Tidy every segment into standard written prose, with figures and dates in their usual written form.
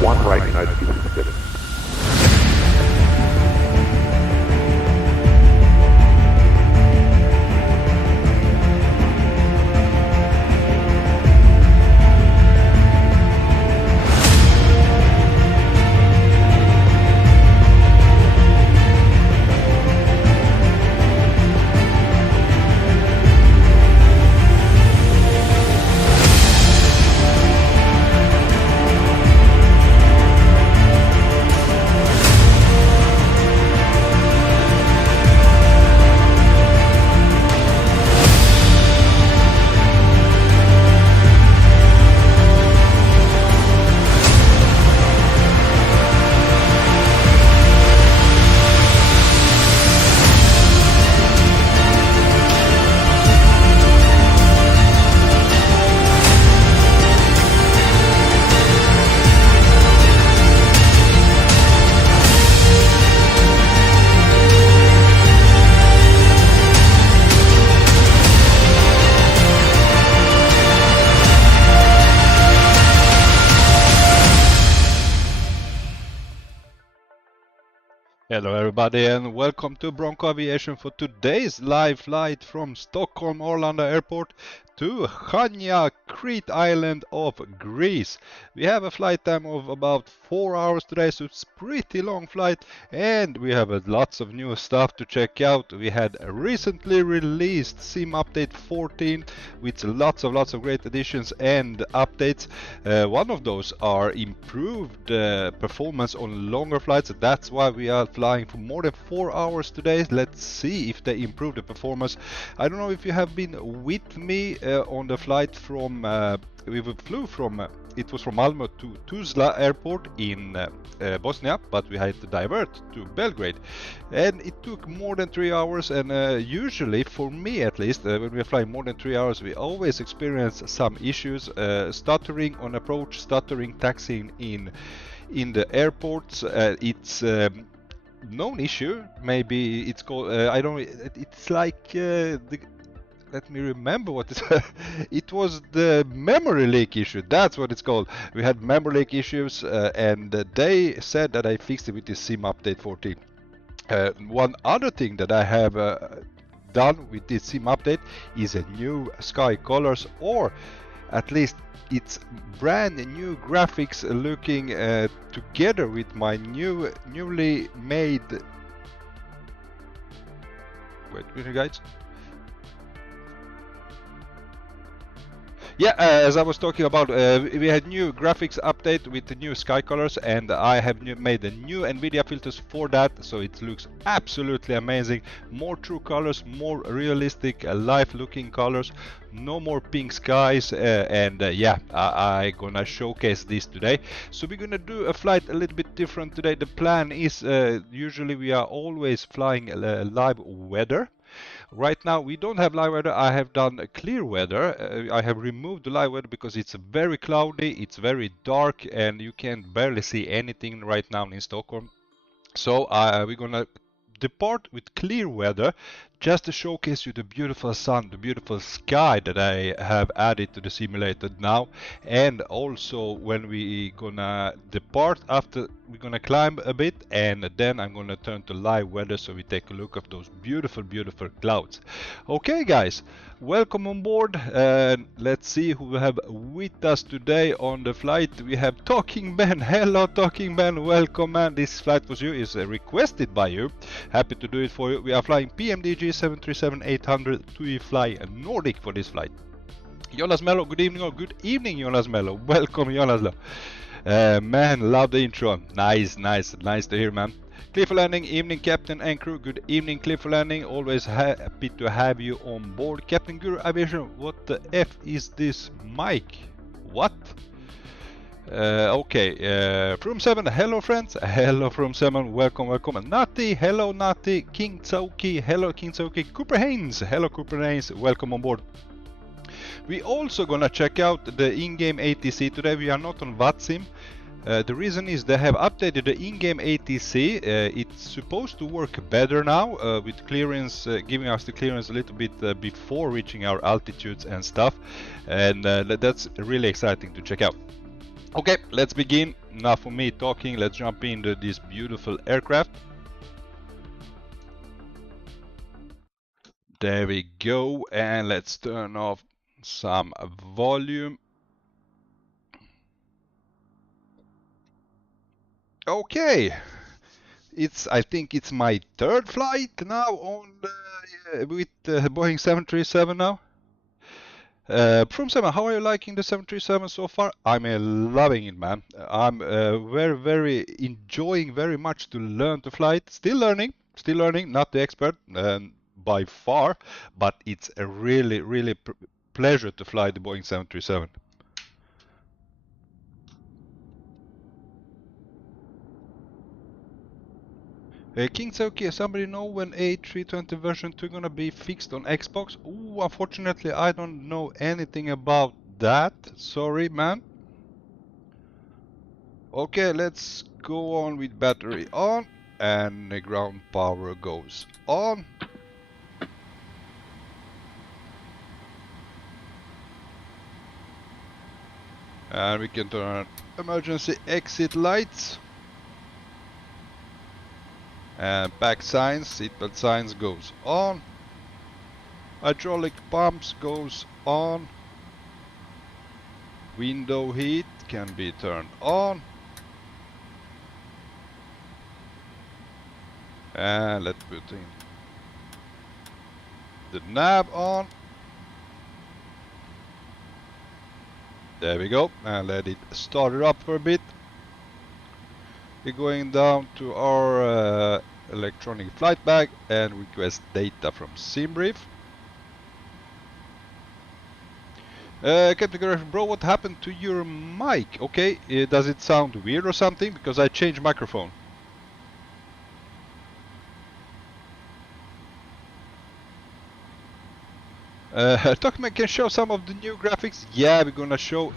1 right, United Kingdom 7. Hello everybody and welcome to Bronco Aviation for today's live flight from Stockholm Arlanda Airport to Chania, Crete Island of Greece. We have a flight time of about 4 hours today, so it's pretty long flight, and we have lots of new stuff to check out. We had a recently released SIM update 14 with lots of great additions and updates. One of those are improved performance on longer flights. That's why we are flying for more than 4 hours today. Let's see if they improve the performance. I don't know if you have been with me on the flight from we flew from it was from Malmö to Tuzla airport in Bosnia, but we had to divert to Belgrade, and it took more than 3 hours. And usually, for me at least, when we are flying more than 3 hours, we always experience some issues, stuttering on approach, stuttering taxiing in the airports. It's known issue. Maybe it's called I don't. It's like let me remember what it it was the memory leak issue. That's what it's called. We had memory leak issues, and they said that I fixed it with the SIM update 14. One other thing that I have done with this SIM update is a new sky colors, or at least it's brand new graphics looking together with my newly made. Wait a minute, guys. Yeah, as I was talking about, we had new graphics update with the new sky colors, and I have made the new Nvidia filters for that, so it looks absolutely amazing. More true colors, more realistic, life-looking colors, no more pink skies, and yeah, I'm gonna showcase this today. So we're gonna do a flight a little bit different today. The plan is, usually we are always flying live weather. Right now we don't have live weather. I have done clear weather. I have removed the live weather because it's very cloudy, it's very dark, and you can barely see anything right now in Stockholm. So we're gonna depart with clear weather just to showcase you the beautiful sun, the beautiful sky that I have added to the simulator now. And also when we gonna depart, after we're gonna climb a bit, and then I'm gonna turn to live weather so we take a look at those beautiful clouds. Okay guys, welcome on board. Let's see who we have with us today on the flight. We have Talking Ben. Hello Talking Ben, welcome man. This flight was you, is requested by you. Happy to do it for you. We are flying PMDG 737-800 TUIFly Nordic for this flight. Jonas Mello, good evening, or good evening Jonas Mello. Welcome Jonas. Man, love the intro. Nice to hear, man. Cliff Landing, evening Captain and crew. Good evening Cliff Landing, always happy to have you on board. Captain Guru Aviation, what the F is this mic? What? Okay, From 7, hello friends, hello From 7, welcome. Nati, hello Nati, King Tsoki, hello King Tsoki, Cooper Haynes, hello Cooper Haynes, welcome on board. We also gonna check out the in-game ATC today. We are not on VATSIM. The reason is they have updated the in-game ATC. It's supposed to work better now, with clearance, giving us the clearance a little bit before reaching our altitudes and stuff, and that's really exciting to check out. Okay, let's begin. Enough for me talking, let's jump into this beautiful aircraft. There we go, and let's turn off some volume. Okay, I think it's my third flight now on with Boeing 737 now. From 7, how are you liking the 737 so far? I'm loving it, man. I'm very enjoying very much to learn to fly it. Still learning, not the expert by far, but it's a really pleasure to fly the Boeing 737. Kingston, okay, somebody know when A320 version 2 gonna be fixed on Xbox? Ooh, unfortunately I don't know anything about that. Sorry, man. Okay, let's go on with battery on, and the ground power goes on. And we can turn on emergency exit lights. And back signs, seatbelt signs goes on. Hydraulic pumps goes on. Window heat can be turned on. And let's put in the nav on. There we go, and let it start it up for a bit. We're going down to our electronic flight bag and request data from SimBrief. Captain Bro, what happened to your mic? Okay, does it sound weird or something? Because I changed microphone. Talkman can show some of the new graphics. Yeah, we're gonna show.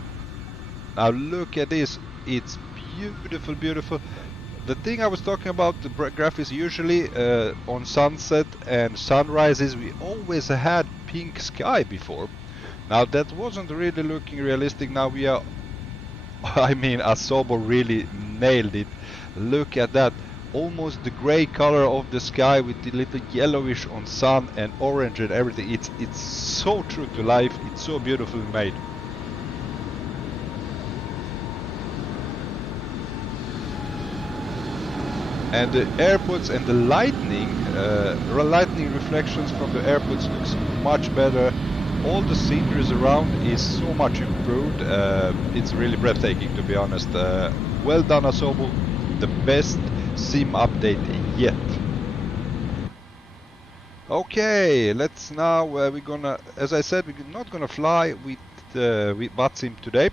Now look at this. It's beautiful. The thing I was talking about, the graphics usually on sunset and sunrises, we always had pink sky before. Now that wasn't really looking realistic. Now we are, I mean, Asobo really nailed it. Look at that. Almost the gray color of the sky with the little yellowish on sun and orange and everything. It's so true to life. It's so beautifully made. And the airports and the lightning reflections from the airports looks much better. All the sceneries around is so much improved. It's really breathtaking, to be honest. Well done, Asobo. The best sim update yet. Okay, let's now we're gonna, as I said, we're not gonna fly with VATSIM today.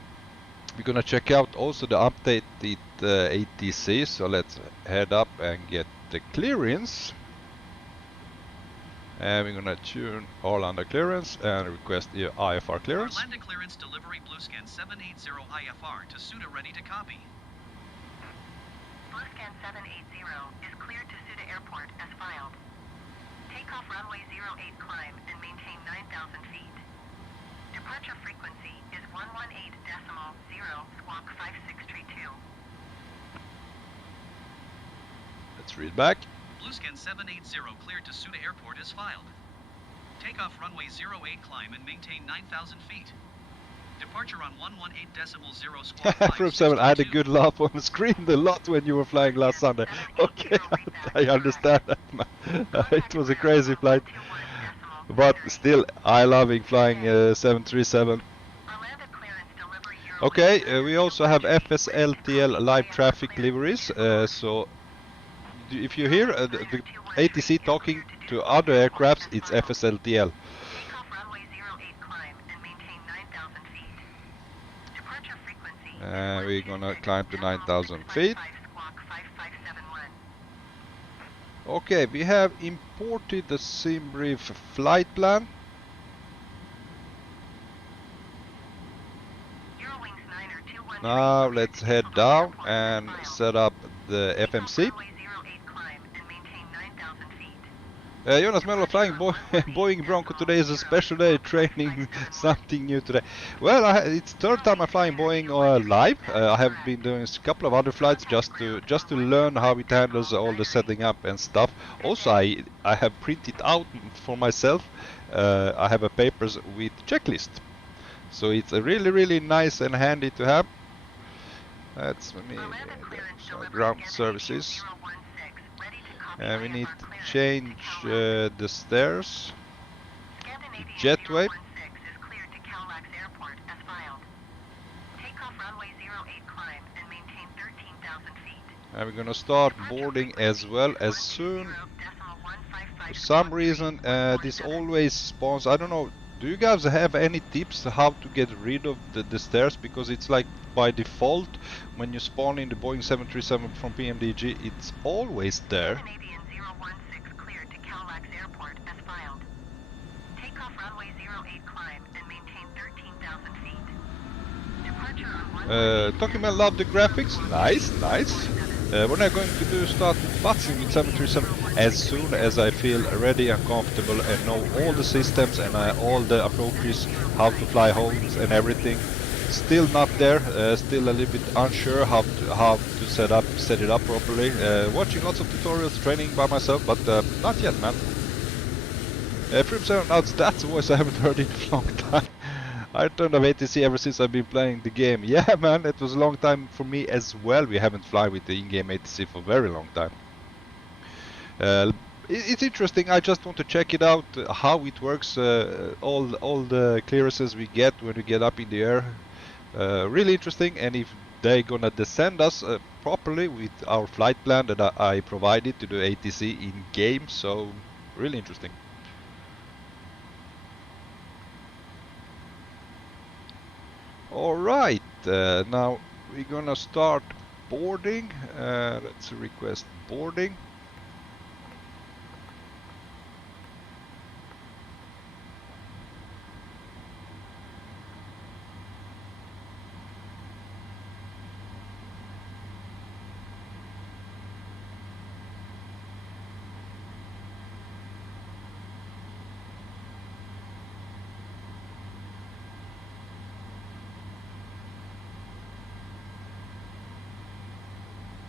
We're gonna check out also the updated ATC. So let's head up and get the clearance. And we're gonna tune Arlanda clearance and request the IFR clearance. Arlanda clearance delivery Bluescan 780 IFR to SUDA ready to copy. Bluescan 780 is cleared to SUDA Airport as filed. Takeoff runway 08 climb and maintain 9,000 feet. Departure frequency is 118.0 squawk 5632. Let's read back. Bluescan 780 cleared to SUDA Airport as filed. Takeoff runway 08 climb and maintain 9,000 feet. Departure on 118.0 squawk From 7, I had a good laugh on the screen a lot when you were flying last Sunday. Okay, I understand that, man. It was a crazy flight. But still, I loving flying 737. Okay, we also have FSLTL live traffic liveries. So if you hear the ATC talking to other aircrafts, it's FSLTL. We're gonna climb to 9,000 feet. Okay, we have imported the SimBrief flight plan. Now let's head down and set up the FMC. Jonas Mello flying Boeing Bronco today is a special day, training something new today. Well, it's third time I'm flying Boeing live. I have been doing a couple of other flights just to learn how it handles all the setting up and stuff. Also, I have printed out for myself. I have a papers with checklist, so it's a really nice and handy to have. That's me. Ground services. We need to change the stairs. Jetway. And we're gonna start boarding as well as soon. For some reason, this always spawns. I don't know. Do you guys have any tips how to get rid of the stairs? Because it's like by default when you spawn in the Boeing 737 from PMDG, it's always there. Talking about love the graphics, nice. We're now going to start VATSIM with 737 as soon as I feel ready and comfortable and know all the systems and all the approaches, how to fly homes and everything. Still not there, still a little bit unsure how to set it up properly. Watching lots of tutorials, training by myself, but not yet, man. Frame 7, that's a voice I haven't heard in a long time. I turned off ATC ever since I've been playing the game. Yeah, man, it was a long time for me as well. We haven't flown with the in-game ATC for a very long time. It's interesting. I just want to check it out, how it works, all the clearances we get when we get up in the air. Really interesting, and if they're gonna descend us properly with our flight plan that I provided to the ATC in game, so really interesting. Alright, now we're gonna start boarding. Let's request boarding.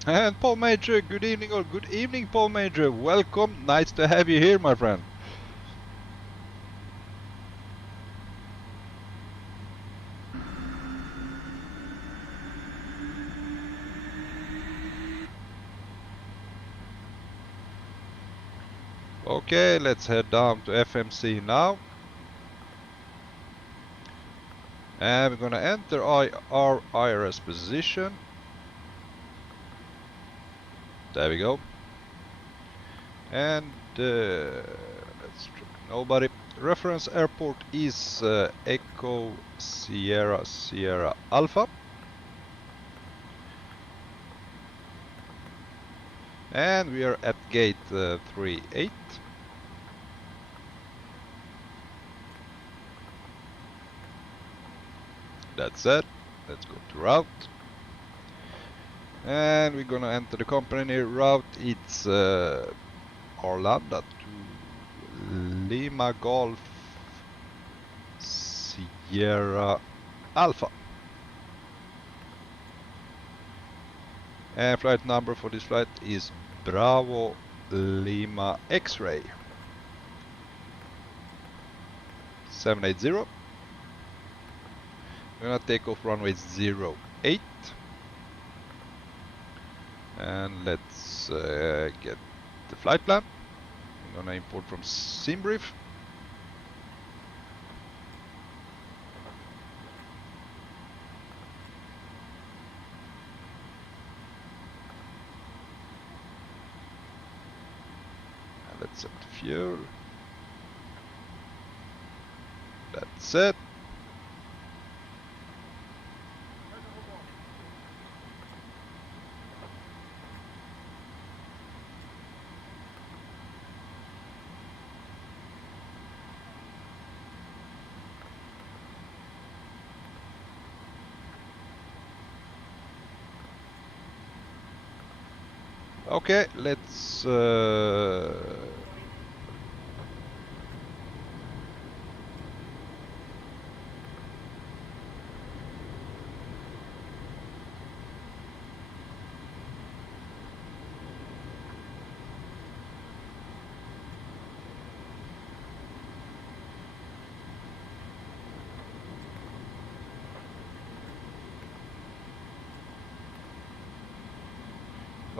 And Paul Major, good evening, or good evening, Paul Major. Welcome, nice to have you here, my friend. Okay, let's head down to FMC now. And we're gonna enter our IRS position. There we go. And let's check. Nobody. Reference airport is Echo Sierra Alpha. And we are at gate 38. That's it. Let's go to route. And we're gonna enter the company route. It's Arlanda to Lima Golf Sierra Alpha. And flight number for this flight is Bravo Lima X-Ray 780. We're gonna take off runway 08. And let's get the flight plan. I'm gonna import from SimBrief. And let's set the fuel. That's it. Okay, let's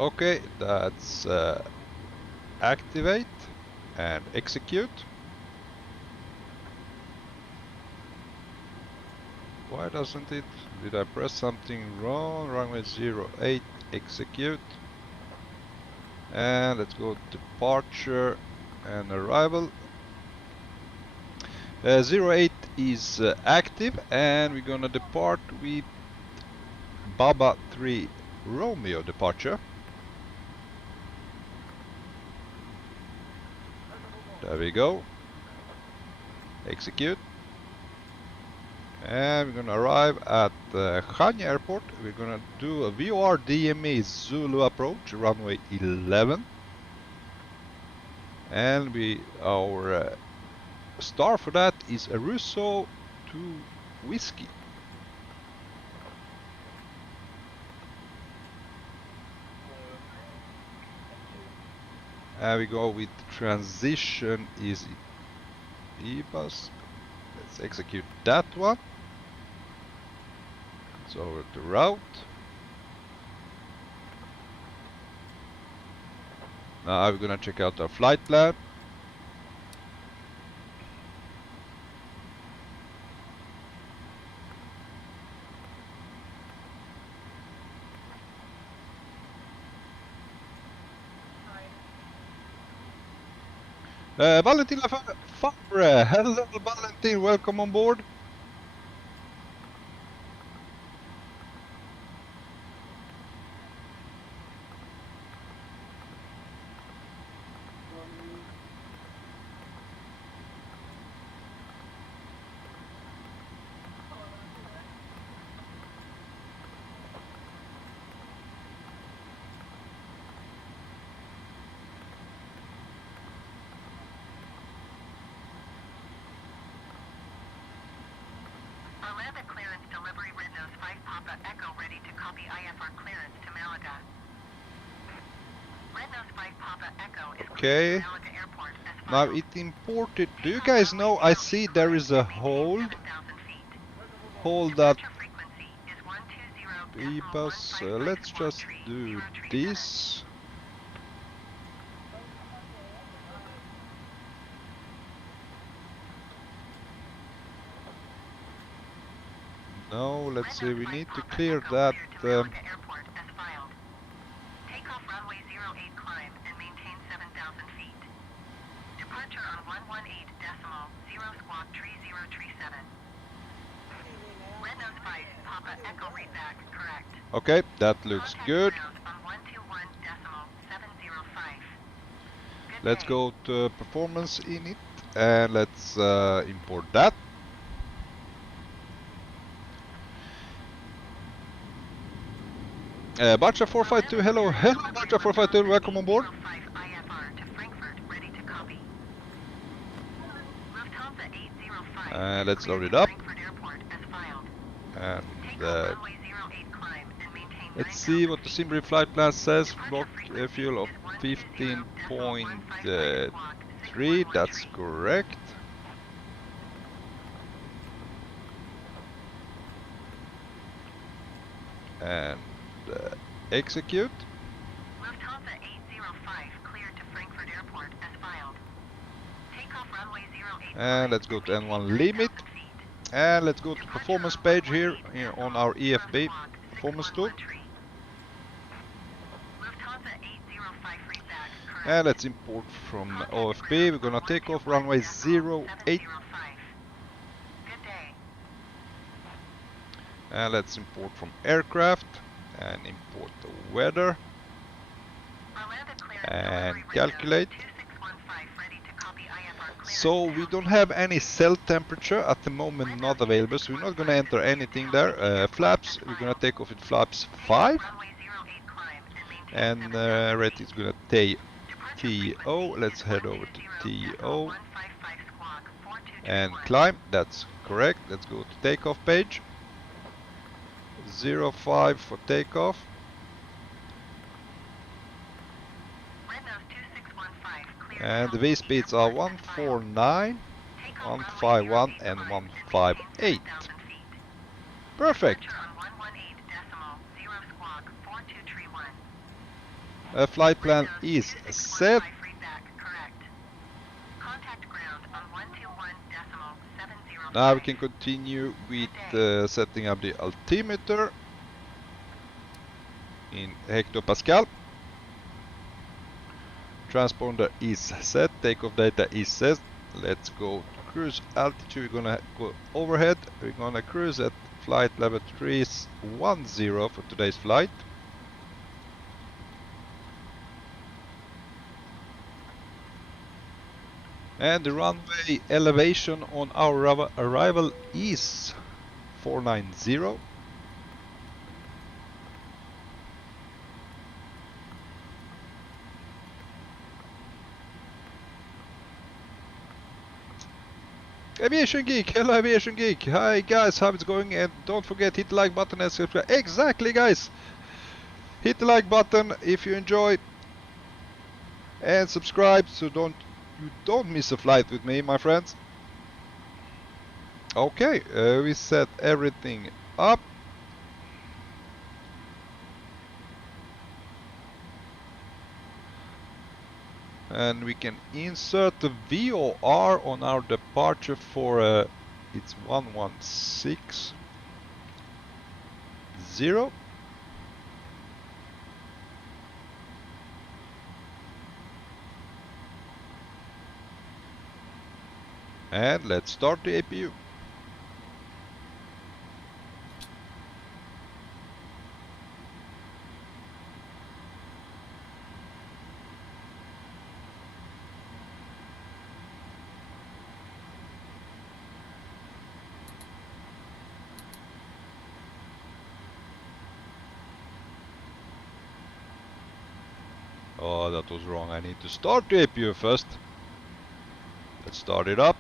Okay, that's activate and execute. Why doesn't it? Did I press something wrong? Runway 08, execute. And let's go departure and arrival. 08 is active, and we're gonna depart with Baba 3 Romeo departure. There we go. Execute. And we're gonna arrive at Chania Airport. We're gonna do a VOR DME Zulu approach, runway 11. And our star for that is AEROSOFT 2 Whiskey. And we go with transition is EBUS. Let's execute that one. It's over to route. Now we're gonna check out our flight plan. Valentin Lafavre, hello Valentin, welcome on board. Arlanda clearance delivery Red Nose 5 Papa Echo ready to copy IFR clearance to Malaga. Red Nose 5 Papa Echo is Okay. cleared to Malaga Airport as Now filed. it imported. Do you guys know? I see there is a hold. 7,000 feet. Hold that Departure frequency is 120.155 EBUS. Let's just do 1337. this. No, let's see. We need to clear that. Airport as filed. Takeoff runway 08 climb and maintain 7,000 feet. Departure on 118.0 squawk 3037. Red Nose 5 Papa Echo read back correct. Okay, that looks Contact good. ground on 121.705. Good Let's day. go to performance init and let's import that. Bacha 452, hello Bacha 452, welcome on board. 805 IFR to Frankfurt, ready to copy. Lufthansa 805 Let's cleared load it to up. Frankfurt Airport as filed. And Takeoff runway 08 climb and maintain let's see what the 9,000 Simbrief flight plan says. Departure Block frequency fuel of is 15.3, that's correct. And execute. Lufthansa 805 cleared to Frankfurt Airport as filed. Takeoff runway 08 And let's go to maintain N1 9,000 limit. feet. And let's go to Departure performance on page here 118.0 on our EFB squawk performance tool. 6113. Lufthansa 805 read back correct. And let's import from OFB. We're gonna take off runway 08. 705. Good day. And let's import from aircraft and import the weather. Arlanda clearance And delivery calculate. window 2615 ready to copy IFR clearance So to we don't Helsinki. have any cell temperature at the moment, not available, so we're not gonna enter anything there. Flaps, we're gonna take off with flaps 5. Runway 08 climb and maintain And 7,000 rate feet. is gonna take Departure TO. frequency Let's is head over to 120.155 TO squawk and 4231. climb. That's correct. Let's go to takeoff page. 05 for takeoff. Red Nose 2615 cleared And the Helsinki V speeds are Airport as filed. 149, Takeoff 151 runway 08 and climb 158. maintain 7,000 feet. Perfect. Departure on 118.0 squawk 4231. A flight plan is set. Now we can continue with setting up the altimeter in hectopascal. Transponder is set, takeoff data is set. Let's go to cruise altitude. We're gonna go overhead. We're gonna cruise at flight level 310 for today's flight. And the runway elevation on our arrival is 490. Aviation Geek, hello Aviation Geek. Hi guys, how it's going? And don't forget, hit the like button and subscribe. Exactly guys! Hit the like button if you enjoy. And subscribe so you don't miss a flight with me, my friends. Okay, we set everything up. And we can insert the VOR on our departure for it's 1160. And let's start the APU. Oh, that was wrong. I need to start the APU first. Let's start it up.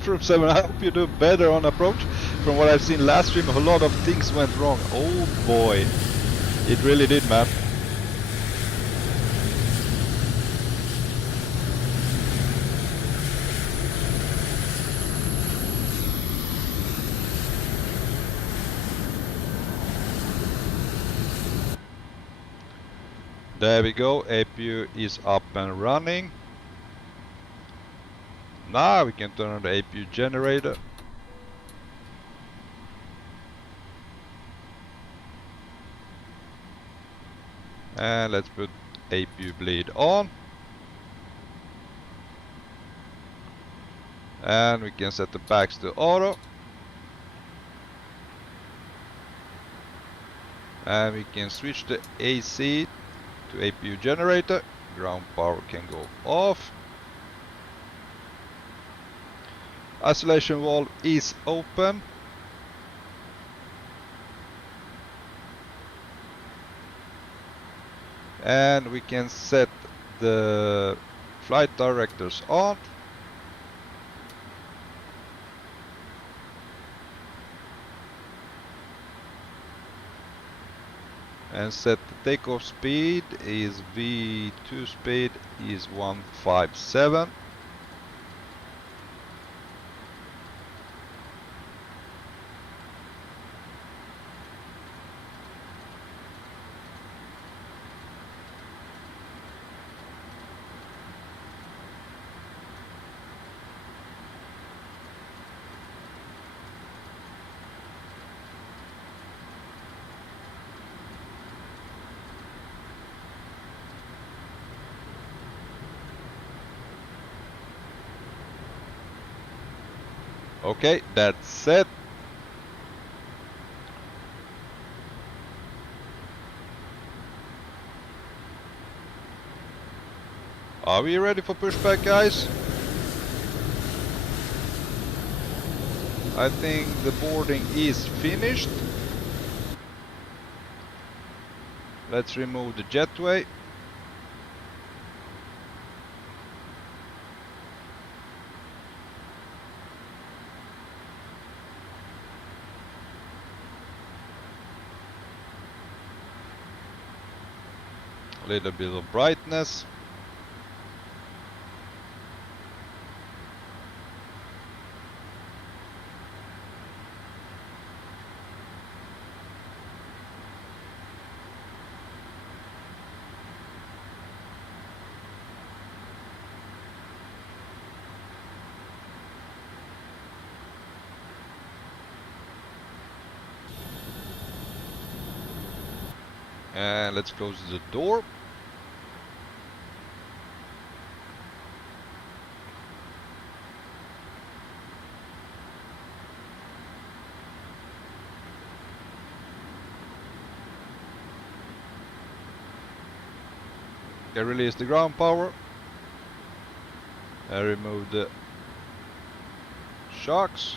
From 7, I hope you do better on approach. From what I've seen last stream, a lot of things went wrong. Oh boy, it really did, man. There we go, APU is up and running. Now we can turn on the APU generator. And let's put APU bleed on. And we can set the backs to auto. And we can switch the AC to APU generator. Ground power can go off. Isolation valve is open. And we can set the flight directors on. And set the takeoff speed is V2 speed is 157. Okay, that's set. Are we ready for pushback, guys? I think the boarding is finished. Let's remove the jetway. A little bit of brightness. And let's close the door. I release the ground power. I remove the shocks.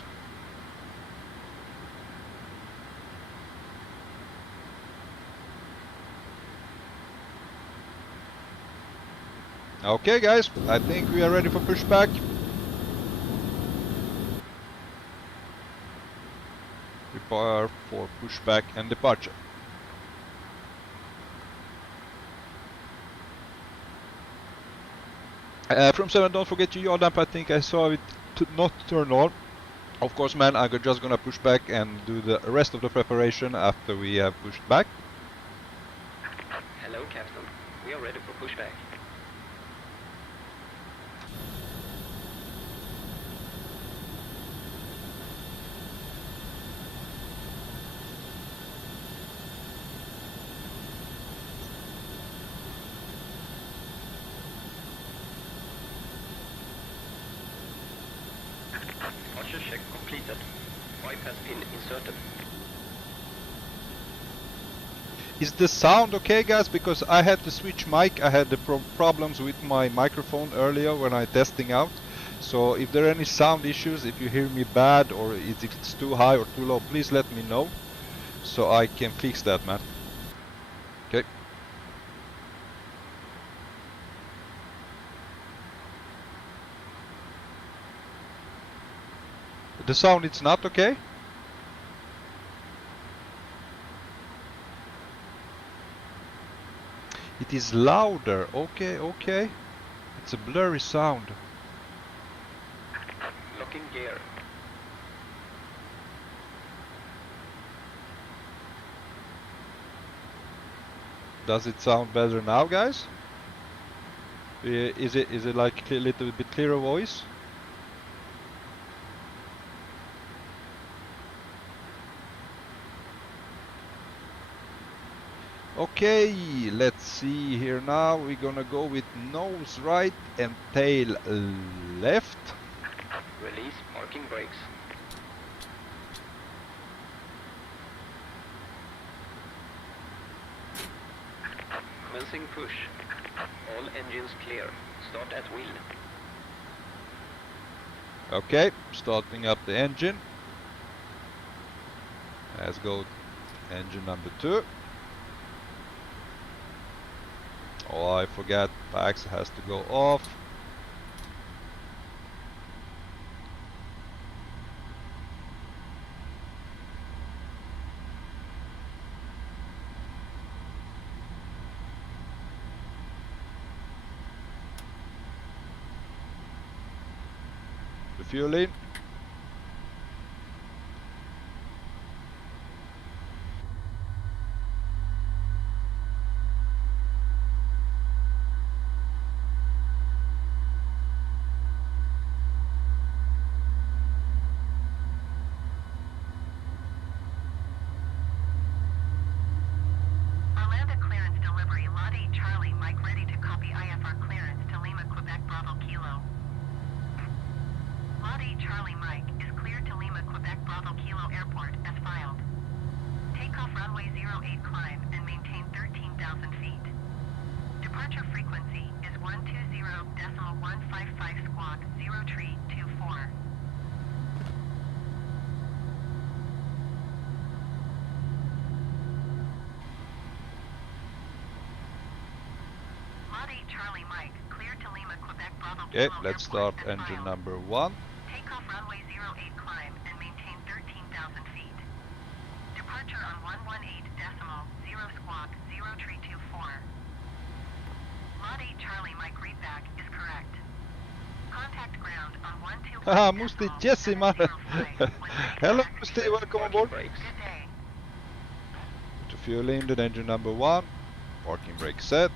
Okay guys, I think we are ready for pushback. Prepare for pushback and departure. From 7, don't forget your yaw damp. I think I saw it not turn on. Of course, man, I'm just gonna push back and do the rest of the preparation after we have pushed back. Hello, Captain. We are ready for pushback. Check completed. Bypass pin inserted. Is the sound okay, guys? Because I had to switch mic. I had the problems with my microphone earlier when I testing out. So if there are any sound issues, if you hear me bad or if it's too high or too low, please let me know so I can fix that, man. Okay. The sound, it's not okay? It is louder. Okay, okay. It's a blurry sound. Locking gear. Does it sound better now, guys? Is it like a little bit clearer voice? Okay, let's see here now. We're gonna go with nose right and tail left. Release parking brakes. Commencing push. All engines clear. Start at wheel. Okay, starting up the engine. Let's go engine number 2. Oh, I forgot, PAX has to go off. Refueling. Arlanda clearance delivery. Lot 8 Charlie, Mike ready to copy IFR clearance to Lima, Quebec, Bravo Kilo. Lot 8 Charlie Mike is cleared to Lima, Quebec, Bravo Kilo Airport as filed. Takeoff runway 08 climb and maintain 13,000 feet. Departure frequency is 120.155 squawk 0324. Lot 8 Charlie Mike cleared to Lima, Quebec, Bravo Okay, Kilo let's Airport start as engine filed. number 1. Takeoff runway 08 climb and maintain 13,000 feet. Departure on 118.0 squawk 0324. Lot 8 Charlie Mike readback is correct. Contact ground on 121. Haha, Musti, Jesse, man. Hello, Musti, welcome on board. Brakes. Good day. To fuel in the engine number 1. Parking brake set.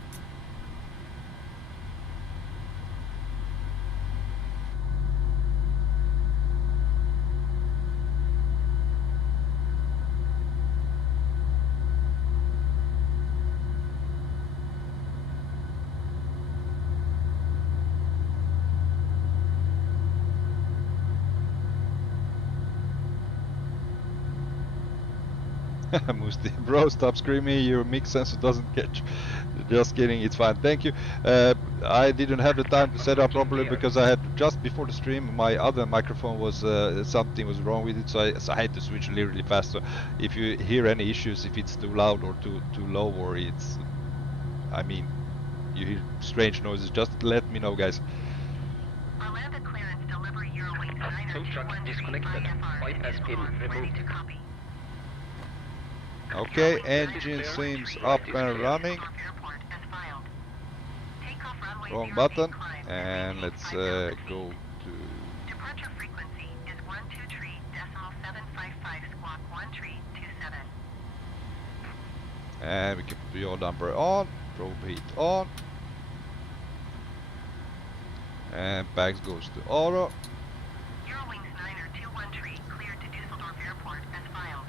Musti, bro, stop screaming, your mix sensor doesn't catch. Just kidding, it's fine, thank you. I didn't have the time to set up properly because I had, just before the stream, my other microphone was, something was wrong with it, so I had to switch really fast. So if you hear any issues, if it's too loud or too low, or it's, I mean, you hear strange noises, just let me know, guys. Arlanda clearance delivery Eurowings 9 Tow truck disconnected. Bypass pin removed. Okay, engine seems up and running. Wrong button, and let's go to. Departure frequency is 123.755 squawk 1327. And we can put the yaw number on, probe heat on, and bags goes to auto. Eurowings 9er 213 cleared to Düsseldorf Airport as filed.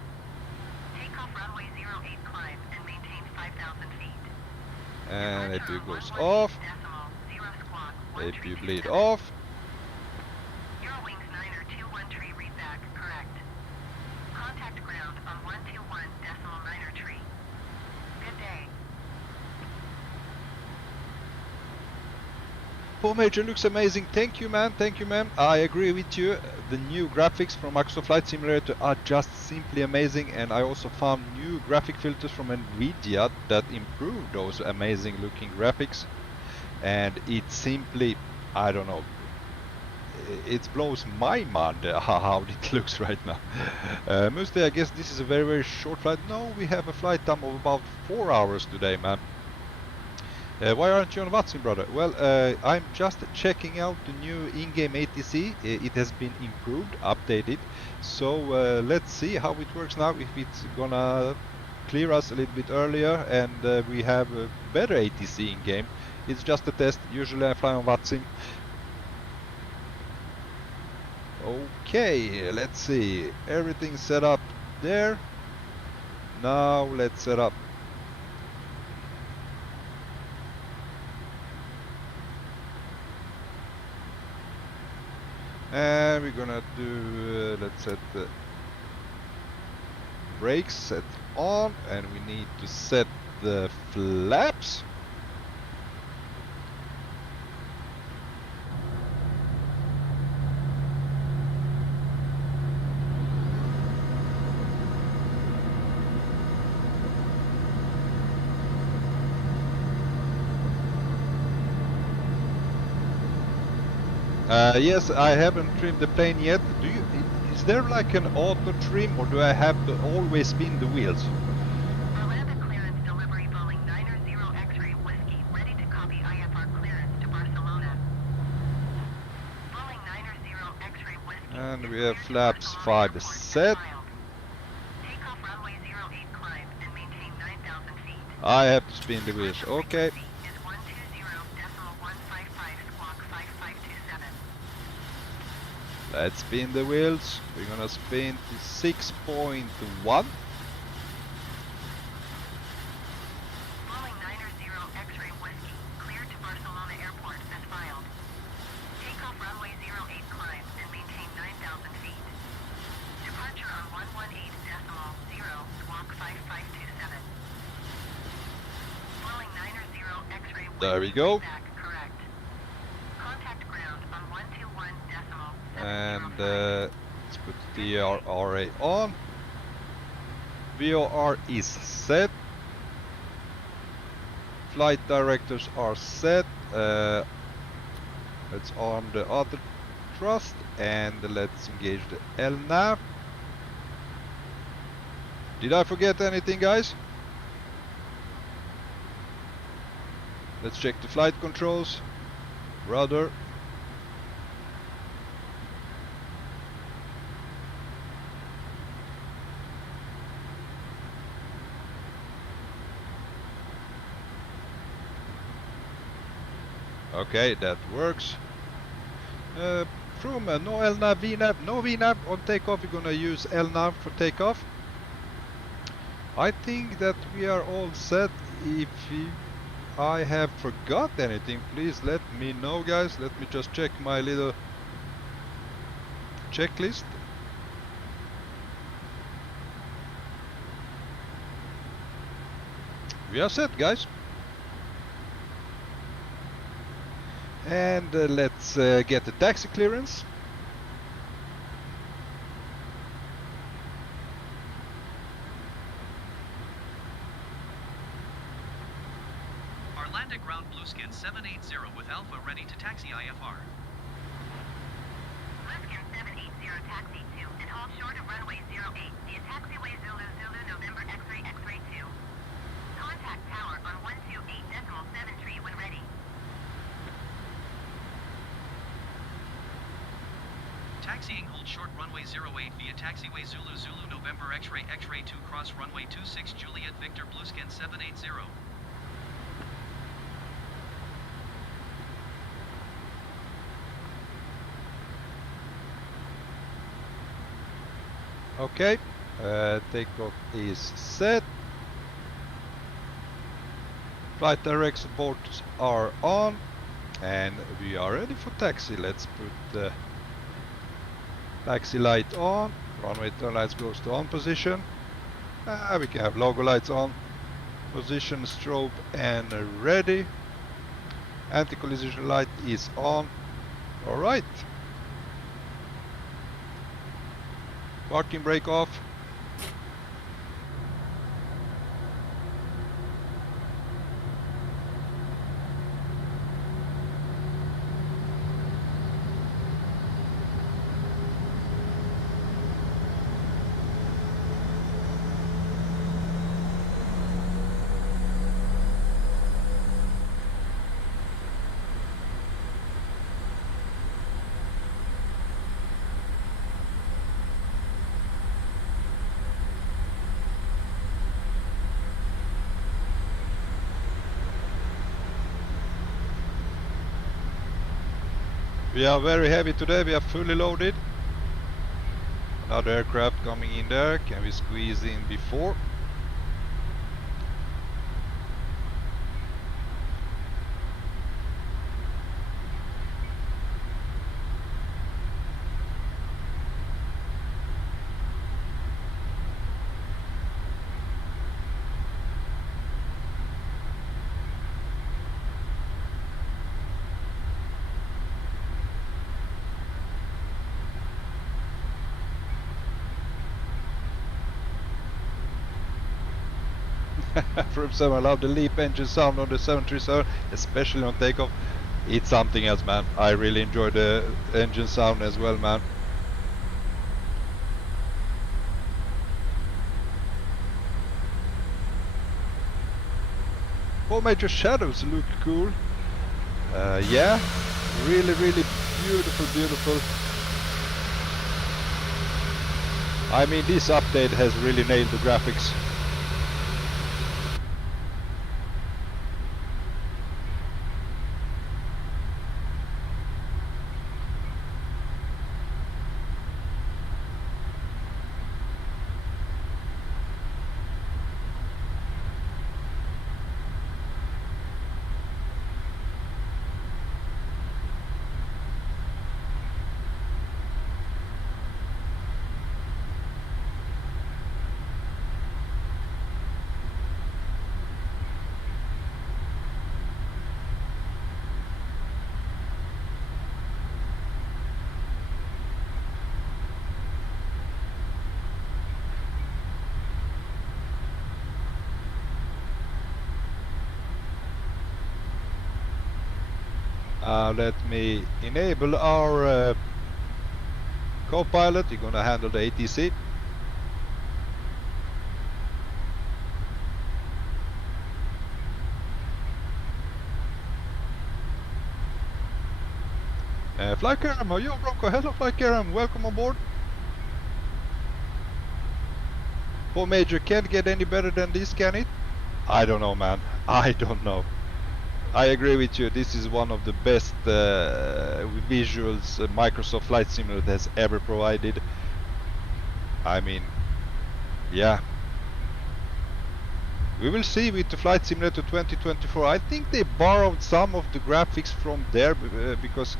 Takeoff runway 08 climb and maintain 5,000 feet. And Departure APU on goes 118 off, decimal 0 squawk APU 1327. bleed off. Eurowings 9er 213 readback correct. Contact ground on 121 decimal 9er tree. Good day. Poor Major looks amazing. Thank you, man. Thank you, ma'am. I agree with you. The new graphics from Microsoft Flight Simulator are just simply amazing, and I also found new graphic filters from Nvidia that improve those amazing looking graphics. And it simply, I don't know, it blows my mind how it looks right now. Musti, I guess this is a very short flight. No, we have a flight time of about 4 hours today, man. Why aren't you on VATSIM, brother? Well, I'm just checking out the new in-game ATC. It has been improved, updated. So let's see how it works now. If it's gonna clear us a little bit earlier and we have a better ATC in-game. It's just a test. Usually I fly on VATSIM. Okay, let's see. Everything's set up there. Now let's set up. And we're gonna do, let's set the brakes set on, and we need to set the flaps. Yes, I haven't trimmed the plane yet. Is there like an auto trim, or do I have to always spin the wheels? Arlanda clearance delivery Boeing 9er 0 X-ray whiskey ready to copy IFR clearance to Barcelona. Boeing 9er 0 X-ray whiskey. And we have flaps 5 set. Takeoff runway 08 climb and maintain 9,000 feet. I have to spin the wheels. Okay. Frequency is 120.155 squawk 5527. Let's spin the wheels. We're gonna spin to 6.1. Boeing 9er 0 X-ray whiskey cleared to Barcelona Airport as filed. Takeoff runway 08 climb and maintain 9,000 feet. Departure on 118.0 squawk 5527. Boeing 9er 0 X-ray whiskey. There we go. Back correct. Contact ground on 121.705. And let's put the RA on. VOR is set. Flight directors are set. Let's on the other thrust, and let's engage the LNAV. Did I forget anything, guys? Let's check the flight controls. Rudder. Okay, that works. From no LNAV, VNAV, no VNAV on takeoff. We're gonna use LNAV for takeoff. I think that we are all set. If I have forgot anything, please let me know, guys. Let me just check my little checklist. We are set, guys. And let's get the taxi clearance. Arlanda ground Blueskin 780 with Alpha ready to taxi IFR. Blueskin 780 taxi to and hold short of runway 08 via taxiway Zulu Zulu November X-ray X-ray 2. Contact tower on 128.7 when ready. Taxiing hold short runway 08 via taxiway Zulu Zulu November X-ray X-ray 2 cross runway 26 Juliet Victor Blueskin 780. Okay, takeoff is set. Flight direct supports are on, and we are ready for taxi. Let's put the taxi light on. Runway turn lights goes to on position. We can have logo lights on. Position, strobe, and ready. Anti-collision light is on. All right. Parking brake off. We are very heavy today, we are fully loaded. Another aircraft coming in there, can we squeeze in before? From some, I love the leap engine sound on the 737, especially on takeoff. It's something else, man. I really enjoy the engine sound as well, man. All major shadows look cool. Yeah, really beautiful. I mean, this update has really nailed the graphics. Let me enable our co-pilot. You're gonna handle the ATC. Fly Karam, yo Bronco, hello Fly Karam, welcome on board. Oh Major, can't get any better than this, can it? I don't know, man. I don't know. I agree with you. This is one of the best visuals Microsoft Flight Simulator has ever provided. I mean, yeah. We will see with the Flight Simulator 2024. I think they borrowed some of the graphics from there because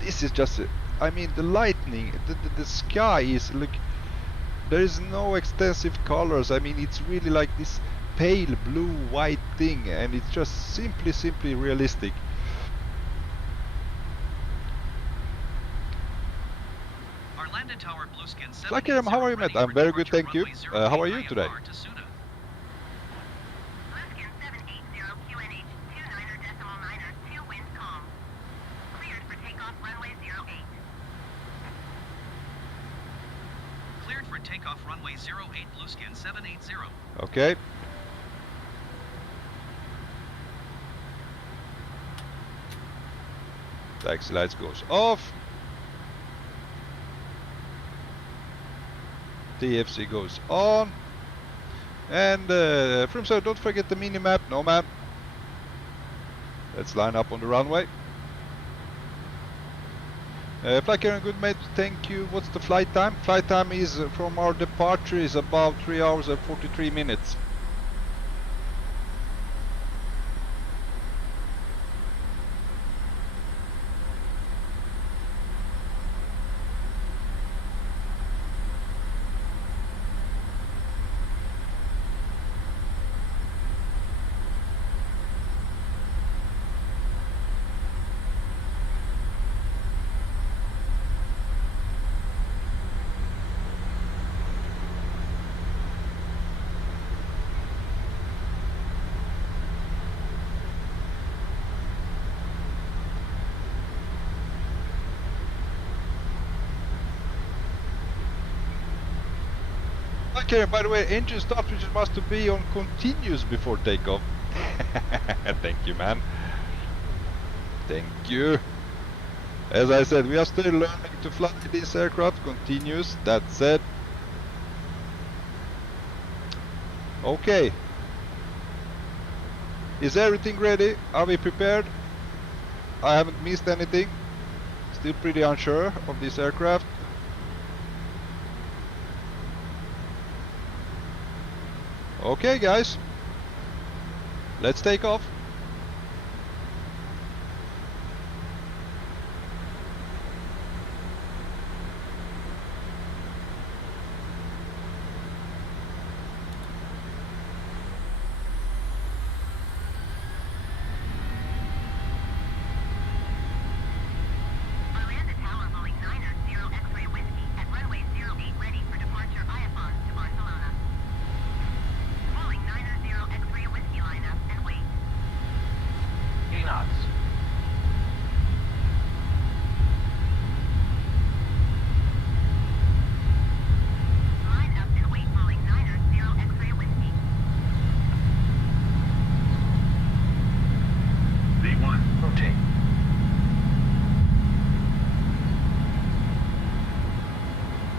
this is just, I mean, the lightning, the sky is, look, there is no extensive colors. I mean, it's really like this pale blue white thing, and it's just simply realistic. Arlanda Tower Blueskin 780 Fly Karam, how are you, Matt? I'm very good, thank you. How are you today? Blueskin 780 QNH 29er decimal 9er 2 wind calm. Cleared for takeoff runway 08. Cleared for takeoff runway 08 Blueskin 780. Okay. Taxi lights goes off. TFC goes on. And from sir, don't forget the mini map. No man. Let's line up on the runway. Fly Karen, good mate, thank you. What's the flight time? Flight time is from our departure is about 3 hours and 43 minutes. Okay, by the way, engine start which must be on continuous before takeoff. Thank you, man. Thank you. As I said, we are still learning to fly this aircraft continuous. That's it. Okay. Is everything ready? Are we prepared? I haven't missed anything. Still pretty unsure of this aircraft. Okay guys, let's take off. Arlanda Tower Boeing 9er 0 X-ray whiskey at runway 08 ready for departure IFON to Barcelona. Boeing 9er 0 X-ray whiskey line up and wait. 3 knots. Line up and wait Boeing 9er 0 X-ray whiskey. V1, rotate.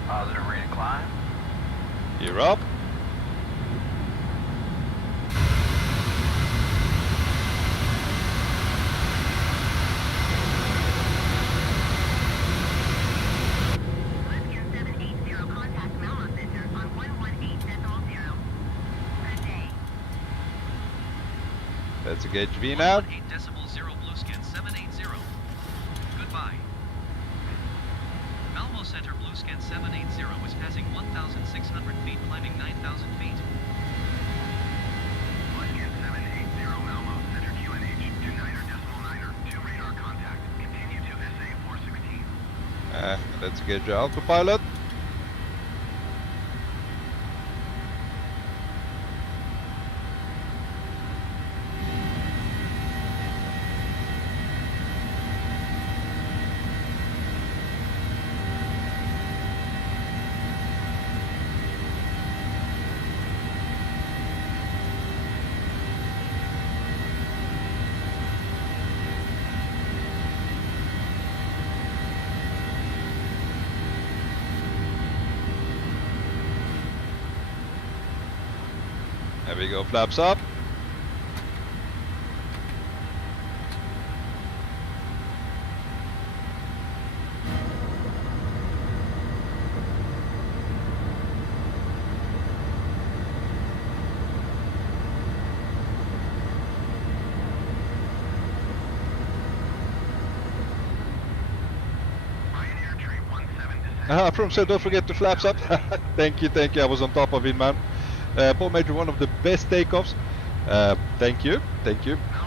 Positive rate of climb. You're up. Blueskin 780 contact Malmo Center on 118.0. Good day. Let's engage V now. 118.0 Blueskin 780. Goodbye. Malmo Center Blueskin 780 is passing 1,600 feet, climbing 9,000 feet. Blueskin 780 Malmo Center QNH 29er decimal 9er 2 radar contact. Continue to SA 416. Let's engage the autopilot. we go, flaps up. From said, don't forget to flaps up. Thank you, I was on top of it, man. Paul Major, one of the best takeoffs. Thank you.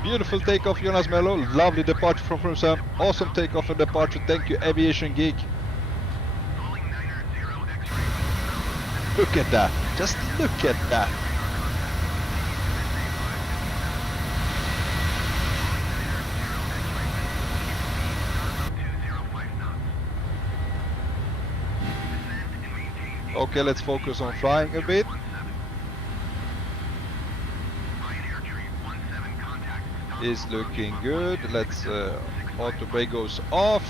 Beautiful takeoff, Jonas Mello. Lovely departure from Sam. Awesome takeoff and departure. Thank you, Aviation Geek. Look at that. Just look at that. Okay, let's focus on flying a bit. Is looking good. Let's auto brake goes off.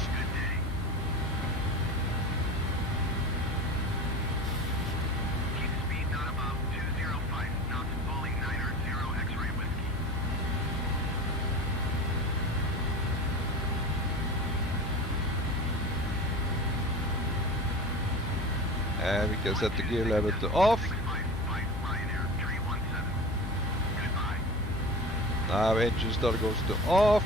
And we can set the gear level to off. Now engine start goes to off.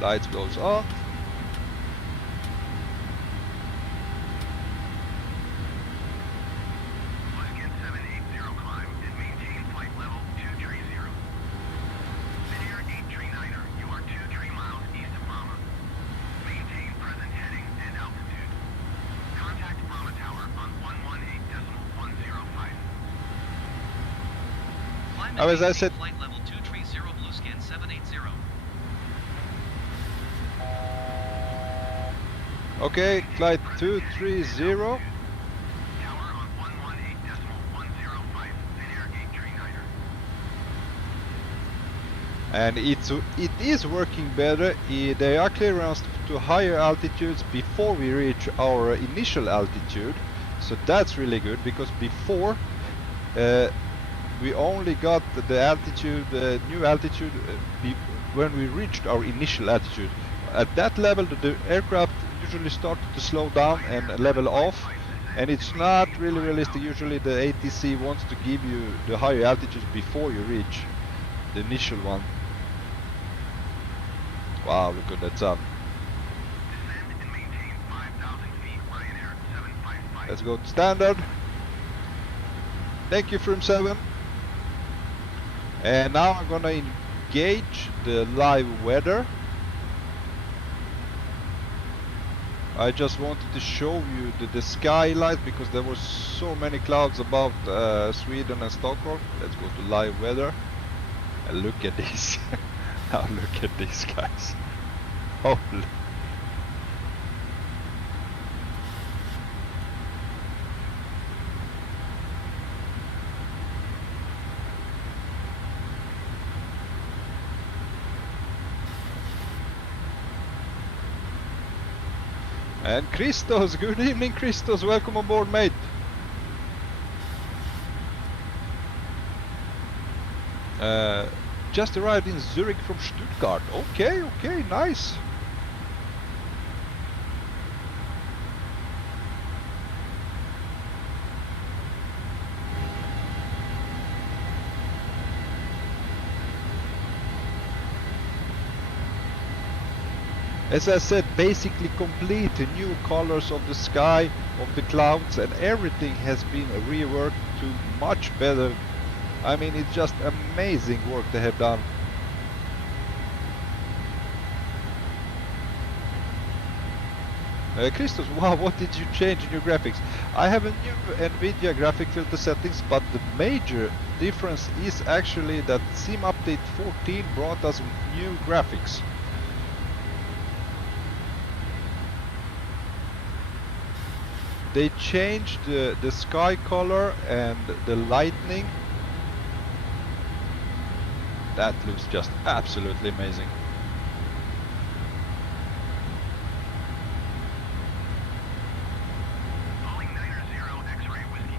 Lights goes on. As I said, flight level 230 blue scan 780. Okay, flight 230. Tower on 118.105, thin-air gate tree niner. And it is working better. They are clearing us to higher altitudes before we reach our initial altitude, so that's really good, because before we only got the altitude, new altitude, when we reached our initial altitude. At that level, the aircraft usually started to slow down and level off, and it's not really realistic. Usually the ATC wants to give you the higher altitudes before you reach the initial one. Wow, look at that sun. Descend and maintain 5,000 feet, Ryanair 755. Let's go to standard. Thank you, Frim7. And now I'm gonna engage the live weather. I just wanted to show you the skylight, because there were so many clouds above Sweden and Stockholm. Let's go to live weather. And look at this. Now look at these guys. Holy. And Christos, good evening Christos, welcome on board, mate. Just arrived in Zurich from Stuttgart. Okay, nice. As I said, basically complete the new colors of the sky, of the clouds, and everything has been reworked to much better. I mean, it's just amazing work they have done. Christos, wow, what did you change in your graphics? I have a new Nvidia graphic filter settings, but the major difference is actually that Sim Update 14 brought us new graphics. They changed the sky color and the lightning. That looks just absolutely amazing. Calling 90 X-ray whiskey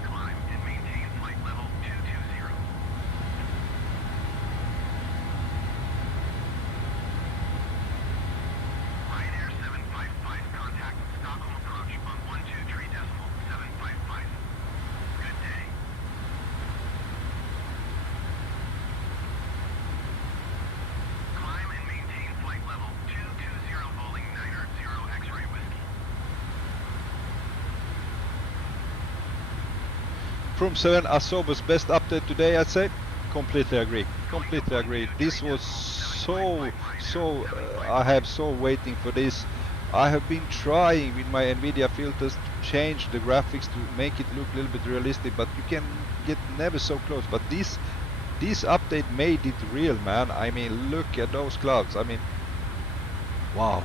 From 7, Asobo's best update today, I'd say. Completely agree. Completely agree. This was I have so waiting for this. I have been trying with my Nvidia filters to change the graphics to make it look a little bit realistic, but you can get never so close. But this update made it real, man. I mean, look at those clouds. I mean, wow.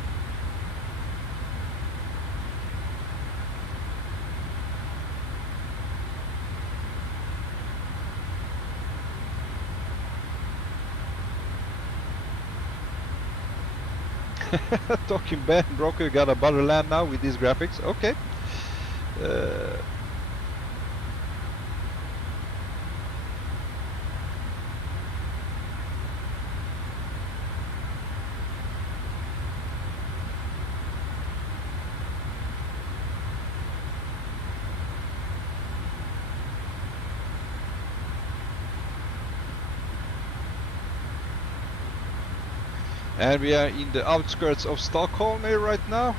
Talking Ben, Bronco got a better land now with these graphics. Okay. And we are in the outskirts of Stockholm here right now.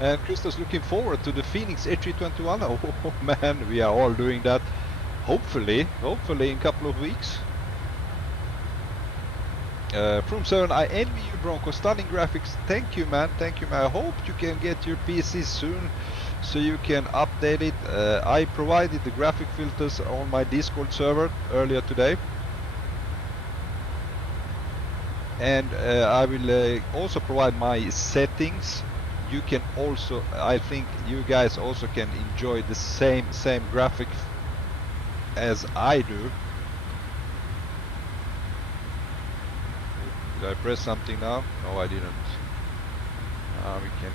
And Christos looking forward to the Phoenix A321. Oh man, we are all doing that. Hopefully in a couple of weeks. From 7, I envy you, Bronco. Stunning graphics. Thank you, man. Thank you, man. I hope you can get your PC soon, so you can update it. I provided the graphic filters on my Discord server earlier today. And I will also provide my settings. You can also, I think you guys also can enjoy the same graphic as I do. Did I press something now? No, I didn't. We can.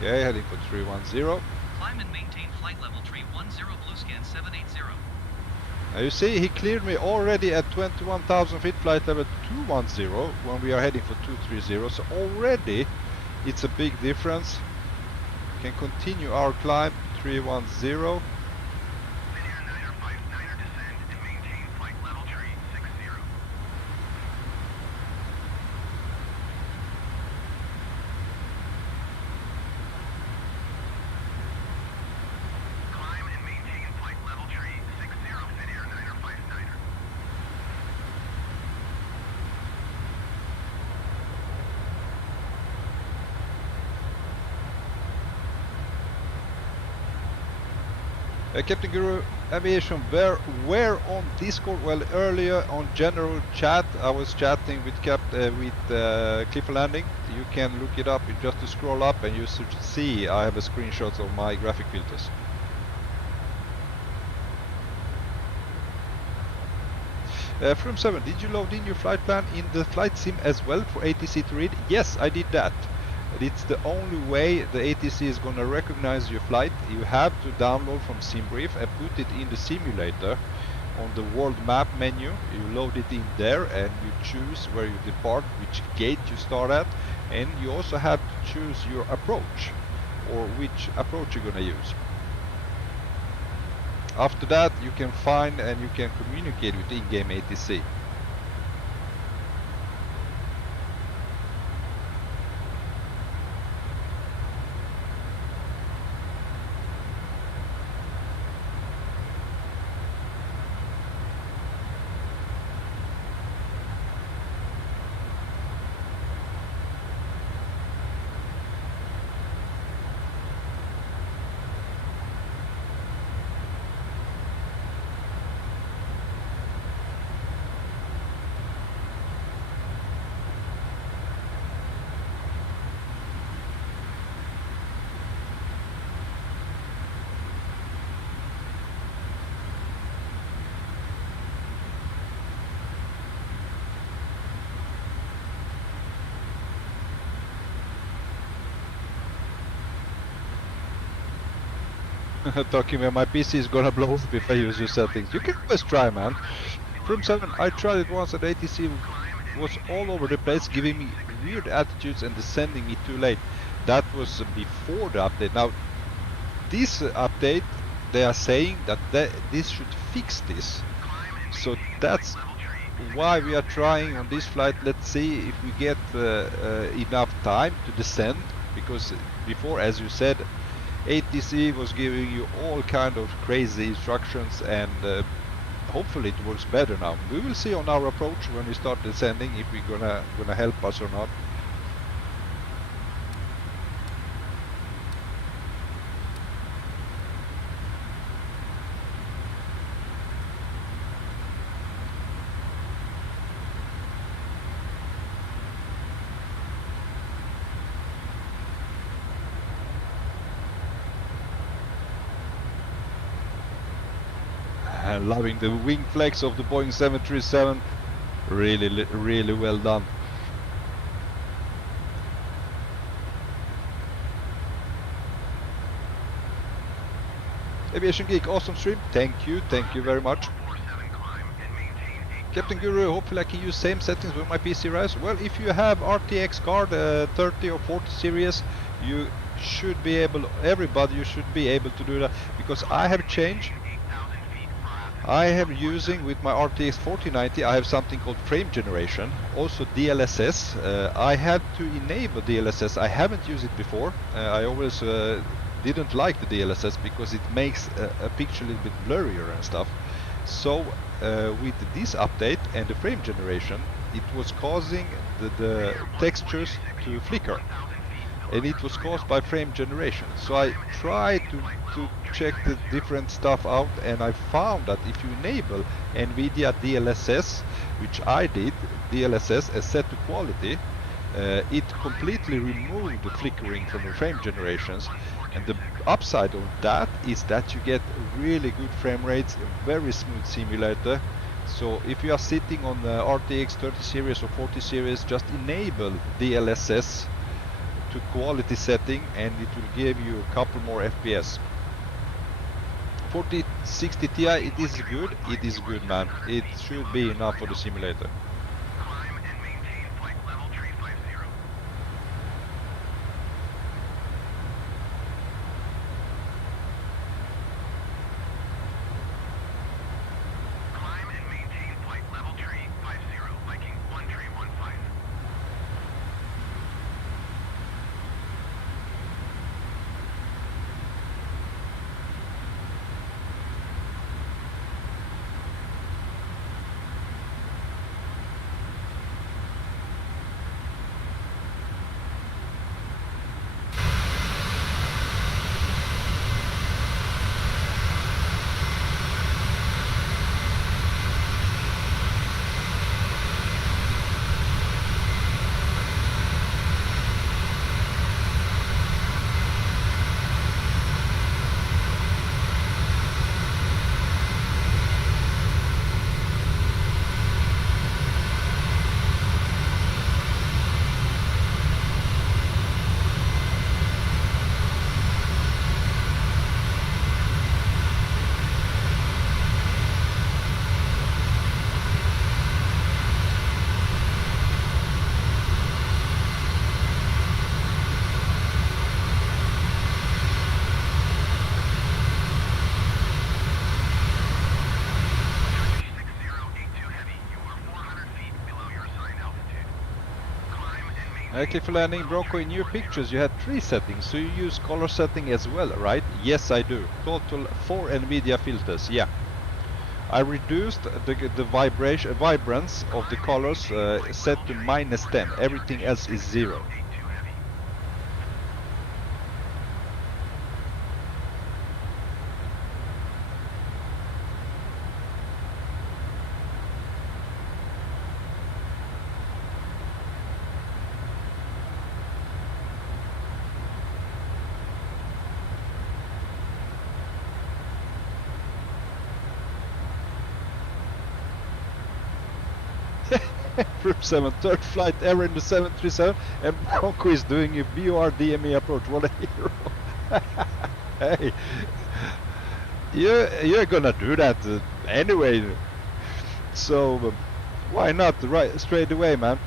Okay, heading for 310. Climb and maintain flight level 310, blue scan 780. Now you see, he cleared me already at 21,000 feet, flight level 210, when we are heading for 230. So already, it's a big difference. We can continue our climb, 310. Captain Guru, Aviation, where on Discord? Well, earlier on general chat, I was chatting with Cliff Landing. You can look it up, you just to scroll up and you should see I have a screenshot of my graphic filters. From 7, did you load in your flight plan in the flight sim as well for ATC to read? Yes, I did that. It's the only way the ATC is going to recognize your flight. You have to download from SimBrief and put it in the simulator. on the world map menu. You load it in there and you choose where you depart, which gate you start at, and you also have to choose your approach, or which approach you're gonna use. After that, you can find and you can communicate with in-game ATC. Talking about my PC is gonna blow up if I use your settings. You can always try, man. From 7, I tried it once and ATC was all over the place, giving me weird attitudes and descending me too late. That was before the update. Now, this update, they are saying that this should fix this. So that's why we are trying on this flight. Let's see if we get enough time to descend, because before, as you said, ATC was giving you all kind of crazy instructions, and hopefully it works better now. We will see on our approach when we start descending if we're gonna help us or not. Loving the wing flex of the Boeing 737. Really well done. Aviation Geek, awesome stream. Thank you very much. Captain Guru, hopefully I can use same settings with my PC Rise. Well, if you have RTX card 30 or 40 series, you should be able, everybody, you should be able to do that, because I have changed. I am using with my RTX 4090, I have something called frame generation, also DLSS. I had to enable DLSS. I haven't used it before. I always didn't like the DLSS because it makes a picture a little bit blurrier and stuff. So with this update and the frame generation, it was causing the textures to flicker. And it was caused by frame generation. So I tried to check the different stuff out, and I found that if you enable Nvidia DLSS, which I did, DLSS as set to quality, it completely removed the flickering from the frame generations. And the upside of that is that you get really good frame rates, a very smooth simulator. So if you are sitting on the RTX 30 series or 40 series, just enable DLSS to quality setting and it will give you a couple more FPS. 4060 Ti, it is good, man. It should be enough for the simulator. Click for landing, Bronco. In your pictures you had 3 settings, so you use color setting as well, right? Yes, I do. Total 4 Nvidia filters, yeah. I reduced the vibrance of the colors set to -10. Everything else is 0. Group 7, third flight ever in the 737, and Bronco is doing a VOR DME approach. What a hero! Hey, you're gonna do that anyway. So why not right straight away, man?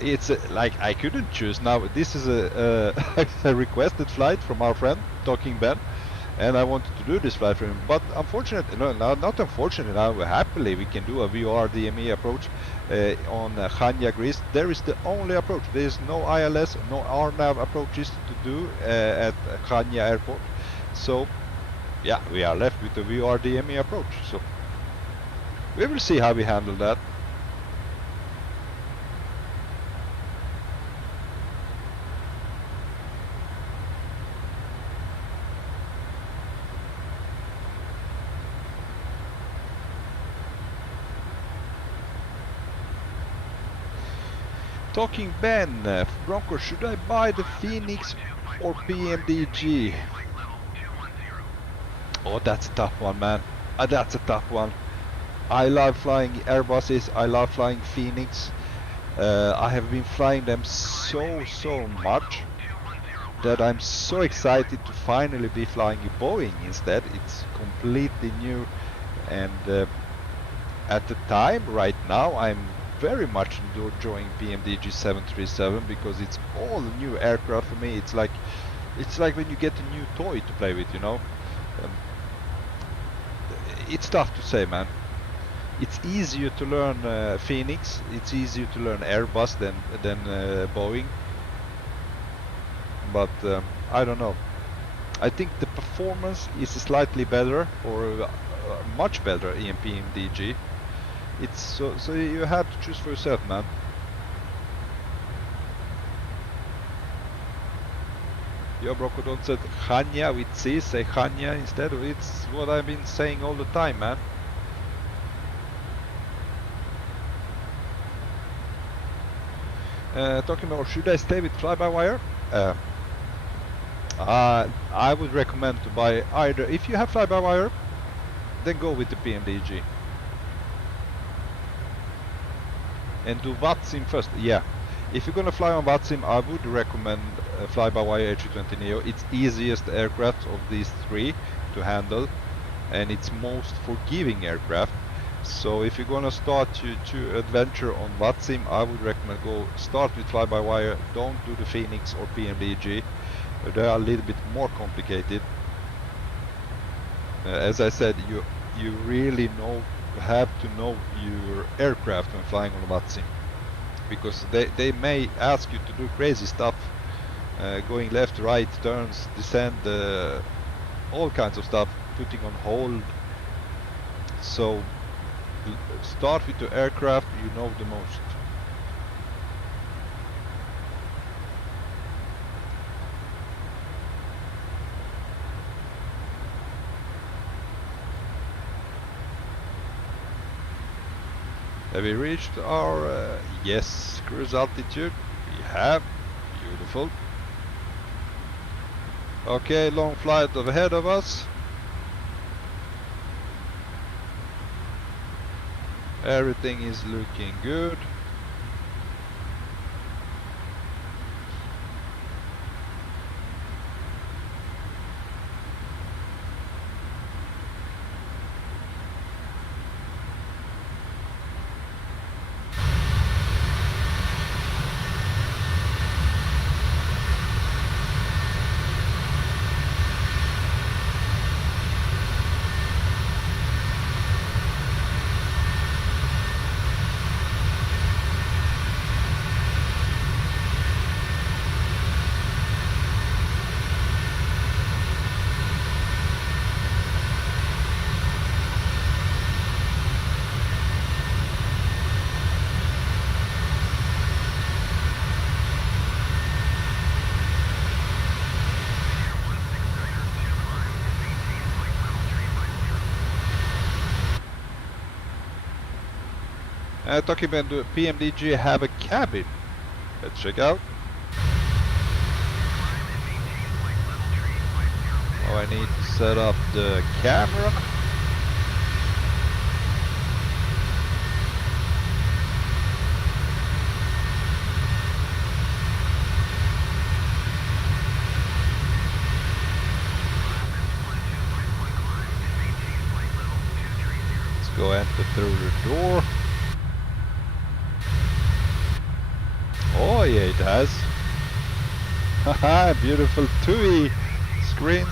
It's like I couldn't choose now. This is a requested flight from our friend Talking Ben. And I wanted to do this flight for him, but unfortunately, no, not unfortunately, now happily we can do a VOR DME approach on Chania Greece. There is the only approach. There is no ILS, no RNAV approaches to do at Chania Airport. So, yeah, we are left with the VOR DME approach. So, we will see how we handle that. Talking Ben, Bronco, should I buy the Phoenix or PMDG? Oh, that's a tough one, man. That's a tough one. I love flying Airbuses, I love flying Phoenix. I have been flying them so much that I'm so excited to finally be flying a Boeing instead. It's completely new, and at the time, right now, I'm very much enjoying PMDG 737 because it's all new aircraft for me. It's like when you get a new toy to play with, you know. It's tough to say, man. It's easier to learn Phoenix. It's easier to learn Airbus than Boeing. But I don't know. I think the performance is slightly better, or much better in PMDG. It's so you have to choose for yourself, man. Yo, Bronco, don't say Chania with C, say Chania instead. It's what I've been saying all the time, man. Talking about, should I stay with fly-by-wire? I would recommend to buy either. If you have fly-by-wire, then go with the PMDG. And do VATSIM first. Yeah, if you're gonna fly on VATSIM, I would recommend fly-by-wire A320neo. It's easiest aircraft of these 3 to handle, and it's most forgiving aircraft. So if you're gonna start to adventure on VATSIM, I would recommend start with fly-by-wire. Don't do the Phoenix or PMDG. They are a little bit more complicated. As I said, you really have to know your aircraft when flying on VATSIM, because they may ask you to do crazy stuff, going left, right, turns, descend, all kinds of stuff, putting on hold. So start with the aircraft you know the most. Have we reached our yes, cruise altitude? We have. Beautiful. Okay, long flight ahead of us. Everything is looking good. Talking about the PMDG have a cabin. Let's check out. Oh, I need to set up the camera. Let's go enter through the door. Oh yeah, it has. Haha, beautiful TUI screens.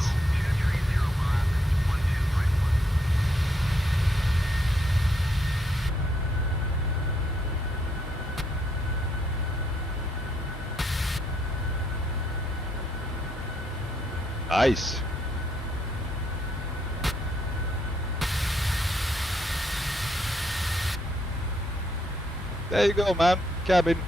Nice. There you go, man. Cabin.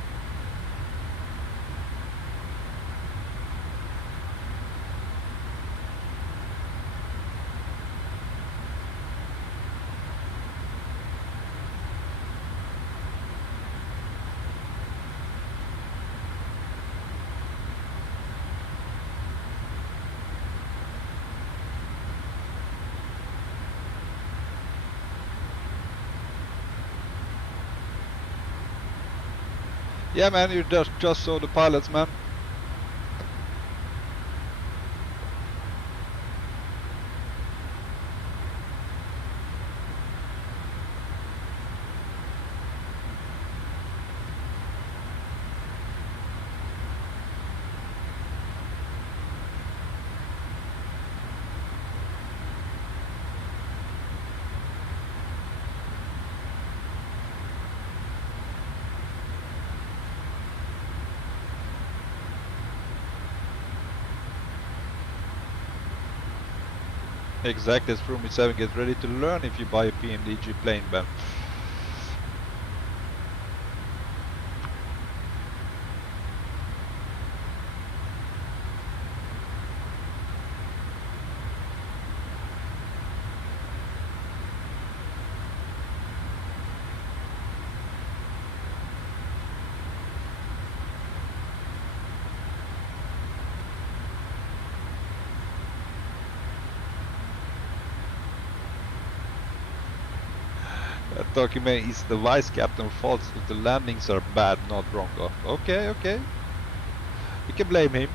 Yeah, man, you just saw the pilots, man. Exactly, as Suprim X 7 get ready to learn if you buy a PMDG plane, man. Document is the vice captain fault if the landings are bad, not Bronco. Okay, okay. We can blame him.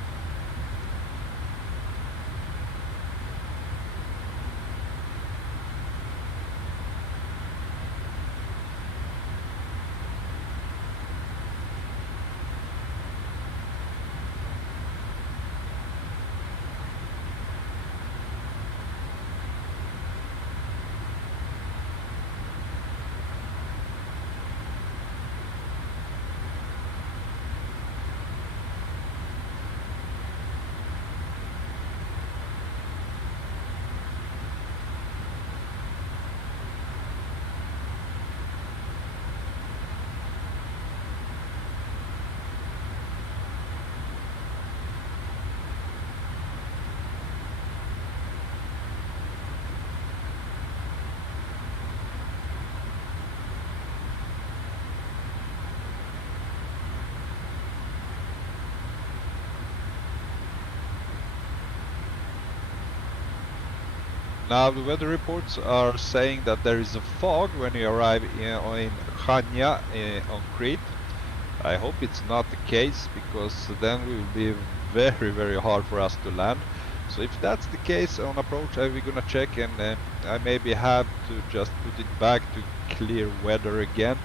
Now the weather reports are saying that there is a fog when you arrive in Chania on Crete. I hope it's not the case, because then it will be very hard for us to land. So if that's the case on approach, we're gonna check, and I maybe have to just put it back to clear weather again.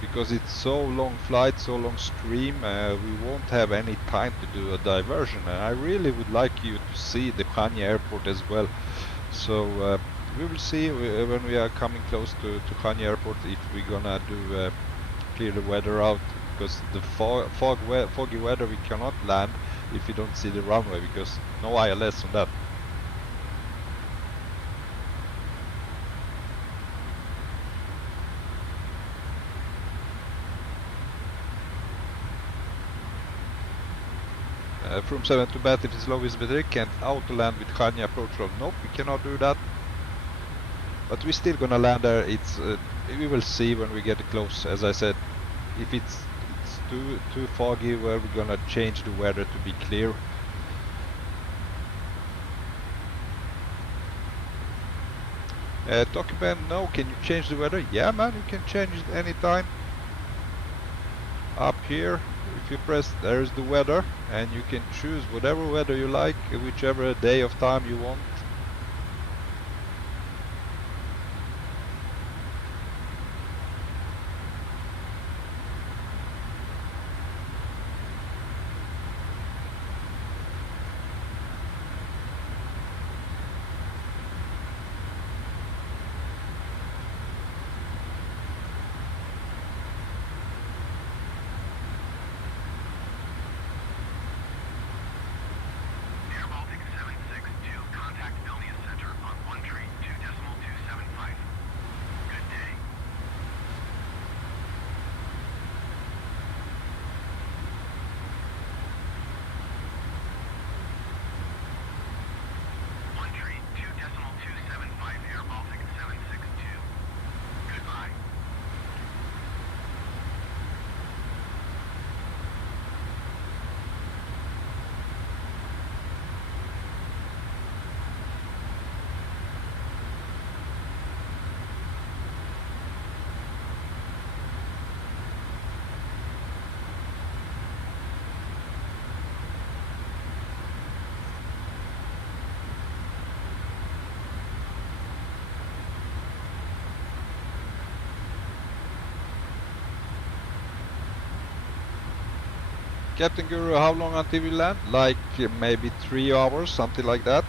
Because it's so long flight, so long stream, we won't have any time to do a diversion, and I really would like you to see the Chania airport as well. So we will see when we are coming close to Chania airport if we're gonna do clear the weather out, because the foggy weather we cannot land if you don't see the runway, because no ILS on that. From 7 to bat, if it's low visibility, can't auto land with Chania approach roll. Nope, we cannot do that. but we're still gonna land there. It's we will see when we get close. As I said, if it's too foggy, well, we're gonna change the weather to be clear. Document, no, can you change the weather? Yeah, man, you can change it anytime. Up here, if you press, there's the weather, and you can choose whatever weather you like, whichever day of time you want. Captain Guru, how long until we land? Like maybe 3 hours, something like that.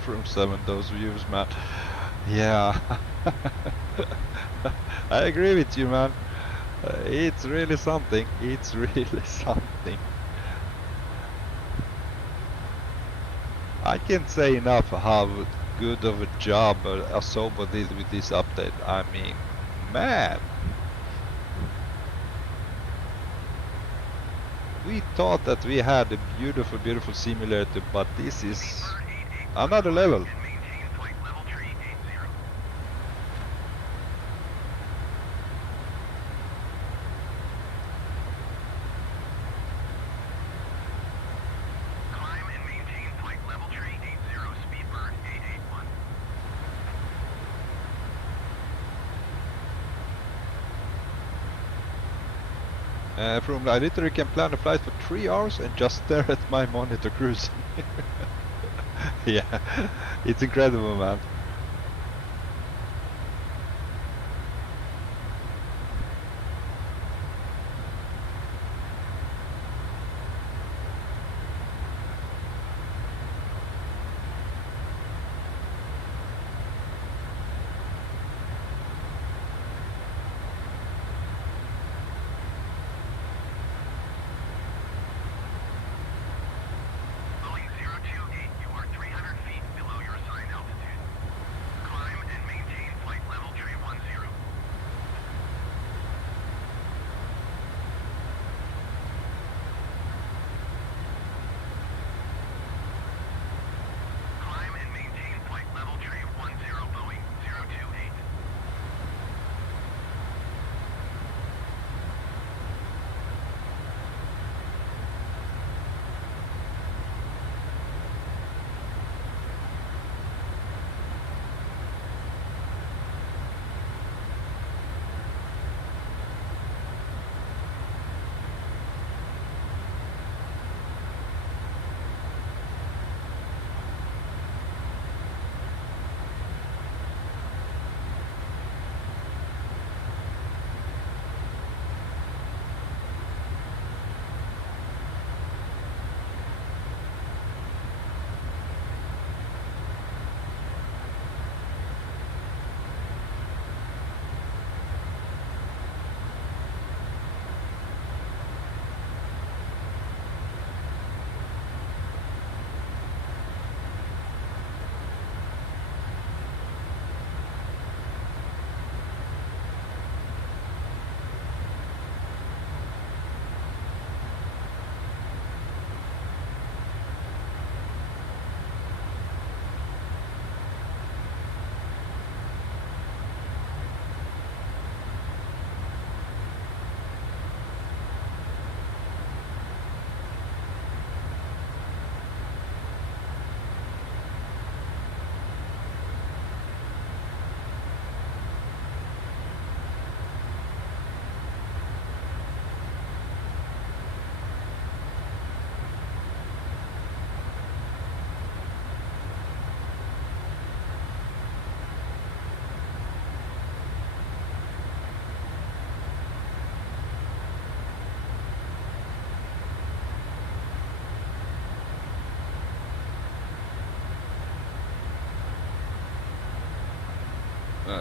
From 7, those views, man. Yeah. I agree with you, man. It's really something. It's really something. I can't say enough how good of a job Asobo did with this update. I mean, man. We thought that we had a beautiful, beautiful simulator, but this is another level. From I literally can plan a flight for 3 hours and just stare at my monitor cruising. Yeah, it's incredible, man. Boeing 028, you are 300 feet below your assigned altitude. Climb and maintain flight level tree 10. Climb and maintain flight level tree 10, Boeing 028.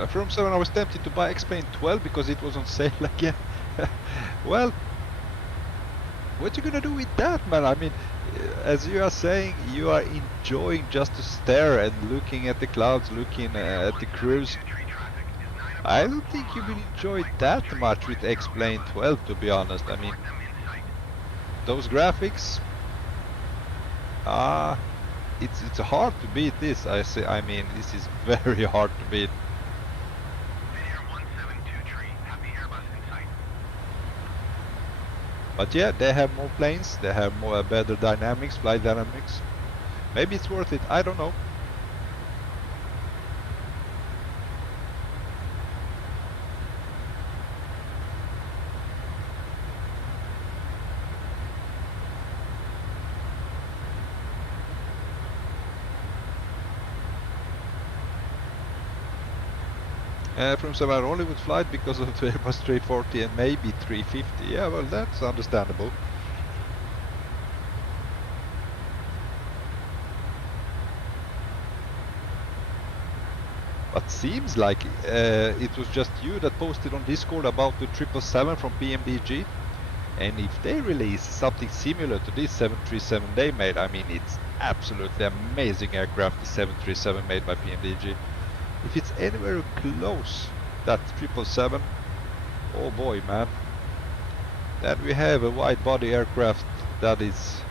From 7 I was tempted to buy X-Plane 12 because it was on sale again. Well, what you gonna do with that, man? I mean, as you are saying, you are enjoying just to stare and looking at the clouds, looking at the cruise. I don't think you will enjoy that much with X-Plane 12, to be honest. I mean, those graphics, it's hard to beat this. I mean, this is very hard to beat. But yeah, they have more planes, they have more better dynamics, flight dynamics. Maybe it's worth it, I don't know. From some I only would flight because of the Airbus 340 and maybe 350. Yeah, well, that's understandable. But seems like it was just you that posted on Discord about the 777 from PMDG. And if they release something similar to this 737 they made, I mean, it's absolutely amazing aircraft, the 737 made by PMDG. If it's anywhere close that 777, oh boy, man, then we have a wide body aircraft that is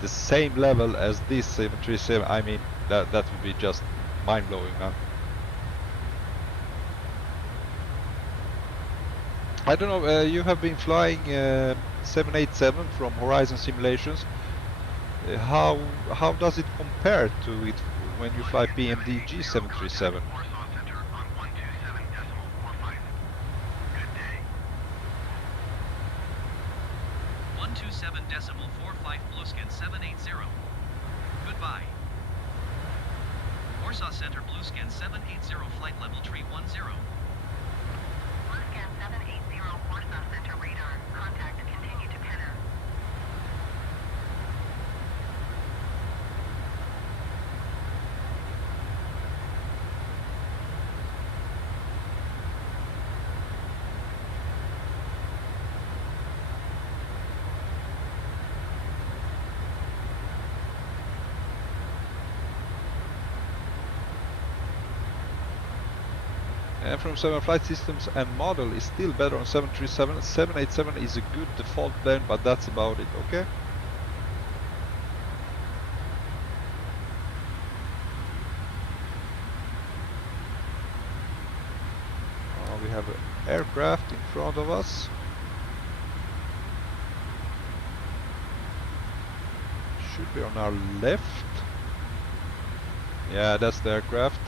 the same level as this 737. I mean, that would be just mind-blowing, man. I don't know, you have been flying 787 from Horizon Simulations. How does it compare to it when you fly PMDG 737? 127.45 Blueskin 780. Goodbye. Warsaw Center Blueskin 780 flight level tree 10. Bluescan 780 Warsaw Center radar. Contact continue to Penner. And from 7 Flight Systems and model is still better on 737. 787 is a good default blend, but that's about it, okay? We have an aircraft in front of us. Should be on our left. Yeah, that's the aircraft.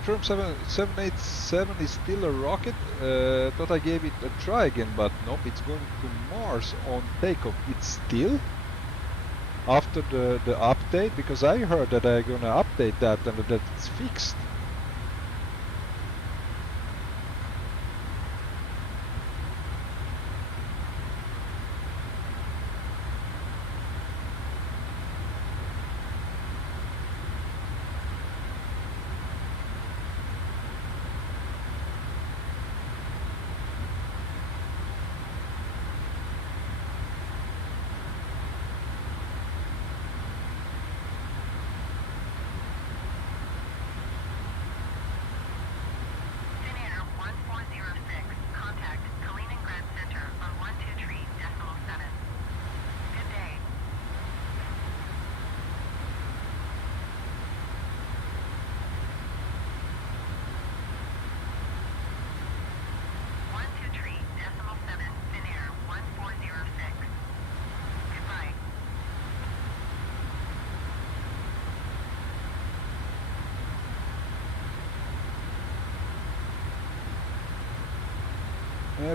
From 787 is still a rocket. Thought I gave it a try again, but nope, it's going to Mars on takeoff. It's still after the update, because I heard that they're gonna update that and that it's fixed.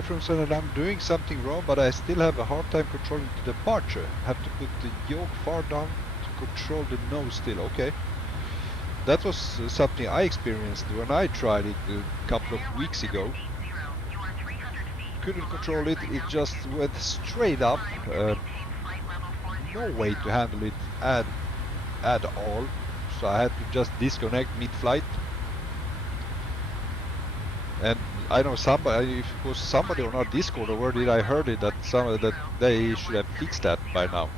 From Sweden, I'm doing something wrong, but I still have a hard time controlling the departure. Have to put the yoke far down to control the nose still. Okay. That was something I experienced when I tried it a couple of weeks ago. Couldn't control it, it just went straight up. No way to handle it at all. So I had to just disconnect mid-flight. And I know somebody, if it was somebody on our Discord, or where did I heard it, that that they should have fixed that by now.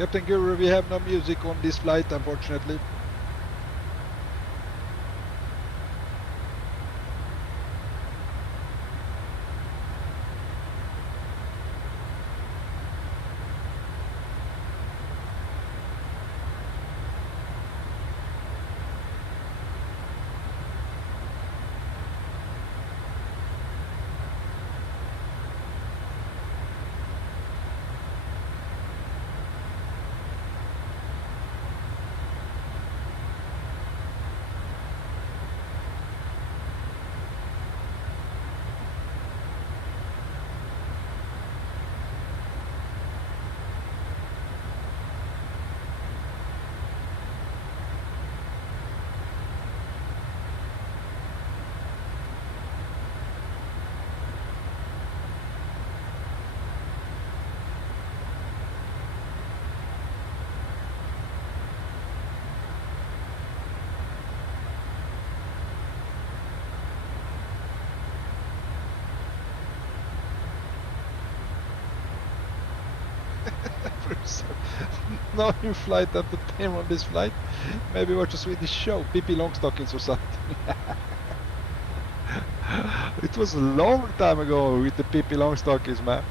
Captain Guru, we have no music on this flight, unfortunately. No new flight after 10 on this flight. Maybe watch a Swedish show, Pippi Longstockings or something. It was a long time ago with the Pippi Longstockings, man.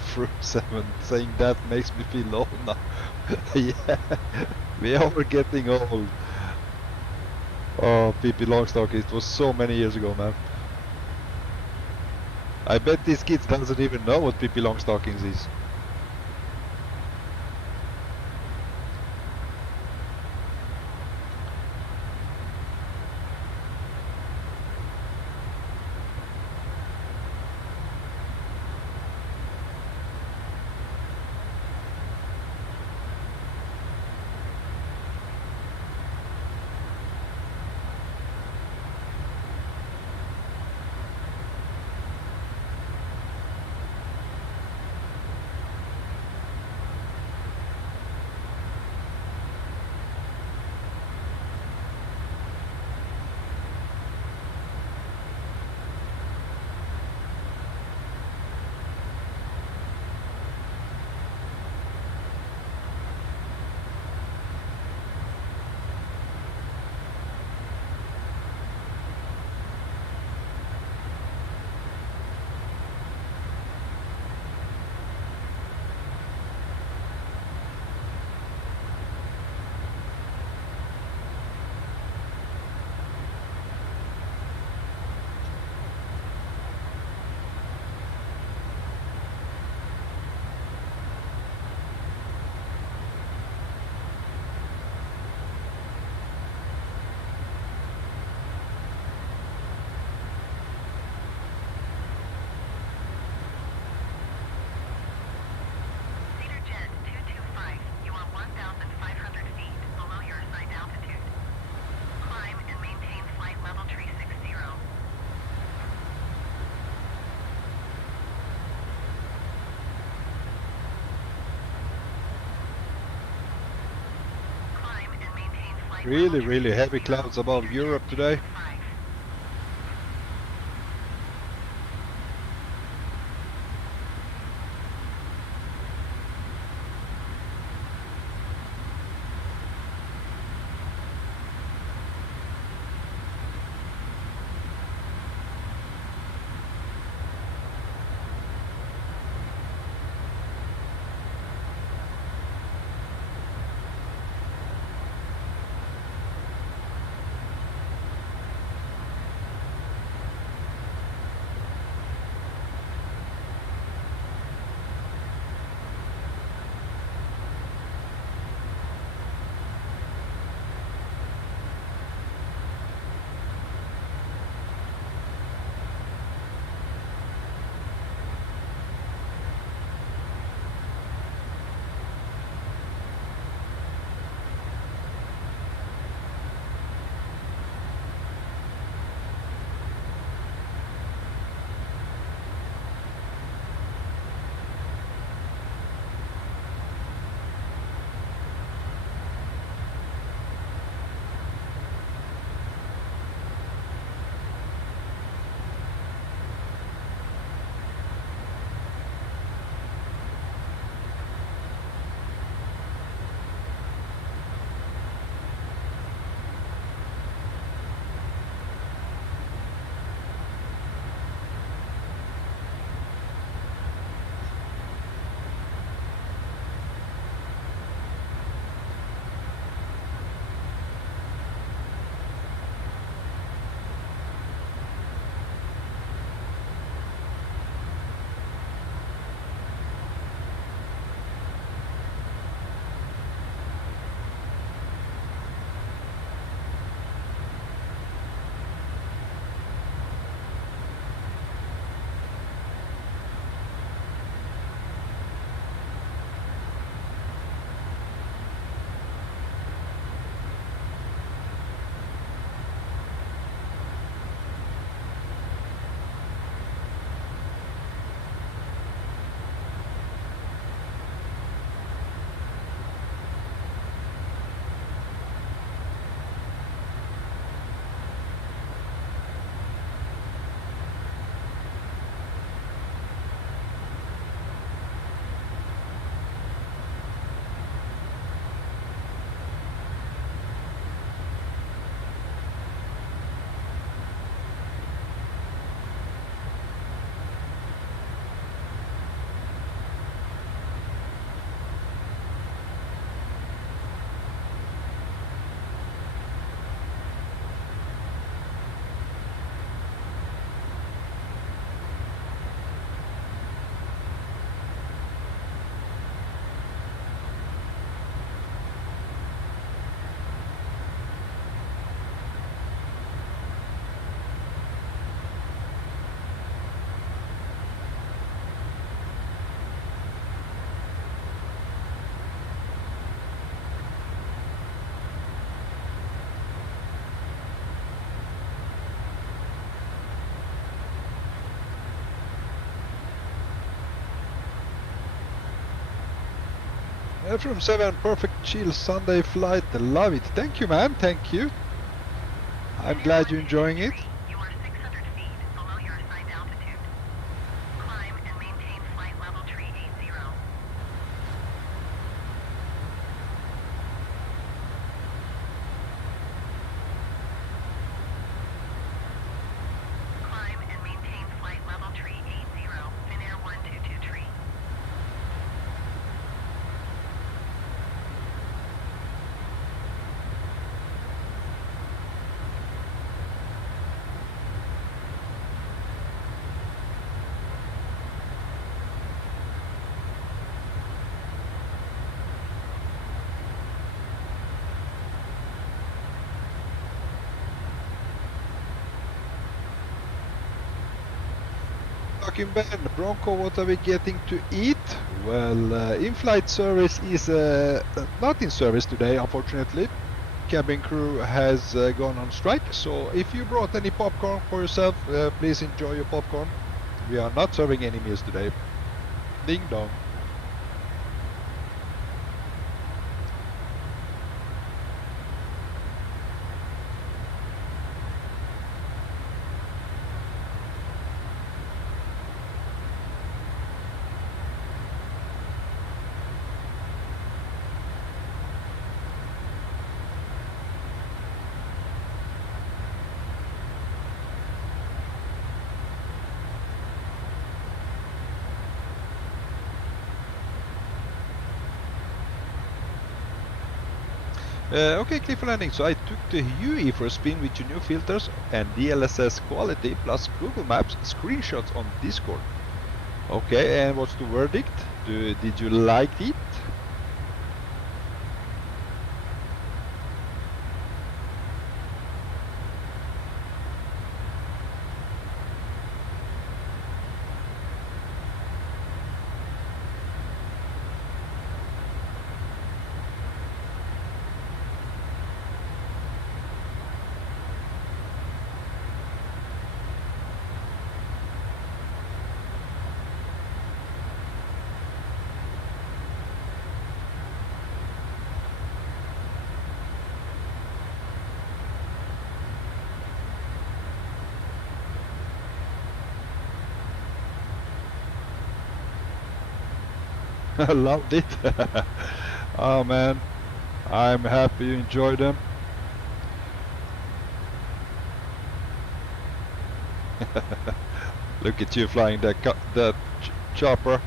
Through 7 saying that makes me feel old now. Yeah, we are getting old. Oh, Pippi Longstocking, it was so many years ago, man. I bet these kids doesn't even know what Pippi Longstockings is. Really heavy clouds above Europe today. From 7, perfect chill Sunday flight, love it. Thank you, man, thank you. I'm glad you're enjoying it. You are 600 feet below your assigned altitude. Climb and maintain flight level tree 80. Climb and maintain flight level tree 80, Finnair 122 tree. Talking Ben, Bronco, what are we getting to eat? Well, in-flight service is not in service today, unfortunately. Cabin crew has gone on strike, so if you brought any popcorn for yourself, please enjoy your popcorn. We are not serving any meals today. Ding dong. Okay, Cliff Landing, so I took the UE for a spin with your new filters and DLSS quality plus Google Maps screenshots on Discord. Okay, and what's the verdict? Did you like it? I loved it. Oh man, I'm happy you enjoyed them. Look at you flying that chopper.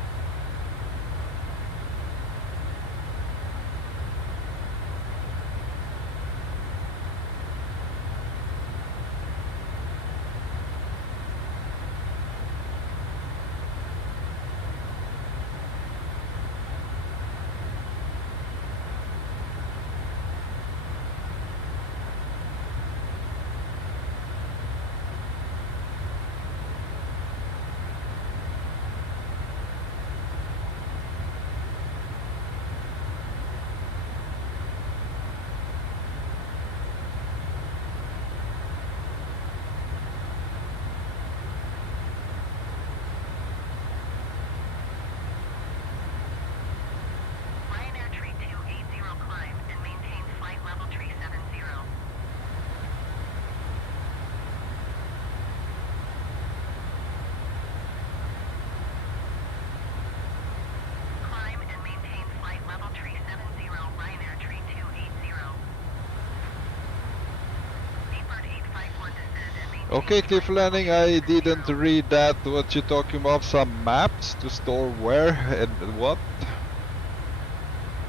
Okay, Cliff Landing, I didn't read that. What you talking about? Some maps to store where and what?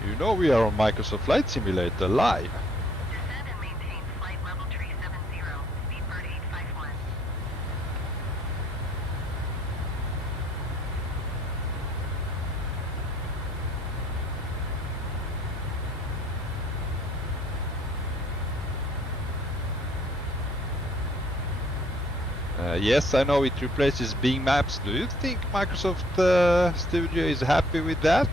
You know we are on Microsoft Flight Simulator live. Descend and maintain flight level tree 70, Speedbird 851. Yes, I know it replaces Bing Maps. Do you think Microsoft Studio is happy with that?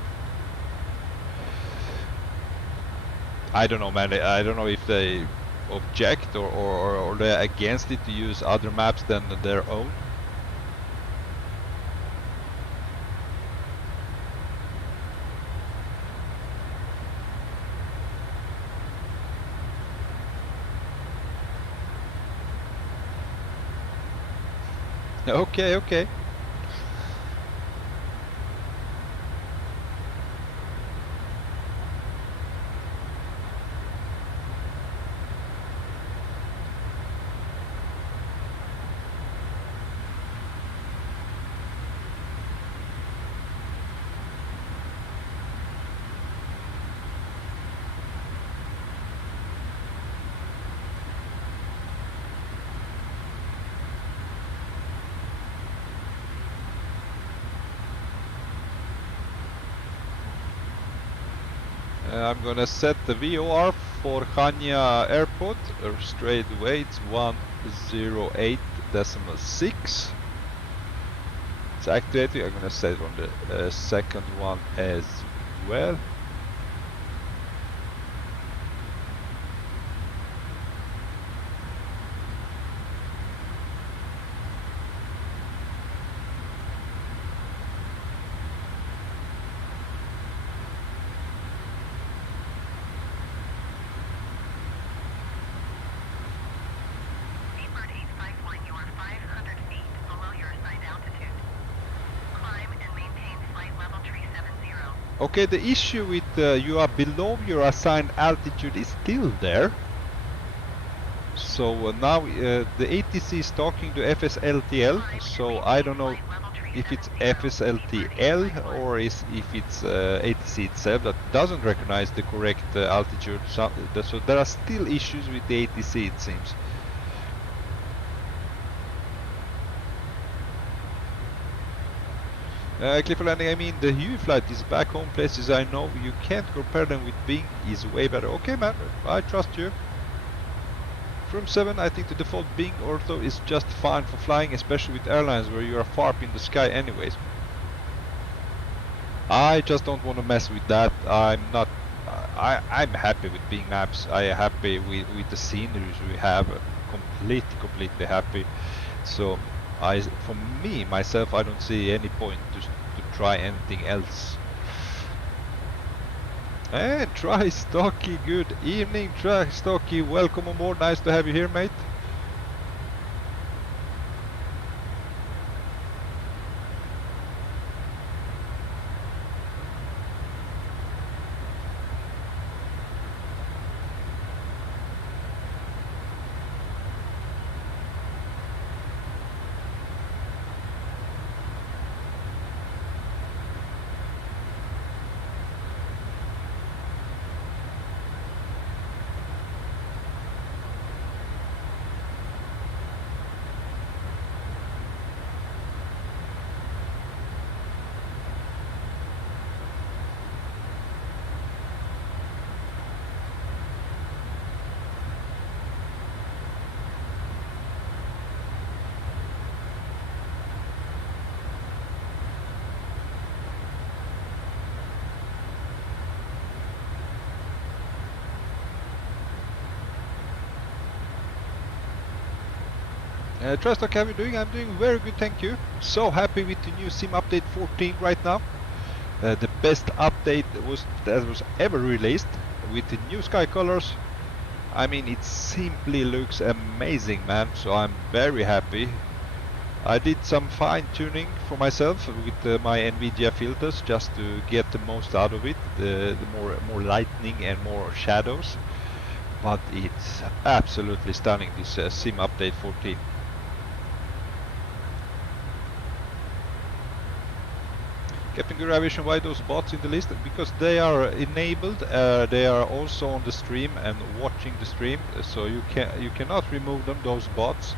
I don't know, man. I don't know if they object or they're against it to use other maps than their own. Okay, okay. I'm gonna set the VOR for Chania Airport, straight away, it's 108.6. It's activated. I'm gonna set it on the second one as well. Okay, the issue with you are below your assigned altitude is still there. So now the ATC is talking to FSLTL, so I don't know if it's FSLTL or if it's ATC itself that doesn't recognize the correct altitude. So there are still issues with the ATC, it seems. Cliff Landing, I mean the TUIFly is back home places I know. You can't compare them with Bing, is way better. Okay man, I trust you. From 7, I think the default Bing Ortho is just fine for flying, especially with airlines where you are far up in the sky anyways. I just don't want to mess with that. I'm I'm happy with Bing Maps. I'm happy with the sceneries we have. Completely happy. So for me, myself, I don't see any point to try anything else. And Try Stocky, good evening, Try Stocky, welcome on board, nice to have you here, mate. Trust, how are you doing? I'm doing very good, thank you. So happy with the new sim update 14 right now. The best update that was ever released with the new sky colors. I mean, it simply looks amazing, man. So I'm very happy. I did some fine tuning for myself with my Nvidia filters just to get the most out of it. The more lightning and more shadows. But it's absolutely stunning, this sim update 14. Captain Guru Aviation, why those bots in the list? Because they are enabled, they are also on the stream and watching the stream, so you cannot remove them, those bots.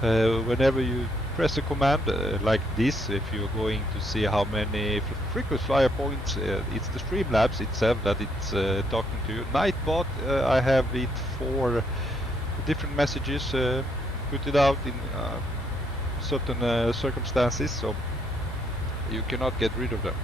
Whenever you press a command like this, if you're going to see how many frequent flyer points, it's the Streamlabs itself that it's talking to you. Nightbot, I have it for different messages, put it out in certain circumstances, so you cannot get rid of them.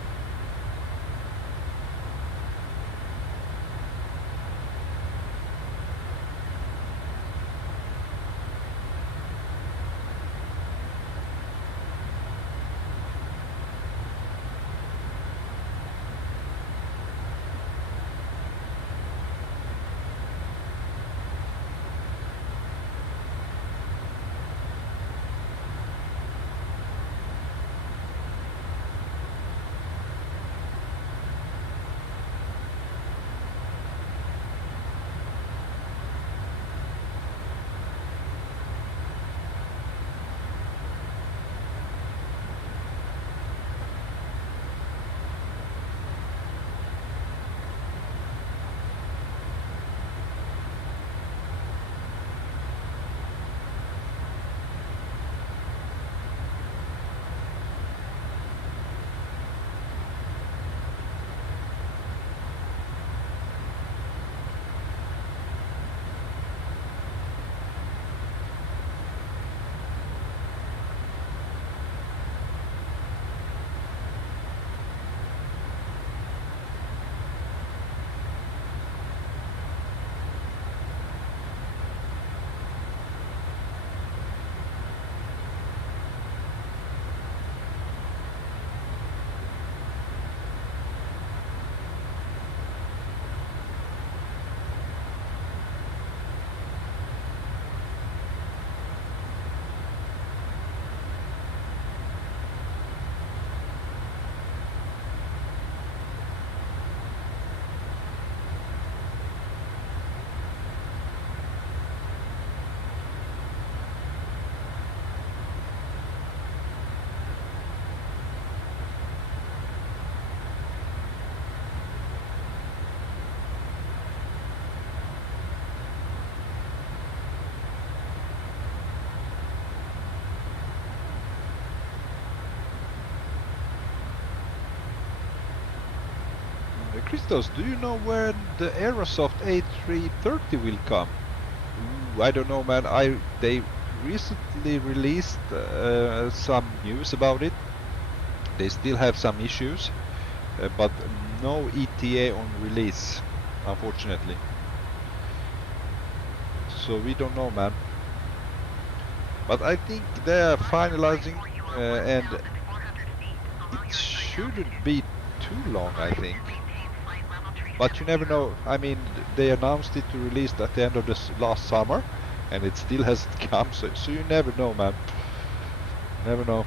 Christos, do you know when the AEROSOFT A330 will come? Ooh, I don't know, man. They recently released some news about it. They still have some issues, but no ETA on release, unfortunately. So we don't know, man. But I think they are finalizing, and it shouldn't be too long, I think. But you never know. I mean, they announced it to release at the end of this last summer, and it still hasn't come. So you never know, man. Never know.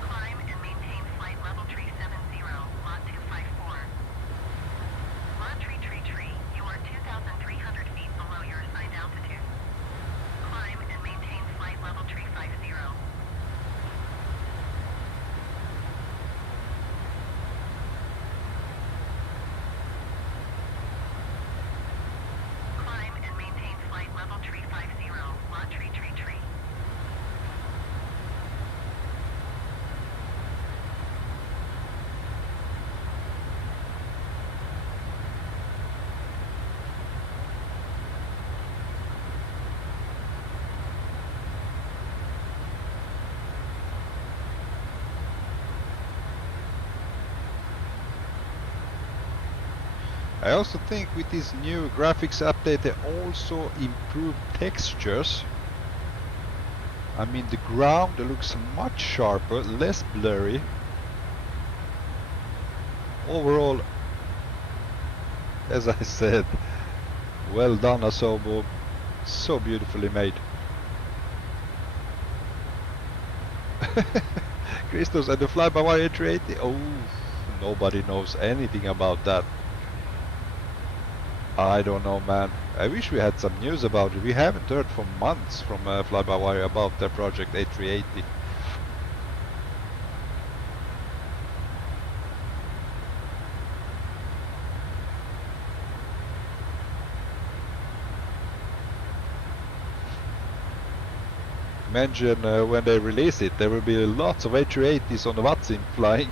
Climb and maintain flight level tree 70, lot 254. Lot tree, you are 2,300 feet below your assigned altitude. Climb and maintain flight level tree 50. Climb and maintain flight level tree 50, lot tree. I also think with this new graphics update they also improved textures. I mean, the ground looks much sharper, less blurry. Overall, as I said, well done Asobo, so beautifully made. Christos, and the fly-by-wire A380, oh, nobody knows anything about that. I don't know, man. I wish we had some news about it. We haven't heard for months from Fly-by-Wire about their project A380. Imagine when they release it, there will be lots of A380s on the VATSIM flying.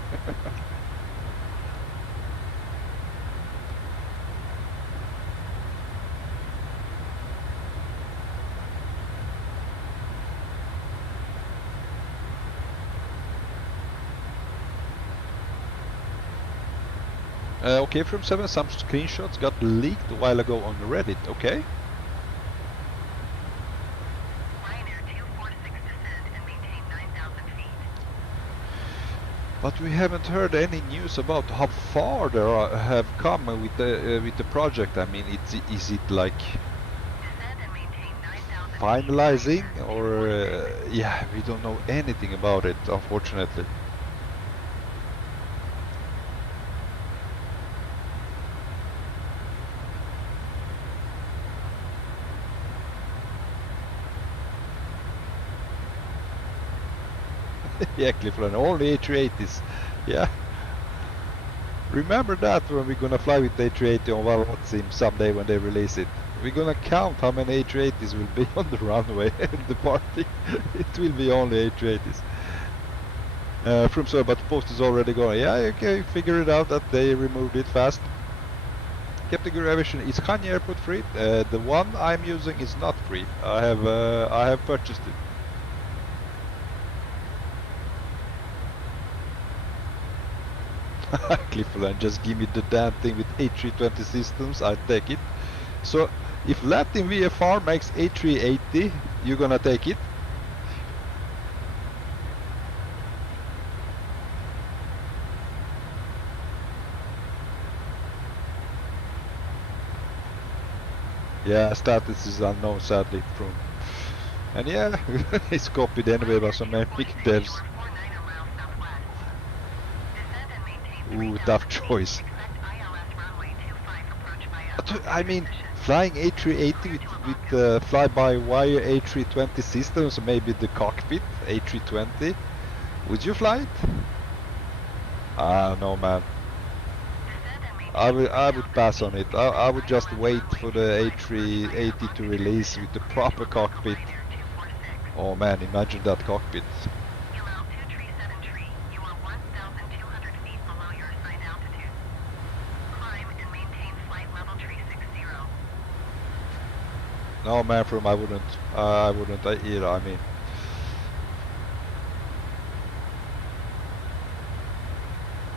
Okay, from 7, some screenshots got leaked a while ago on Reddit, okay? Ryanair 246 descend and maintain 9,000 feet. But we haven't heard any news about how far they have come with the project. I mean, is it like Descend and maintain 9,000 finalizing, or yeah, we don't know anything about it, unfortunately. Yeah, Clifford, only A380s. Yeah. Remember that when we're gonna fly with A380 on VATSIM someday when they release it. We're gonna count how many A380s will be on the runway and the party. It will be only A380s. From so, but the post is already going. Yeah, okay, figure it out that they removed it fast. Captain Guru Aviation, is Chania Airport free? The one I'm using is not free. I have purchased it. Clifford, just give me the damn thing with A320 systems, I'll take it. So, if Latin VFR makes A380, you're gonna take it? Yeah, status is unknown, sadly, from. And yeah, it's copied anyway by some epic devs. Ooh, tough choice. I mean, flying A380 with fly-by-wire A320 systems, maybe the cockpit A320. Would you fly it? No, man. I would pass on it. I would just wait for the A380 to release with the proper cockpit. Oh man, imagine that cockpit. No, man, from I wouldn't either. I mean,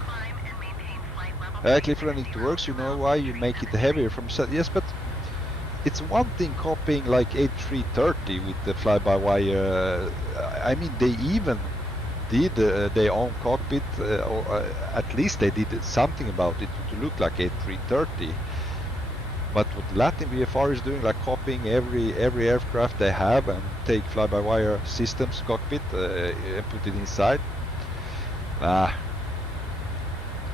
Climb and maintain flight level Cleveland, it works. You know why you make it heavier from set? Yes, but it's one thing copying like A330 with the fly-by-wire. I mean, they even did their own cockpit, or at least they did something about it to look like A330. But what Latin VFR is doing, like copying every aircraft they have and take fly-by-wire systems cockpit and put it inside.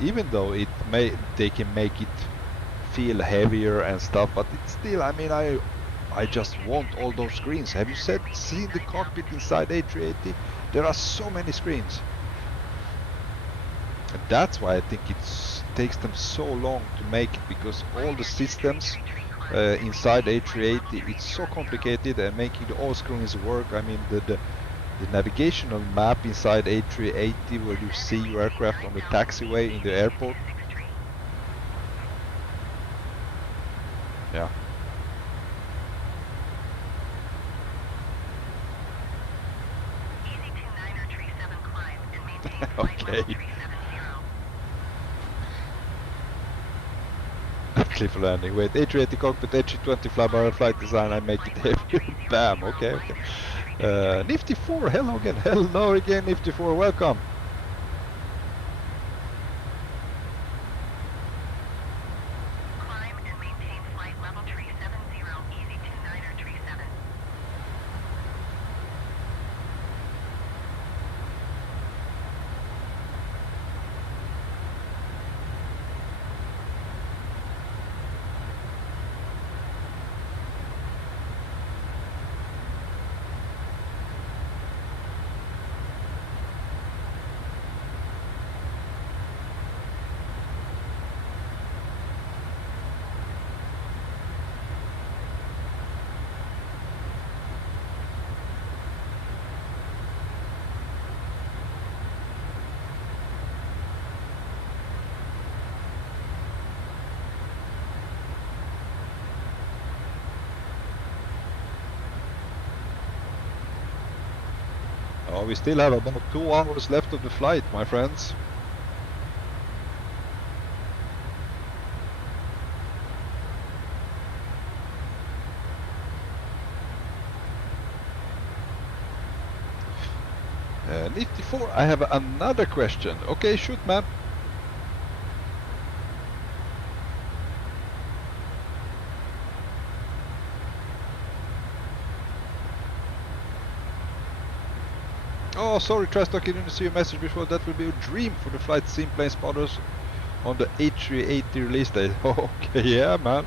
Even though they can make it feel heavier and stuff, but it's still, I mean, I just want all those screens. Have you seen the cockpit inside A380? There are so many screens. And that's why I think it takes them so long to make it, because all the systems inside A380, it's so complicated, and making the all screens work. I mean, the navigational map inside A380 where you see your aircraft on the taxiway in the airport. Yeah. Okay. Cliff landing. Wait, A380 cockpit, A320 fly-by-wire flight design. I make it heavy. Bam. Okay. Okay. Nifty 4. Hello again. Hello again, Nifty 4. Welcome. Climb and maintain flight level 370, easy 29er 37. Oh, we still have about 2 hours left of the flight, my friends. Nifty 4, I have another question. Okay, shoot, man. Oh, sorry, Trastock, I didn't see your message before. That will be a dream for the flight sim plane spotters on the A380 release date. Okay, yeah, man.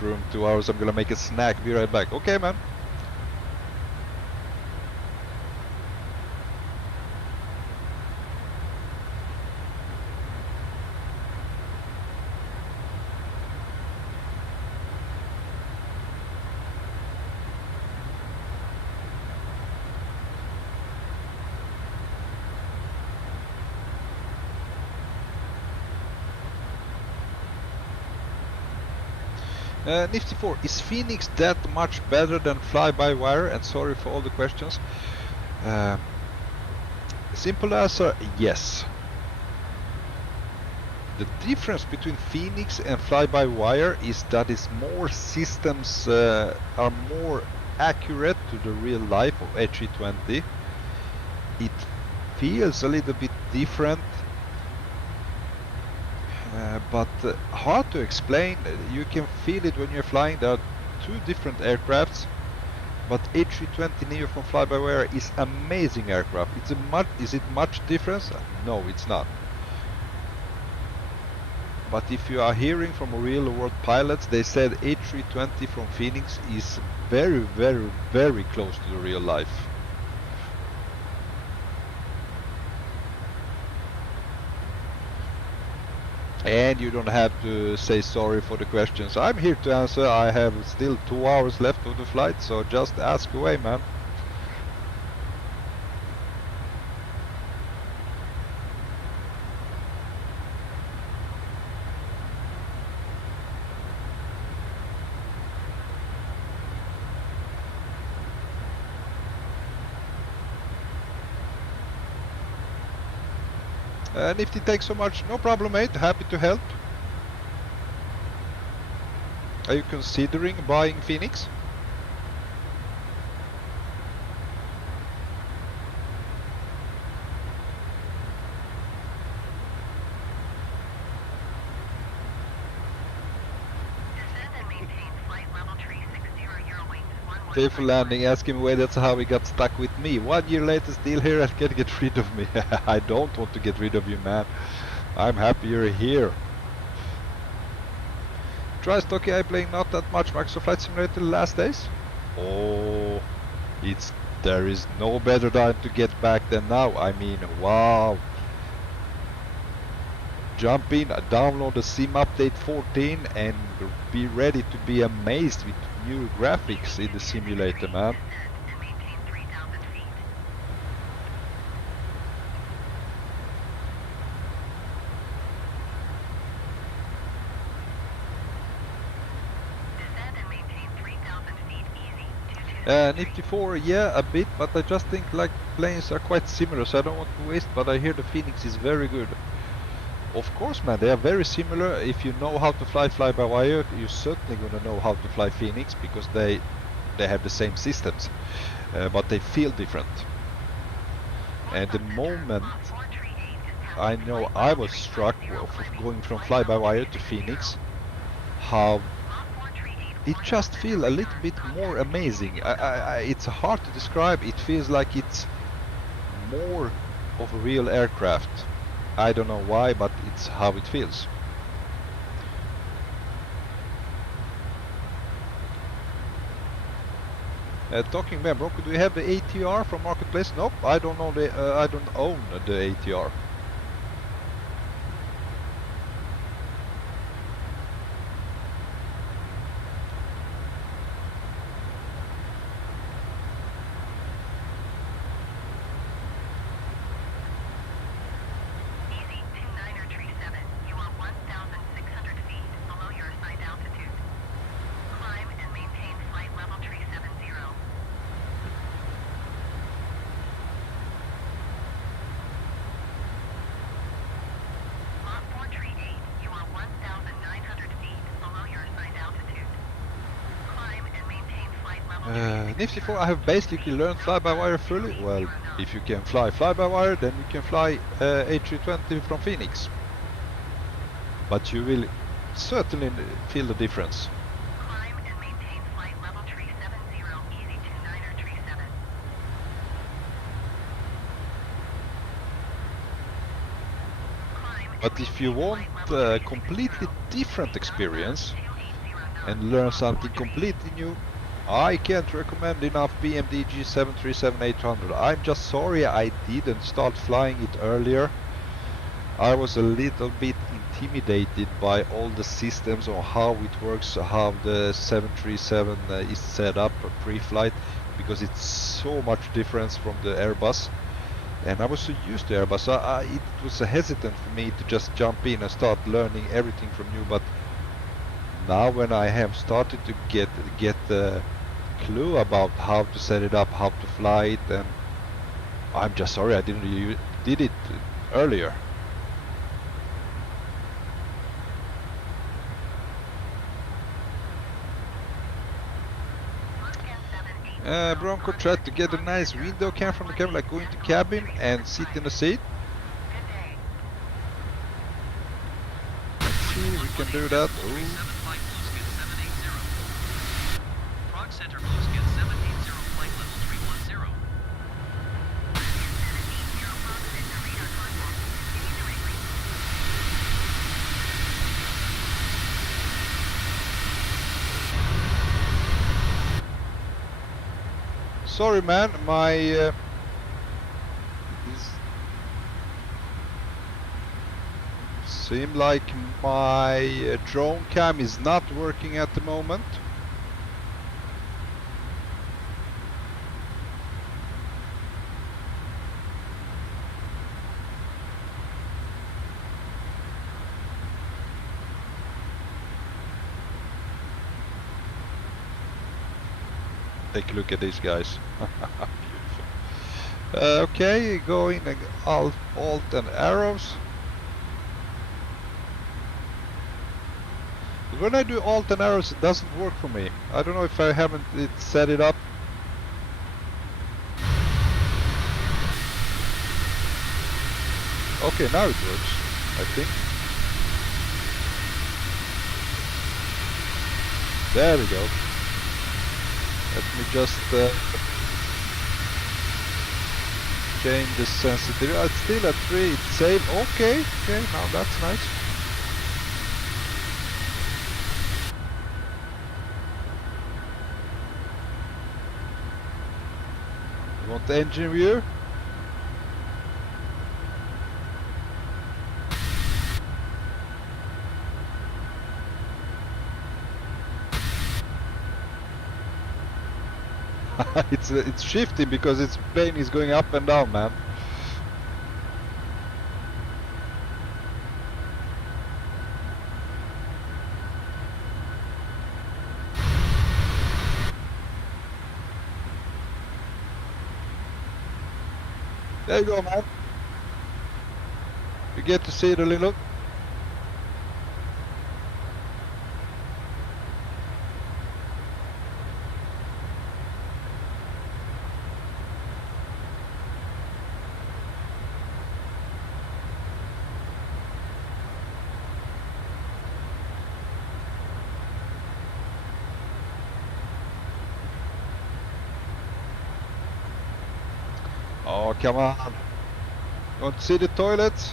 From 2 hours, I'm gonna make a snack. Be right back. Okay, man. Nifty 4, is Phoenix that much better than fly-by-wire? And sorry for all the questions. Simple answer, yes. The difference between Phoenix and fly-by-wire is that more systems are more accurate to the real life of A320. It feels a little bit different. But hard to explain. You can feel it when you're flying. There are two different aircrafts, but A320neo from fly-by-wire is amazing aircraft. Is it much difference? No, it's not. But if you are hearing from real world pilots, they said A320 from Phoenix is very, very, very close to the real life. And you don't have to say sorry for the questions. I'm here to answer. I have still 2 hours left of the flight, so just ask away, man. Nifty, thanks so much. No problem, mate. Happy to help. Are you considering buying Phoenix? TUIFly landing, ask him why that's how he got stuck with me. 1 year later, still here and can't get rid of me. I don't want to get rid of you, man. I'm happy you're here. Try Stock AI playing not that much Microsoft Flight Simulator the last days? Oh, there is no better time to get back than now. I mean, wow. Jump in, download the Sim Update 14 and be ready to be amazed with new graphics in the simulator, man. Nifty 4, yeah, a bit, but I just think like planes are quite similar, so I don't want to waste, but I hear the Phoenix is very good. Of course, man, they are very similar. If you know how to fly fly-by-wire, you're certainly going to know how to fly Phoenix, because they have the same systems, but they feel different. And the moment I know I was struck of going from fly-by-wire to Phoenix, how it just feels a little bit more amazing. It's hard to describe. It feels like it's more of a real aircraft. I don't know why, but it's how it feels. Talking about Bronco, do you have the ATR from Marketplace? Nope, I don't know I don't own the ATR. Nifty 4, I have basically learned fly-by-wire fully. Well, if you can fly fly-by-wire, then you can fly A320 from Phoenix. But you will certainly feel the difference. Climb and maintain flight level tree 70, easy 29er tree 7. But if you want a completely different experience and learn something completely new, I can't recommend enough PMDG 737-800. I'm just sorry I didn't start flying it earlier. I was a little bit intimidated by all the systems on how it works, how the 737 is set up pre-flight, because it's so much difference from the Airbus. And I was so used to Airbus, it was hesitant for me to just jump in and start learning everything from new. But now when I have started to get the clue about how to set it up, how to fly it, and I'm just sorry I didn't did it earlier. Bronco tried to get a nice window cam from the camera, like go into cabin and sit in the seat. Let's see if we can do that. Ooh. Center Blueskin 780 flight level 310. Sorry man, my seems like my drone cam is not working at the moment. Take a look at these guys. Beautiful. Okay, going alt and arrows. When I do alt and arrows, it doesn't work for me. I don't know if I haven't set it up. Okay, now it works, I think. There we go. Let me just change the sensitivity. It's still at 3. It's same. Okay, now that's nice. You want the engine view? it's shifting because its plane is going up and down, man. There you go, man. You get to see it a little. Oh, come on. You want to see the toilets?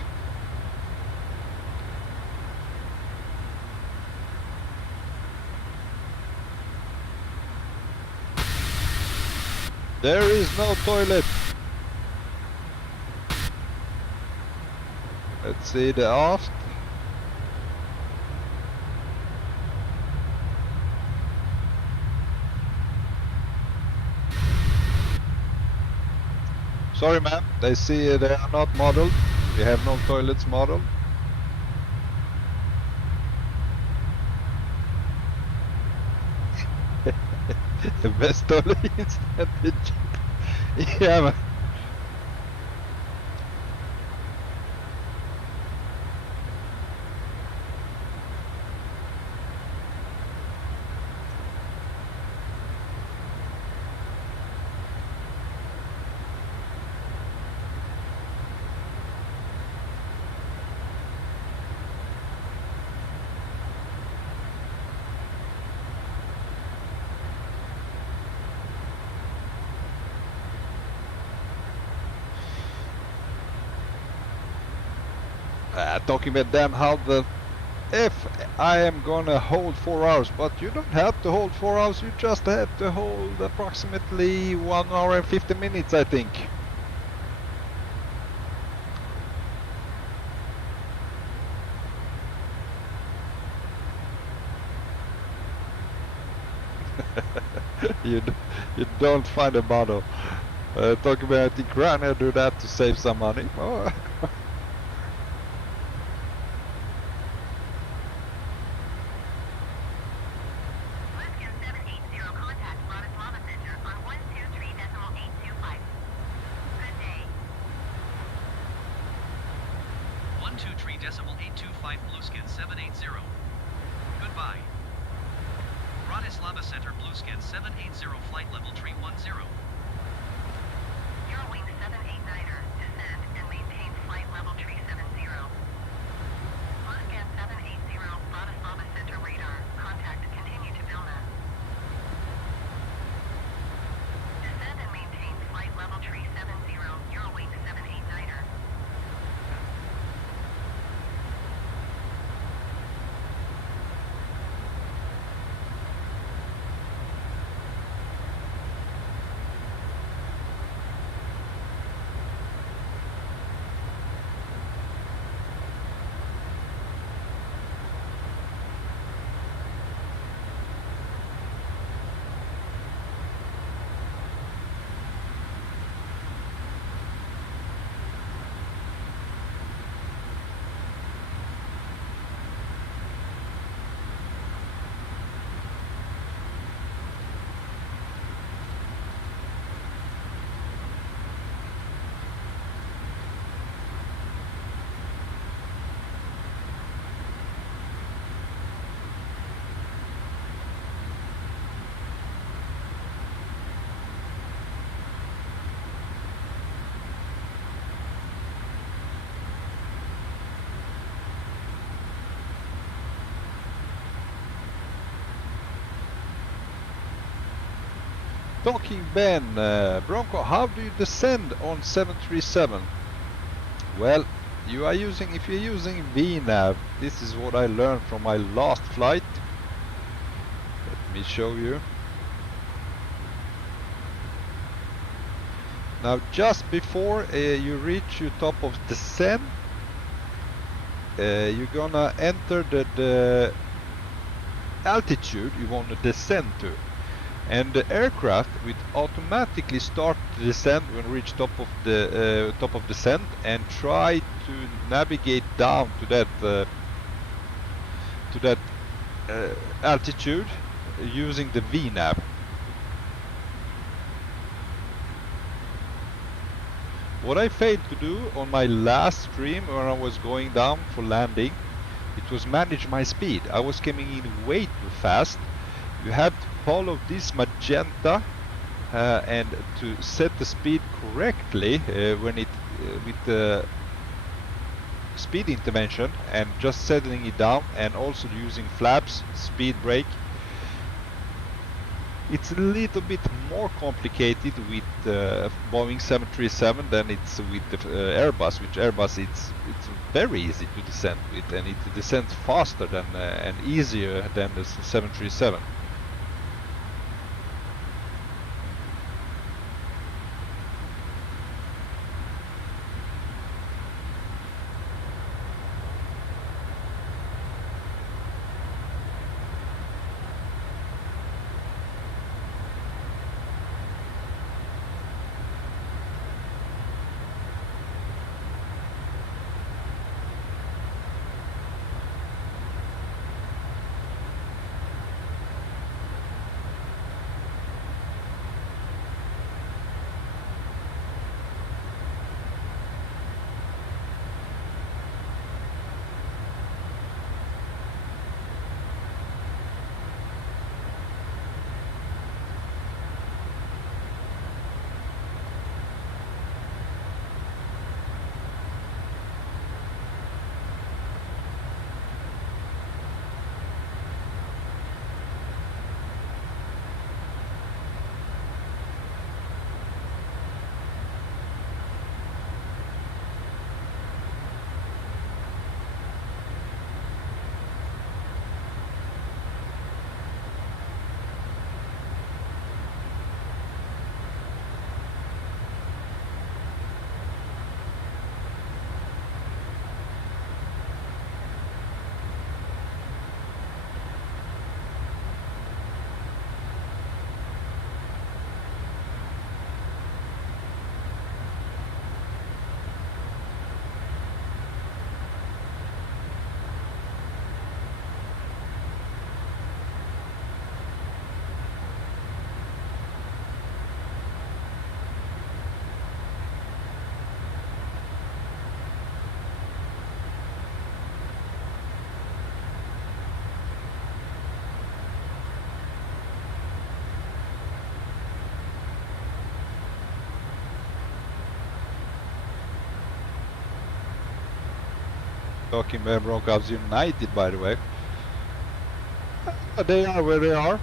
There is no toilet. Let's see the aft. Sorry, ma'am. They see they are not modeled. We have no toilets modeled. The best toilet instant. Yeah, man. Talking about them, how the if I am gonna hold 4 hours, but you don't have to hold 4 hours, you just have to hold approximately 1 hour and 50 minutes, I think. you don't find a model. Talking about, I think Ryanair do that to save some money. Oh. Talking Ben, Bronco, how do you descend on 737? Well, if you're using VNav, this is what I learned from my last flight. Let me show you. Now, just before you reach your top of descent, you're gonna enter the altitude you want to descend to, and the aircraft will automatically start to descend when reach top of descent, and try to navigate down to that altitude using the VNav. What I failed to do on my last stream when I was going down for landing, it was manage my speed. I was coming in way too fast. You had to follow this magenta and to set the speed correctly when it with the speed intervention, and just settling it down, and also using flaps, speed brake. It's a little bit more complicated with Boeing 737 than it's with the Airbus. Which Airbus it's very easy to descend with, and it descends faster than and easier than the 737. Talking about Broncos United, by the way. They are where they are.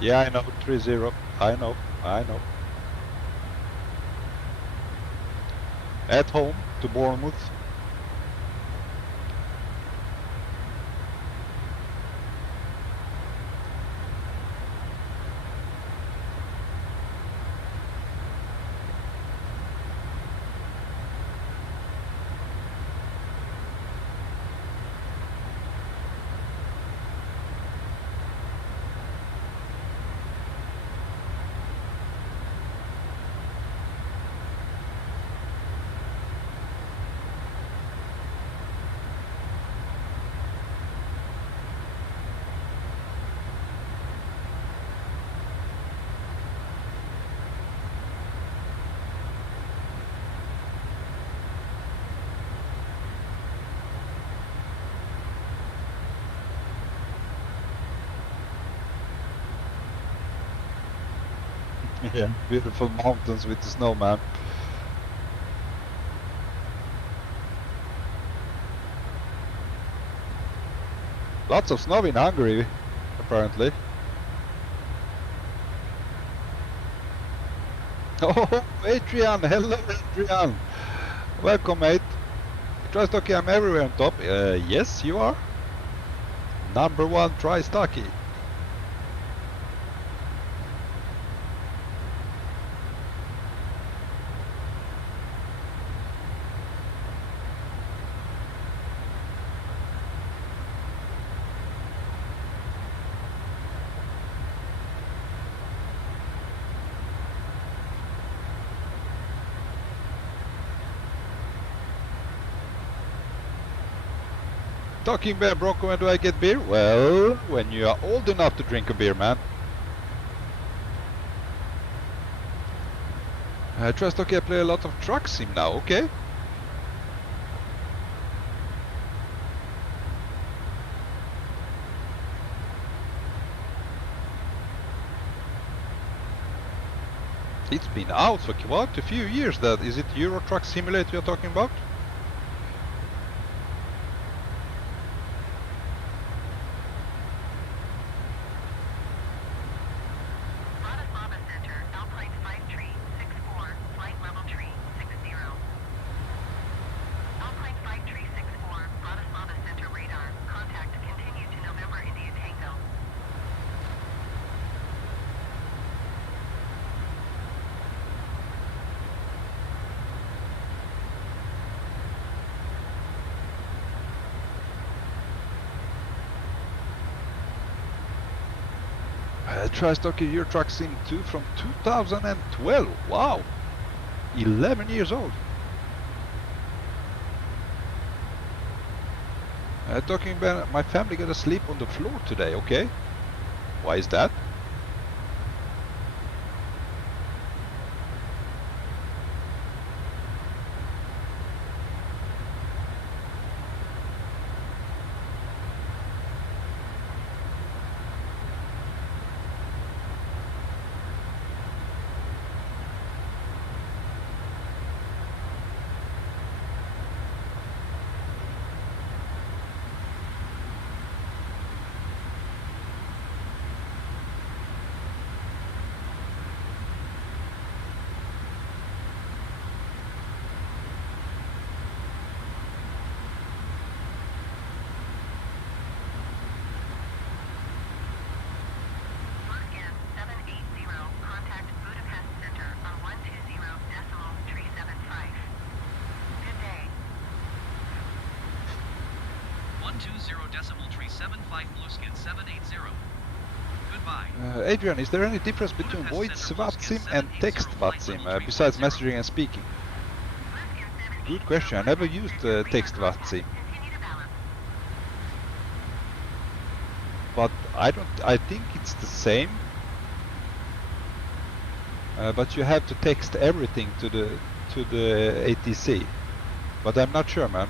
Yeah, I know, 3-0. I know. At home to Bournemouth. Yeah, beautiful mountains with the snow, man. Lots of snow in Hungary, apparently. Oh, Adrian! Hello, Adrian! Welcome, mate. TriStocky, I'm everywhere on top. Yes, you are. #1 TriStocky. Talking beer, Bronco, when do I get beer? Well, when you are old enough to drink a beer, man. TriStocky, I play a lot of truck sim now, okay? It's been out for quite a few years. That is it Euro Truck Simulator you're talking about? TriStocky Euro Truck Sim 2 from 2012. Wow, 11 years old. Talking about my family got to sleep on the floor today. Okay, why is that? Contact Budapest Center on 120.375. Good day. 120.375 Blueskin 780. Goodbye. Adrian, is there any difference between voice VATSIM and text VATSIM besides messaging and speaking? Good question. I never used text VATSIM, but I think it's the same. But you have to text everything to the ATC. But I'm not sure, man.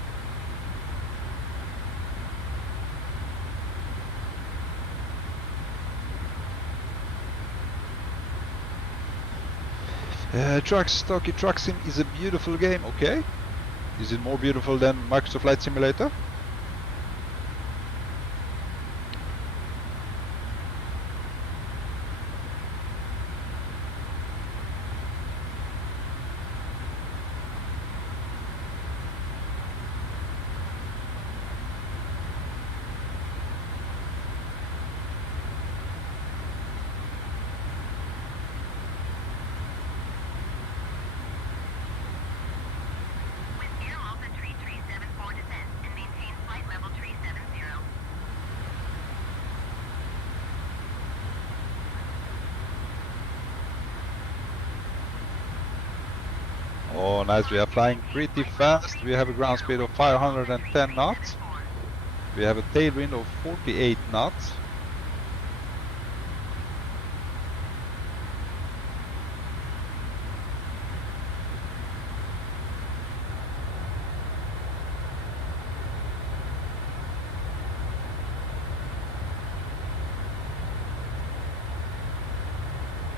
TriStocky Truck Sim is a beautiful game, okay? Is it more beautiful than Microsoft Flight Simulator? Oh, nice. We are flying pretty fast. We have a ground speed of 510 knots. We have a tailwind of 48 knots.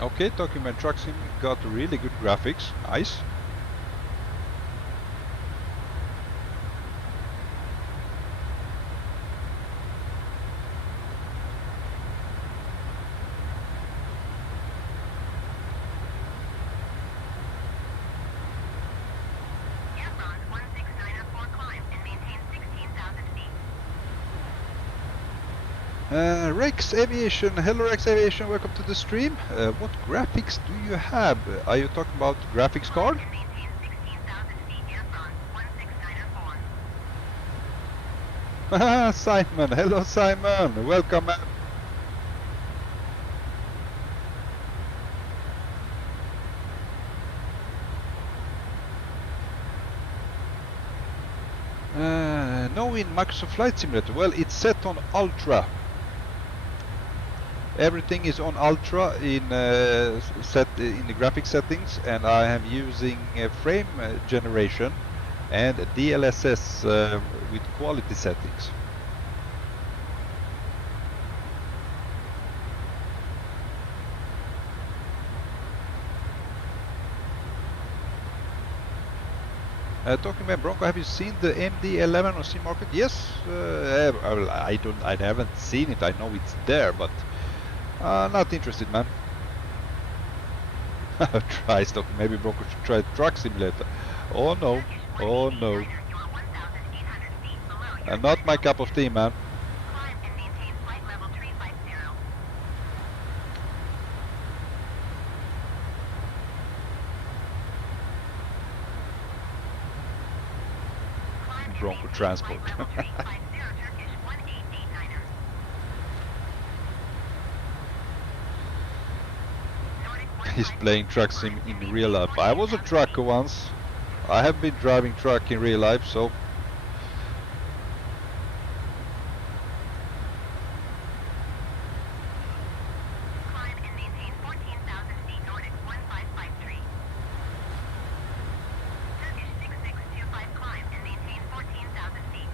Okay, Document Truck Sim got really good graphics. Nice. Airbus 16904 climb and maintain 16,000 feet. Rex Aviation, hello Rex Aviation, welcome to the stream. What graphics do you have? Are you talking about graphics card? And maintain 16,000 feet. Airbus 16904. Simon, hello Simon, welcome man. No, in Microsoft Flight Simulator, well, it's set on Ultra. Everything is on Ultra in set in the graphic settings, and I am using frame generation and DLSS with quality settings. Talking about Bronco, have you seen the MD11 on Steam Market? Yes, I haven't seen it. I know it's there, but not interested, man. Try stock. Maybe Bronco should try Truck Simulator. Oh no, oh no. You are 1,800 feet below your Not my cup of tea, man. climb and maintain flight level 350. Climb and Bronco maintain transport. flight level 350 Turkish 1889er. Nordic He's playing truck sim in real life. I was a trucker once. I have been driving truck in real life, so Climb and maintain 14,000 feet. Nordic 1553. Turkish 6625 climb and maintain 14,000 feet.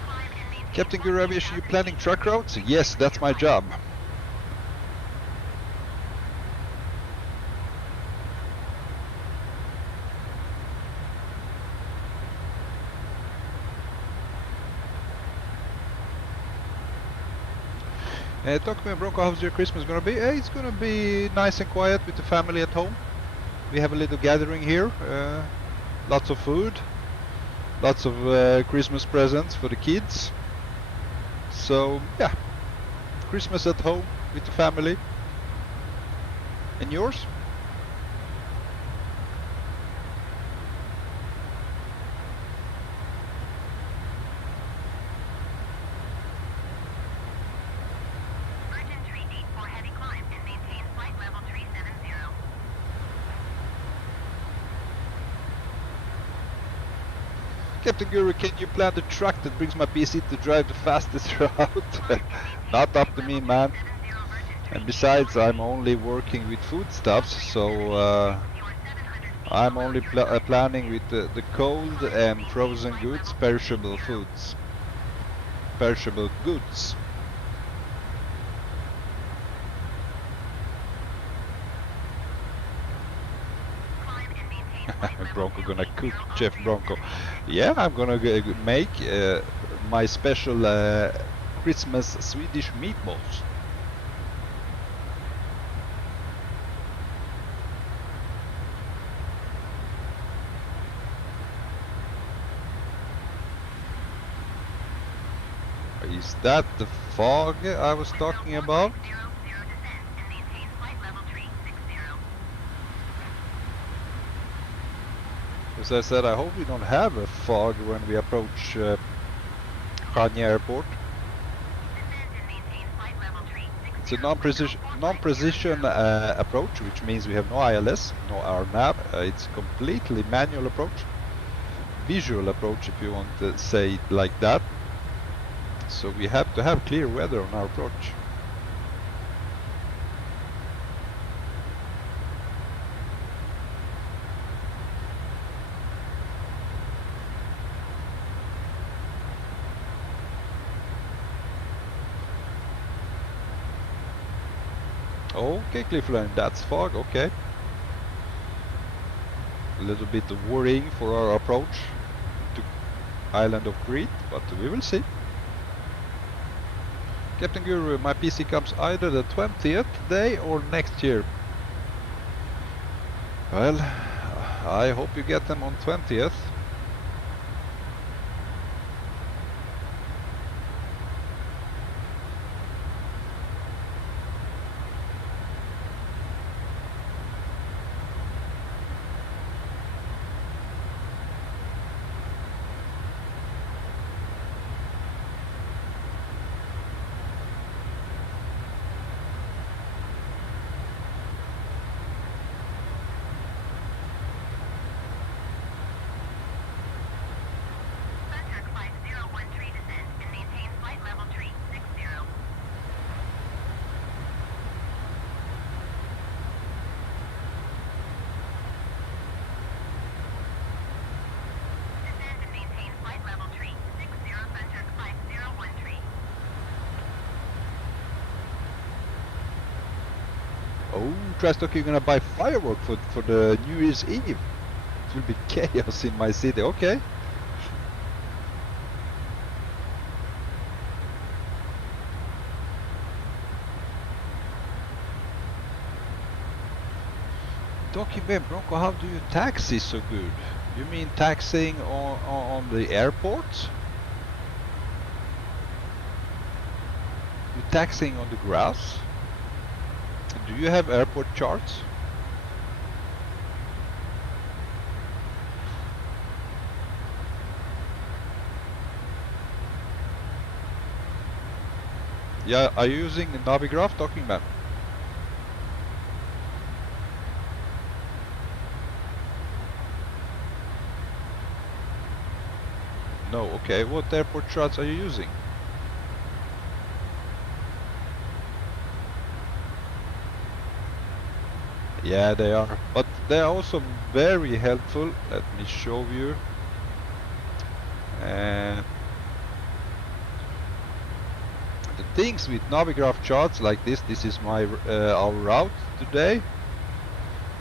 Climb and maintain Captain Guru Aviation, you 14,000 planning feet. truck routes? Yes, that's my job. Talk to me, Bronco, how's your Christmas gonna be? It's gonna be nice and quiet with the family at home. We have a little gathering here. Lots of food. Lots of Christmas presents for the kids. So, yeah. Christmas at home with the family. And yours? Virgin 384 heavy climb and maintain flight level 370. Captain Guru, can you plan the truck that brings my PC to drive the fastest route? Not up to me, man. And besides, I'm only working with foodstuffs, so I'm only planning with the cold and frozen goods, perishable foods. Perishable goods. Bronco gonna cook, Chef Bronco. Yeah, I'm gonna make my special Christmas Swedish meatballs. Is that the fog I was talking about? As I said, I hope we don't have a fog when we approach Chania Airport. It's a non-precision approach, which means we have no ILS, no RNAV. It's a completely manual approach, visual approach, if you want to say it like that. So we have to have clear weather on our approach. Okay, Cliffland, that's fog, okay. A little bit worrying for our approach to island of Crete, but we will see. Captain Guru, my PC comes either the 20th day or next year. Well, I hope you get them on 20th. Oh, trash talk, you're gonna buy firework for the New Year's Eve. It will be chaos in my city, okay. Talking about Bronco, how do you taxi so good? You mean taxiing on the airport? You're taxiing on the grass? Do you have airport charts? Yeah, are you using Navigraph, Talking Man? No, okay. What airport charts are you using? Yeah, they are, but they are also very helpful. Let me show you. And the things with Navigraph charts like this is my our route today.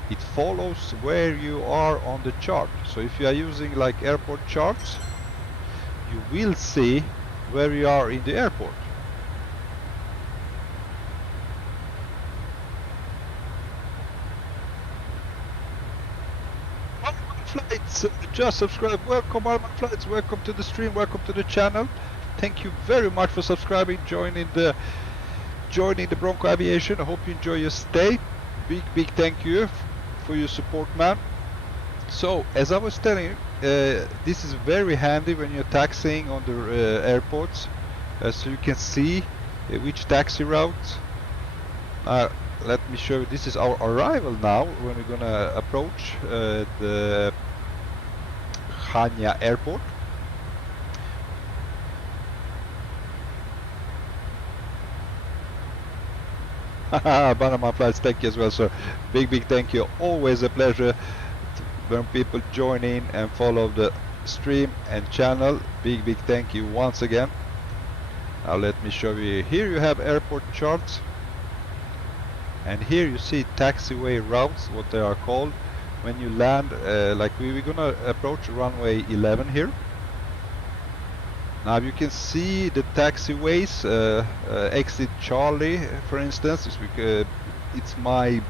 It follows where you are on the chart. So if you are using like airport charts, you will see where you are in the airport. Flights, just subscribe. Welcome all my flights. Welcome to the stream. Welcome to the channel. Thank you very much for subscribing, joining the Bronco Aviation. I hope you enjoy your stay. Big thank you for your support, man. So as I was telling you, this is very handy when you're taxiing on the airports, so you can see which taxi route. Let me show you. This is our arrival now when we're gonna approach the Chania airport. Panama flights, thank you as well, sir. Big thank you. Always a pleasure when people join in and follow the stream and channel. Big thank you once again. Now let me show you. Here you have airport charts. And here you see taxiway routes, what they are called. When you land, like we're gonna approach runway 11 here. Now you can see the taxiways, exit Charlie, for instance. It's my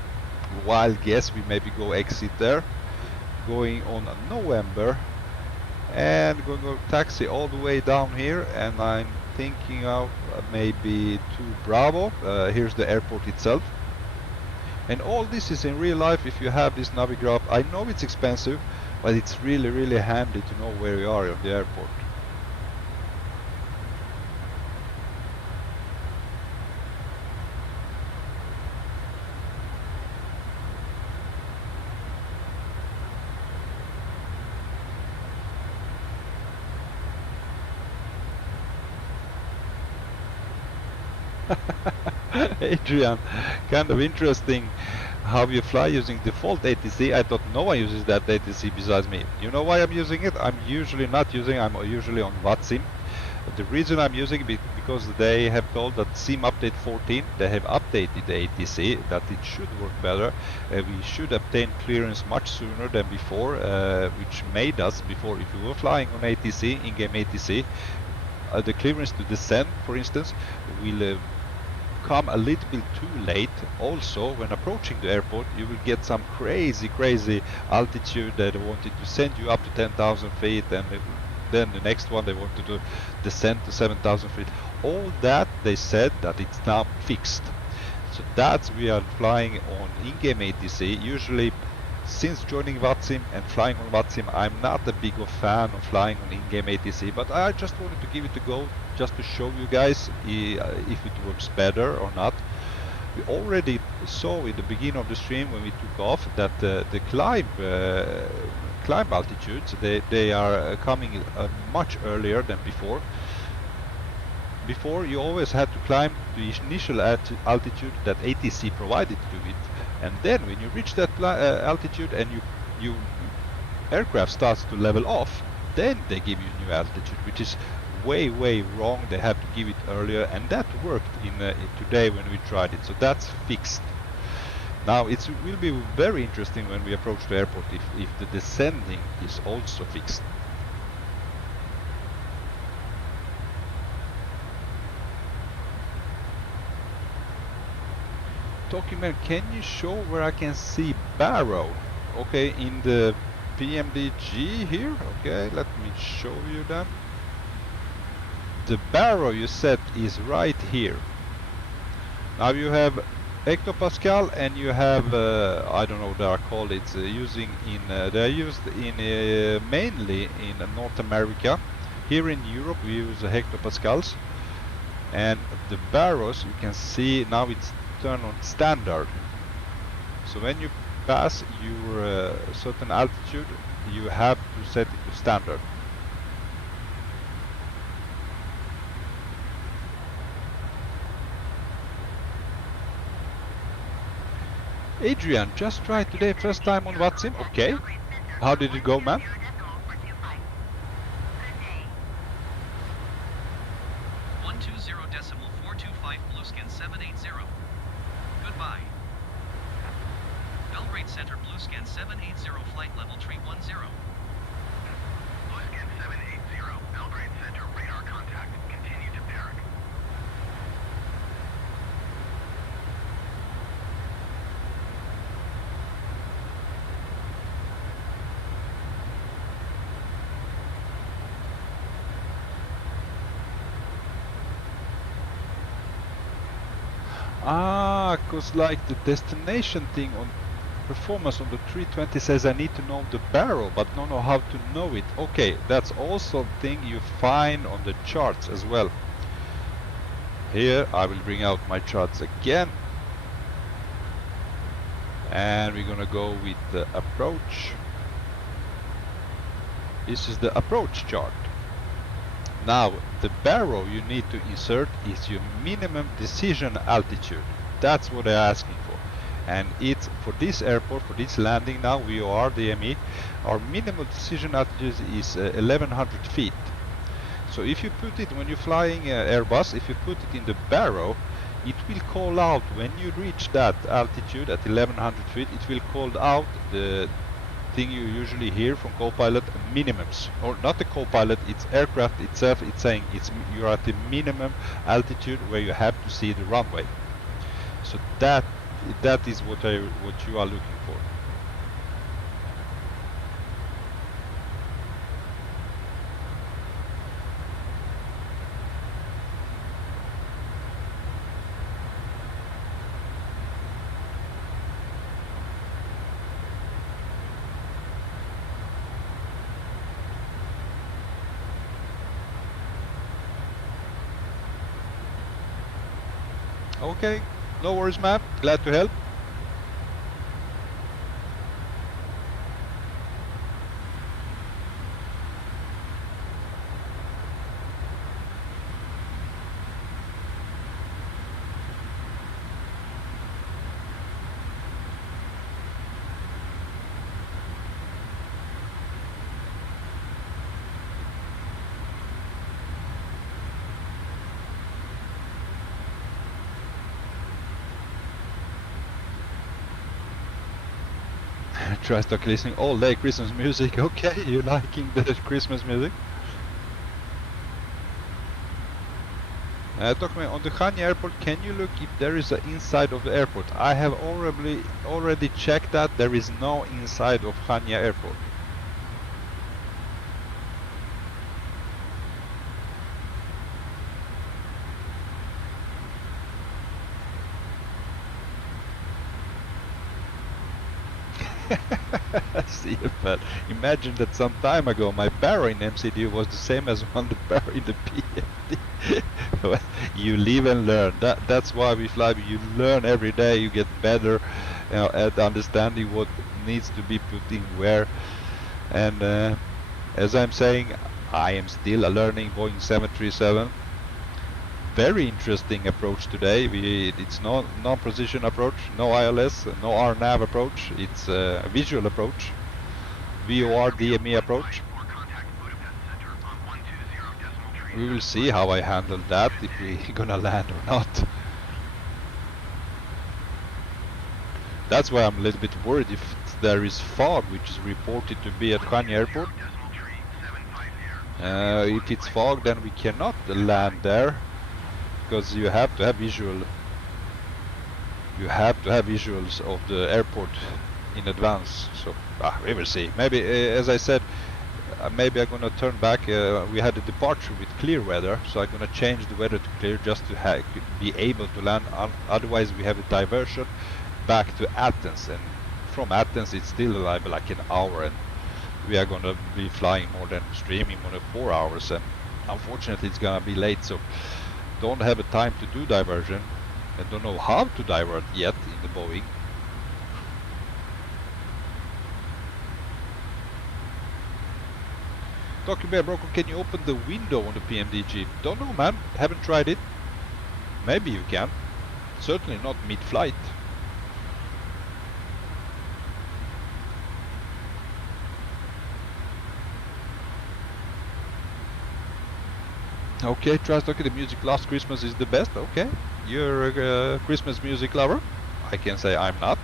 wild guess, we maybe go exit there. Going on November, and going to go taxi all the way down here, and I'm thinking of maybe to Bravo. Here's the airport itself. And all this is in real life if you have this Navigraph. I know it's expensive, but it's really handy to know where you are on the airport. Adrian, kind of interesting how you fly using default ATC. I thought no one uses that ATC besides me. You know why I'm using it? I'm usually not using, I'm usually on VATSIM. The reason I'm using it because because they have told that SIM update 14, they have updated the ATC, that it should work better. We should obtain clearance much sooner than before, which made us, before, if we were flying on ATC, in-game ATC, the clearance to descend, for instance, will come a little bit too late. Also, when approaching the airport, you will get some crazy altitude that wanted to send you up to 10,000 feet, and then the next one they wanted to descend to 7,000 feet. All that, they said that it's now fixed. So that's, we are flying on in-game ATC. Usually, since joining VATSIM and flying on VATSIM, I'm not a big fan of flying on in-game ATC, but I just wanted to give it a go, just to show you guys if it works better or not. We already saw in the beginning of the stream when we took off that the climb altitudes, they are coming much earlier than before. Before, you always had to climb the initial altitude that ATC provided to it, and then when you reach that altitude and you aircraft starts to level off, then they give you new altitude, which is way wrong. They have to give it earlier, and that worked in today when we tried it, so that's fixed. Now it will be very interesting when we approach the airport if the descending is also fixed. Talking man, can you show where I can see Barrow? Okay, in the PMDG here. Okay, let me show you that. The Barrow you set is right here. Now you have hectopascal, and you have I don't know what they are called. It's using in they are used in mainly in North America. Here in Europe we use hectopascals, and the Barrows you can see now it's turned on standard. So when you pass your certain altitude, you have to set it to standard. Adrian, just tried today, first time on VATSIM. Okay. How did it go, man? 120.425 Blueskin 780. Goodbye. Belgrade Center Bluescan 780 flight level 310. Bluescan 780, Belgrade Center radar contact. Continue to Barrack. Cause like the destination thing on performance on the 320 says I need to know the barrel, but don't know how to know it. Okay, that's also a thing you find on the charts as well. Here I will bring out my charts again, and we're gonna go with the approach. This is the approach chart. Now the barrow you need to insert is your minimum decision altitude. That's what they're asking for, and it's for this airport, for this landing. Now we are DME, our minimum decision altitude is 1100 feet. So if you put it, when you're flying Airbus, if you put it in the barrow, it will call out when you reach that altitude at 1100 feet. It will call out the thing you usually hear from co-pilot, minimums, or not the co-pilot, it's aircraft itself. It's saying you're at the minimum altitude where you have to see the runway. So that is what you are looking for. Okay, no worries, man. Glad to help. Try start listening all day Christmas music. Okay, you liking the Christmas music? Talk me on the Chania airport. Can you look if there is an inside of the airport? I have already checked that there is no inside of Chania airport. See, but imagine that some time ago my barrow in MCD was the same as one the barrow in the PMD. Well, you live and learn. That's why we fly. You learn every day. You get better, you know, at understanding what needs to be put in where. And as I'm saying, I am still learning Boeing 737. Very interesting approach today. It's no non-precision approach, no ILS, no RNAV approach. It's a visual approach, VOR DME approach. We will see how I handle that, if we're gonna land or not. That's why I'm a little bit worried if there is fog, which is reported to be at Chania Airport. If it's fog, then we cannot land there. Because you have to have visuals of the airport in advance. So we will see. Maybe, as I said, maybe I'm gonna turn back. We had a departure with clear weather, so I'm gonna change the weather to clear just to be able to land. Otherwise, we have a diversion back to Athens, and from Athens it's still like an hour, and we are gonna be flying streaming more than 4 hours, and unfortunately it's gonna be late. So. Don't have a time to do diversion and don't know how to divert yet in the Boeing. Talking about Bronco, can you open the window on the PMDG? Don't know, man, haven't tried it. Maybe you can, certainly not mid-flight. Okay, Trust, okay, the music last Christmas is the best. Okay, you're a Christmas music lover. I can say I'm not.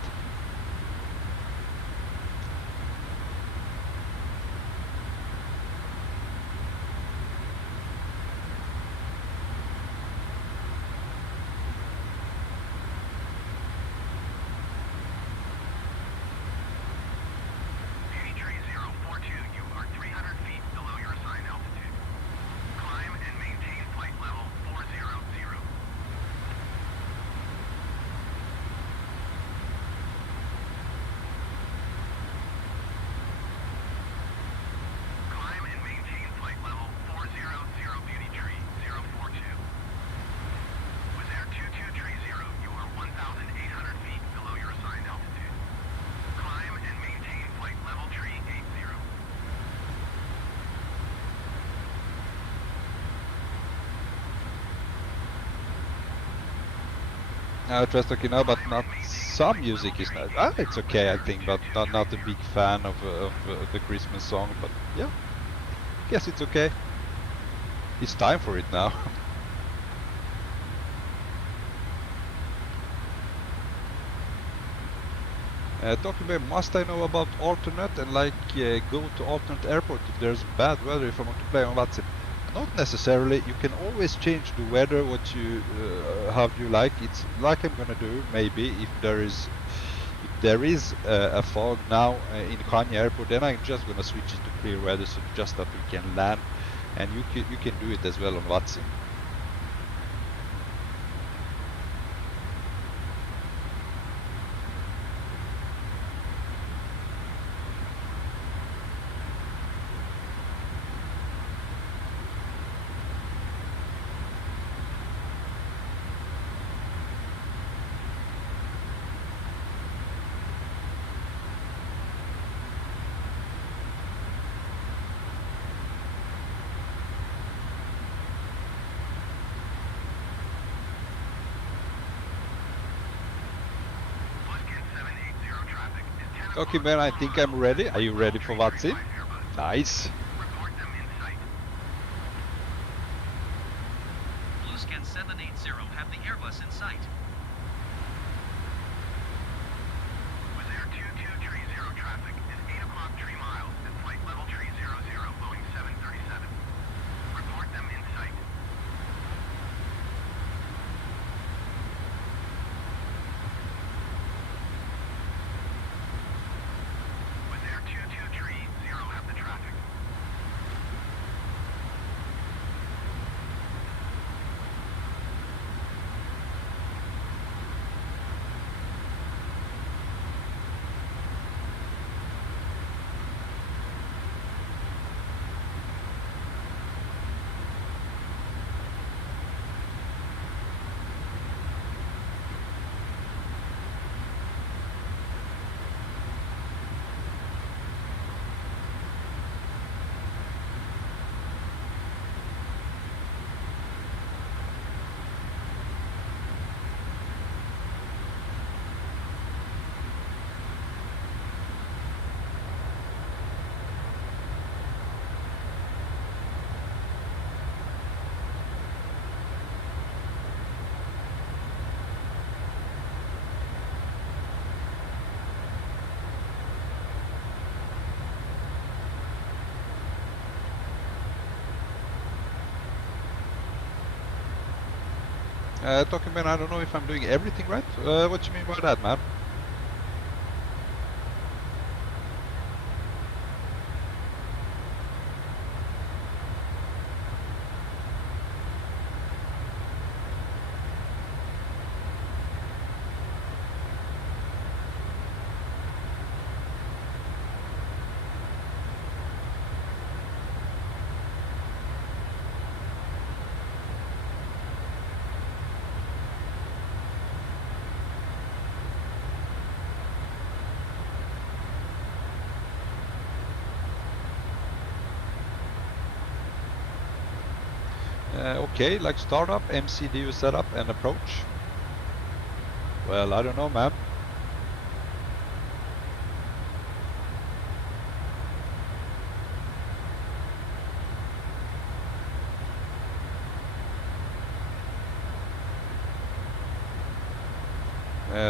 Trust okay now, but not some music is not. It's okay, I think, but not a big fan of the Christmas song. But yeah, guess it's okay. It's time for it now. Talking about, must I know about alternate and go to alternate airport if there's bad weather if I want to play on VATSIM? Not necessarily. You can always change the weather what you how you like. It's like I'm gonna do maybe if there is a fog now in Chania Airport, then I'm just gonna switch it to clear weather, so just that we can land, and you can do it as well on VATSIM. Okay, man, I think I'm ready. Are you ready for VATSIM? Nice. Bluescan 780 have the Airbus in sight. With Air 2230 traffic, Talking man, I don't know if I'm doing everything right. What do you mean by that, man? Okay, like startup, MCDU setup and approach. Well, I don't know, man.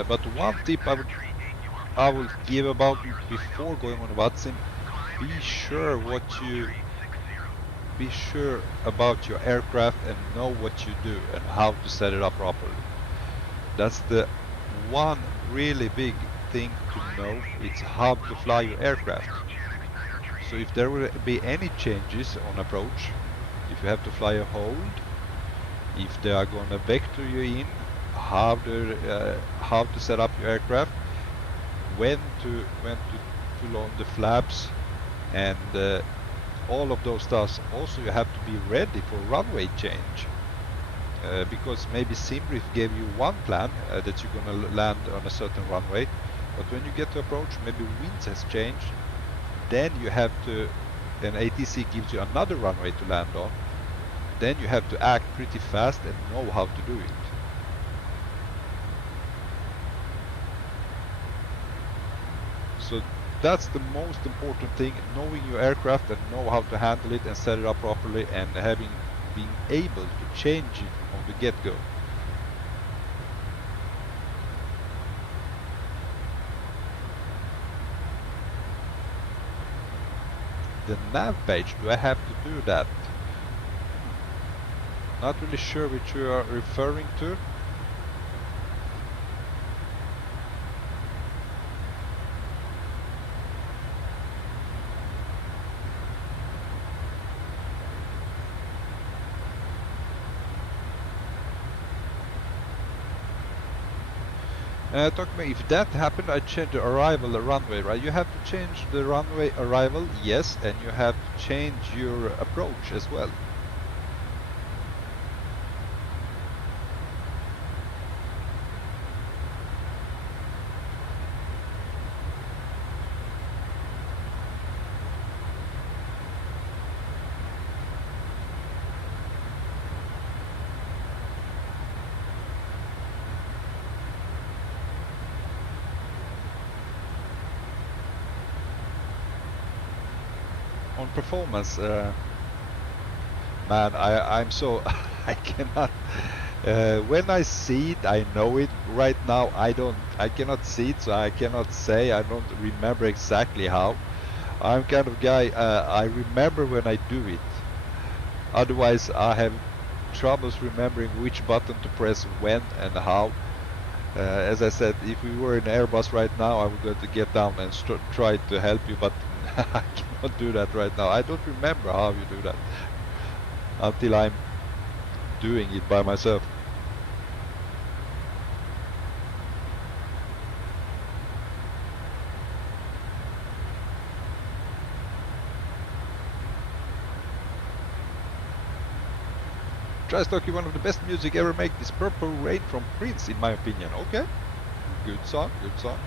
But one tip I will give about before going on VATSIM, be sure about your aircraft and know what you do and how to set it up properly. That's the one really big thing to know. It's how to fly your aircraft. So if there will be any changes on approach, if you have to fly a hold, if they are gonna vector you in, how to set up your aircraft, when to pull on the flaps, and all of those stuff. Also, you have to be ready for runway change, because maybe Simbrief gave you one plan that you're gonna land on a certain runway, but when you get to approach, maybe winds has changed. Then you have to, and ATC gives you another runway to land on. Then you have to act pretty fast and know how to do it. So that's the most important thing, knowing your aircraft and know how to handle it and set it up properly, and being able to change it on the get-go. The nav page, do I have to do that? Not really sure which you are referring to. Talk to me, if that happened, I'd change the arrival, the runway, right? You have to change the runway arrival, yes, and you have to change your approach as well. On performance, man, I'm so I cannot. When I see it, I know it. Right now, I cannot see it, so I cannot say. I don't remember exactly how. I'm kind of guy. I remember when I do it. Otherwise, I have troubles remembering which button to press when and how. As I said, if we were in Airbus right now, I would go to get down and try to help you, but I cannot do that right now. I don't remember how you do that until I'm doing it by myself. Try Stocky, one of the best music ever made is Purple Rain from Prince, in my opinion. Okay, good song, good song.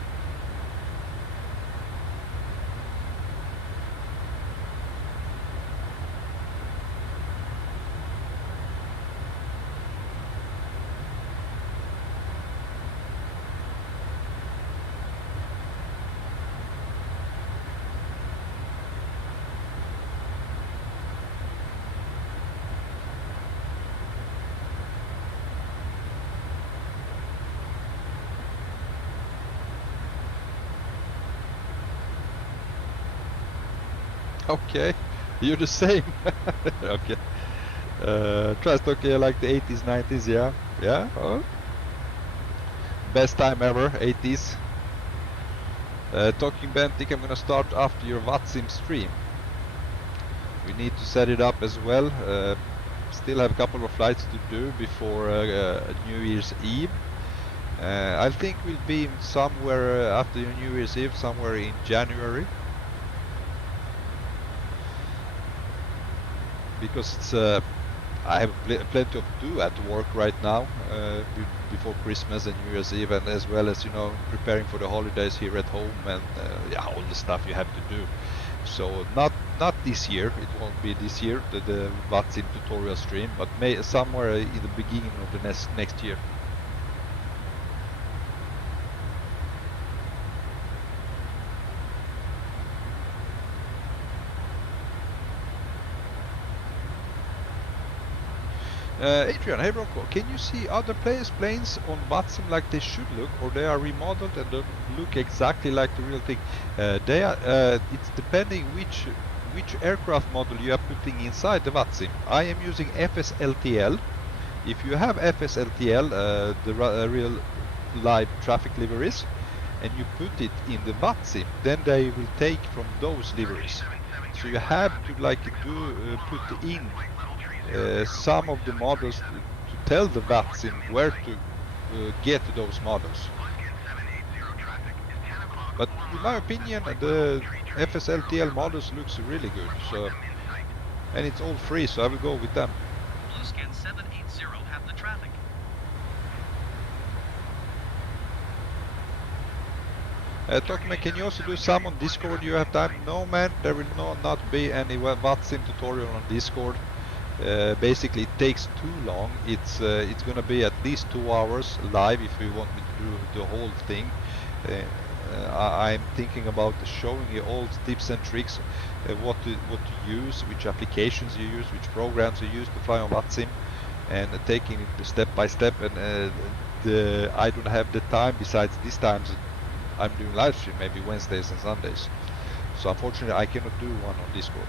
Okay, you're the same. Okay. Trust, okay, like the 80s, 90s, yeah. Yeah, well, best time ever, 80s. Talking Ben, think I'm gonna start after your VATSIM stream. We need to set it up as well. Still have a couple of flights to do before New Year's Eve. I think we'll be somewhere after New Year's Eve, somewhere in January. Because it's, I have plenty of do at work right now before Christmas and New Year's Eve, and as well as, you know, preparing for the holidays here at home and yeah, all the stuff you have to do. So not this year, it won't be this year, the VATSIM tutorial stream, but somewhere in the beginning of the next year. Adrian, hey Bronco, can you see other players' planes on VATSIM like they should look, or they are remodeled and don't look exactly like the real thing? They are. It's depending which aircraft model you are putting inside the VATSIM. I am using FSLTL. If you have FSLTL, the real live traffic liveries, and you put it in the VATSIM, then they will take from those liveries. So you have to put in some of the models to tell the VATSIM where to get those models. But in my opinion, the FSLTL models looks really good. So, and it's all free, so I will go with them. Bluescan 780 have the traffic. Talkman, can you also do some on Discord? You have time? No, man, there will not be any VATSIM tutorial on Discord. Basically, it takes too long. It's gonna be at least 2 hours live if you want me to do the whole thing. I'm thinking about showing you all tips and tricks, what to use, which applications you use, which programs you use to fly on VATSIM, and taking it step by step. And I don't have the time. Besides, these times I'm doing live stream, maybe Wednesdays and Sundays. So unfortunately, I cannot do one on Discord.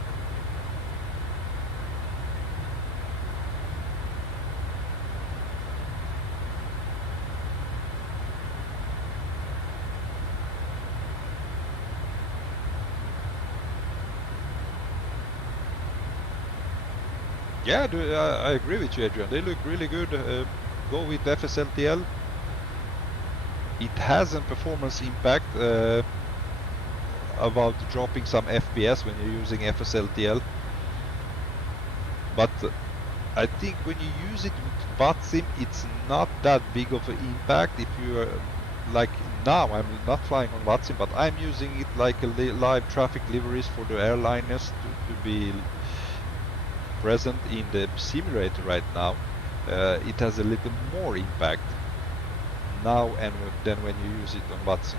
Yeah, I agree with you, Adrian. They look really good. Go with FSLTL. It has a performance impact about dropping some FPS when you're using FSLTL. But I think when you use it with VATSIM, it's not that big of an impact. If you are, like now, I'm not flying on VATSIM, but I'm using it like a live traffic liveries for the airliners to be present in the simulator right now. It has a little more impact now than when you use it on VATSIM.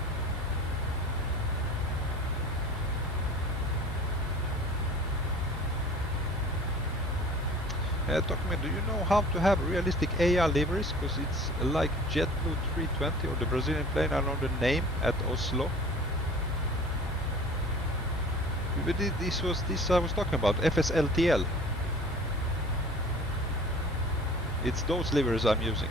Document, do you know how to have realistic AR liveries? Because it's like JetBlue 320 or the Brazilian plane, I know the name, at Oslo. This I was talking about, FSLTL. It's those liveries I'm using.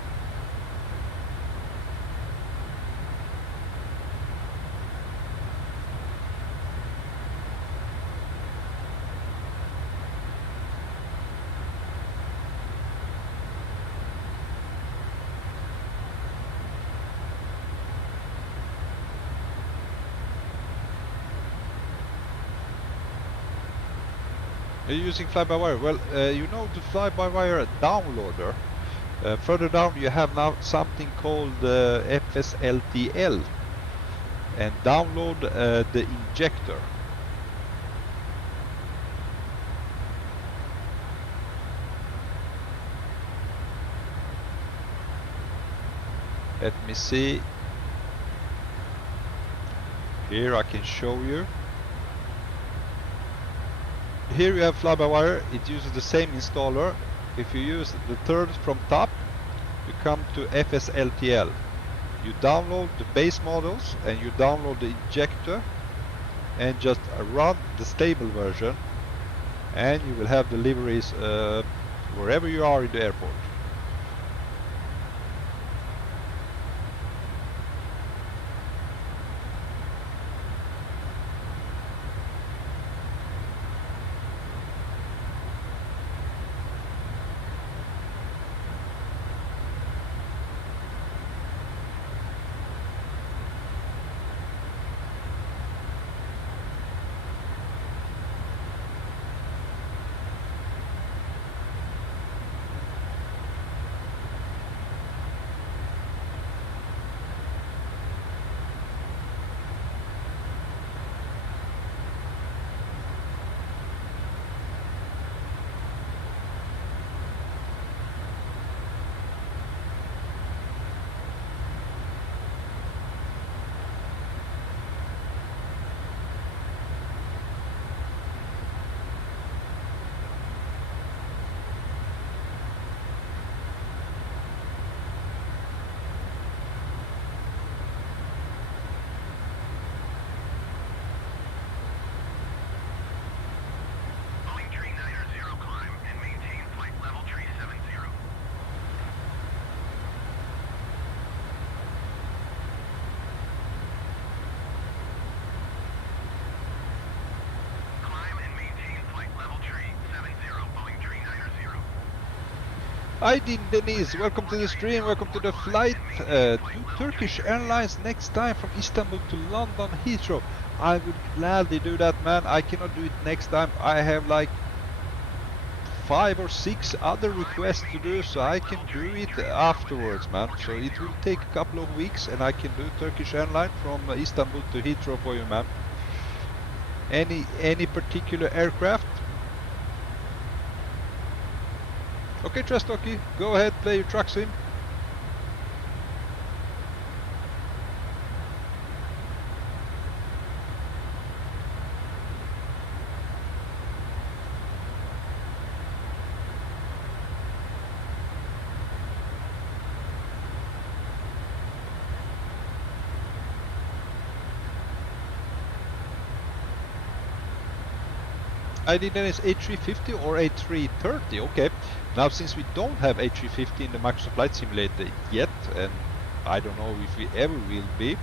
Are you using fly-by-wire? Well, you know the fly-by-wire downloader. Further down you have now something called FSLTL, and download the injector. Let me see. Here I can show you. Here you have fly-by-wire. It uses the same installer. If you use the third from top, you come to FSLTL. You download the base models and you download the injector and just run the stable version, and you will have the liveries wherever you are in the airport. Aydin Deniz, welcome to the stream, welcome to the flight. Do Turkish Airlines next time from Istanbul to London Heathrow. I would gladly do that, man. I cannot do it next time. I have like 5 or 6 other requests to do, so I can do it afterwards, man. So it will take a couple of weeks and I can do Turkish Airlines from Istanbul to Heathrow for you, man. Any particular aircraft? Okay, Trestocky, go ahead, play your truck sim. I did an A350 or A330, okay. Now since we don't have A350 in the Microsoft Flight Simulator yet, and I don't know if we ever will be,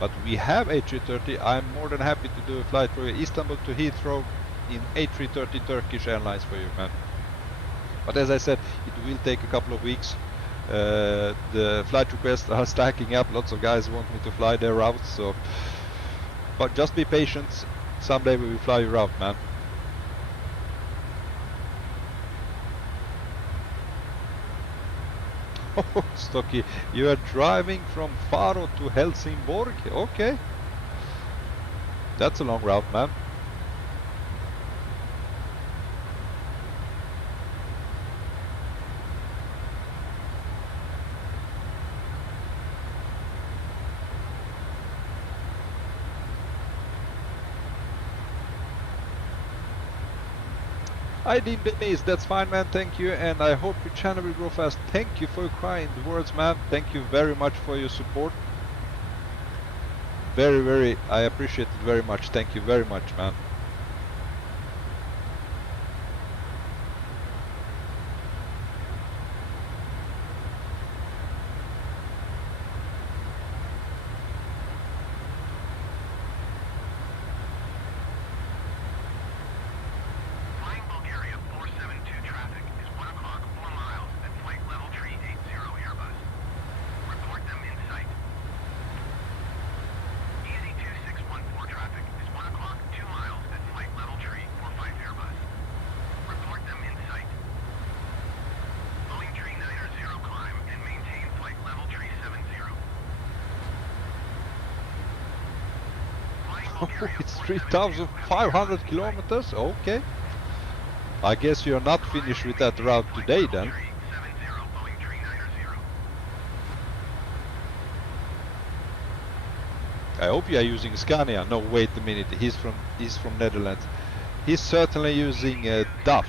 but we have A330, I'm more than happy to do a flight from Istanbul to Heathrow in A330 Turkish Airlines for you, man. But as I said, it will take a couple of weeks. The flight requests are stacking up, lots of guys want me to fly their routes, so... But just be patient, someday we will fly your route, man. Oh, Stocky, you are driving from Faro to Helsingborg? Okay. That's a long route, man. I did Denise, that's fine, man, thank you, and I hope your channel will grow fast. Thank you for your kind words, man. Thank you very much for your support. Very, I appreciate it very much. Thank you very much, man. It's 3,500 kilometers, okay. I guess you're not finished with that route today then. I hope you are using Scania. No, wait a minute, he's from Netherlands. He's certainly using DAF.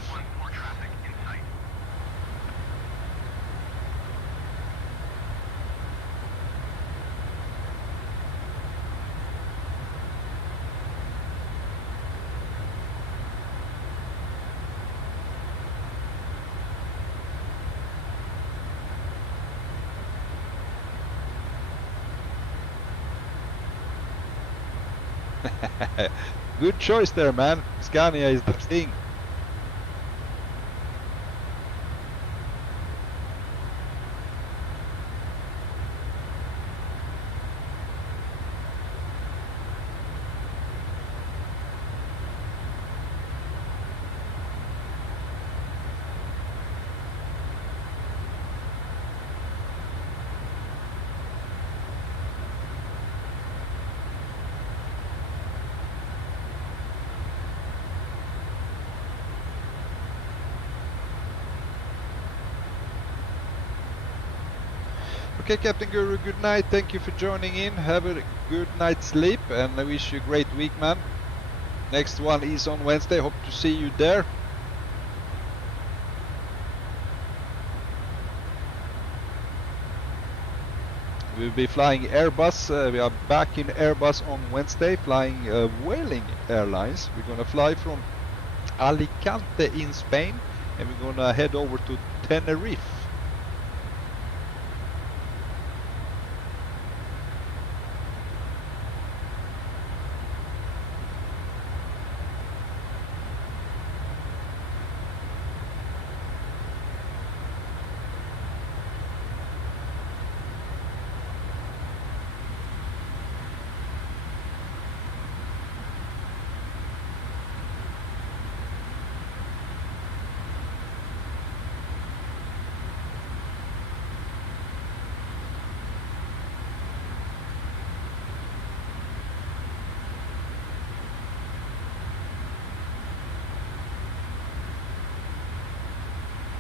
Good choice there, man. Scania is the thing. Okay, Captain Guru, good night. Thank you for joining in. Have a good night's sleep and I wish you a great week, man. Next one is on Wednesday. Hope to see you there. We'll be flying Airbus. We are back in Airbus on Wednesday, flying Vueling Airlines. We're going to fly from Alicante in Spain and we're going to head over to Tenerife.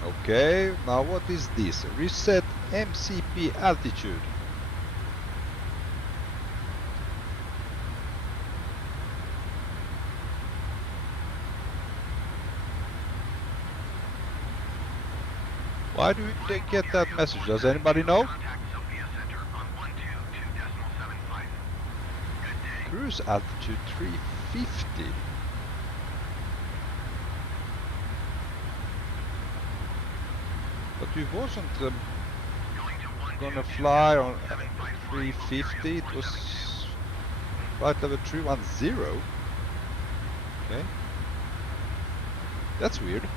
Okay, now what is this? Reset MCP altitude. Why do they get that message? Does anybody know? Cruise altitude 350. But we wasn't gonna fly on 350. It was flight level 310. Okay, that's weird.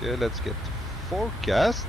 Okay, let's get the forecast.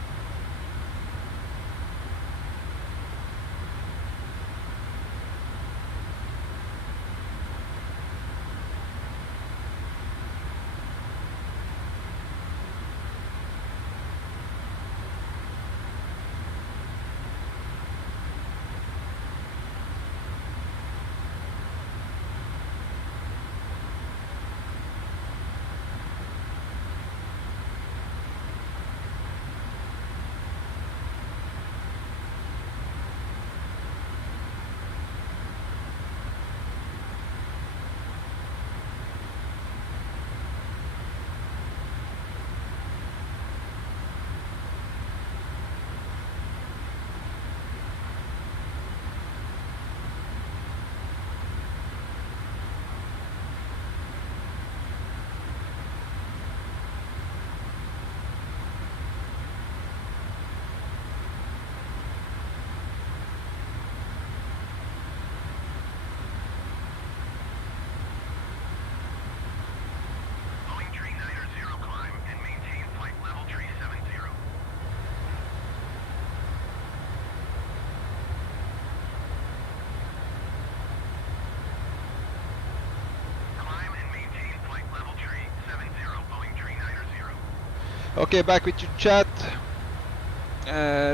Okay, back with your chat.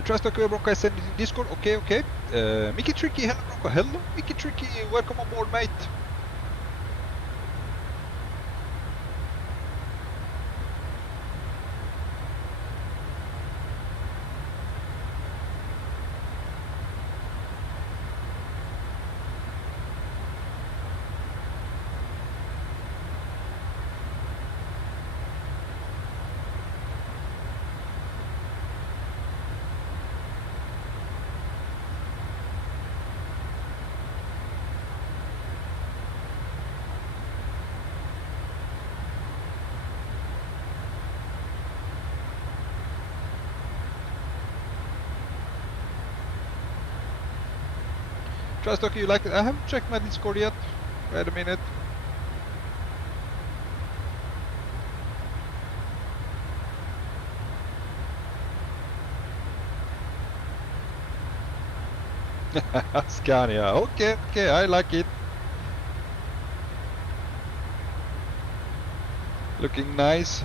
Trust okay, Bronco, I send it in Discord. Okay, okay. Mickey Tricky, hello Bronco. Hello, Mickey Tricky. Welcome on board, mate. Trust okay, you like it? I haven't checked my Discord yet. Wait a minute. Scania. Okay, okay, I like it. Looking nice.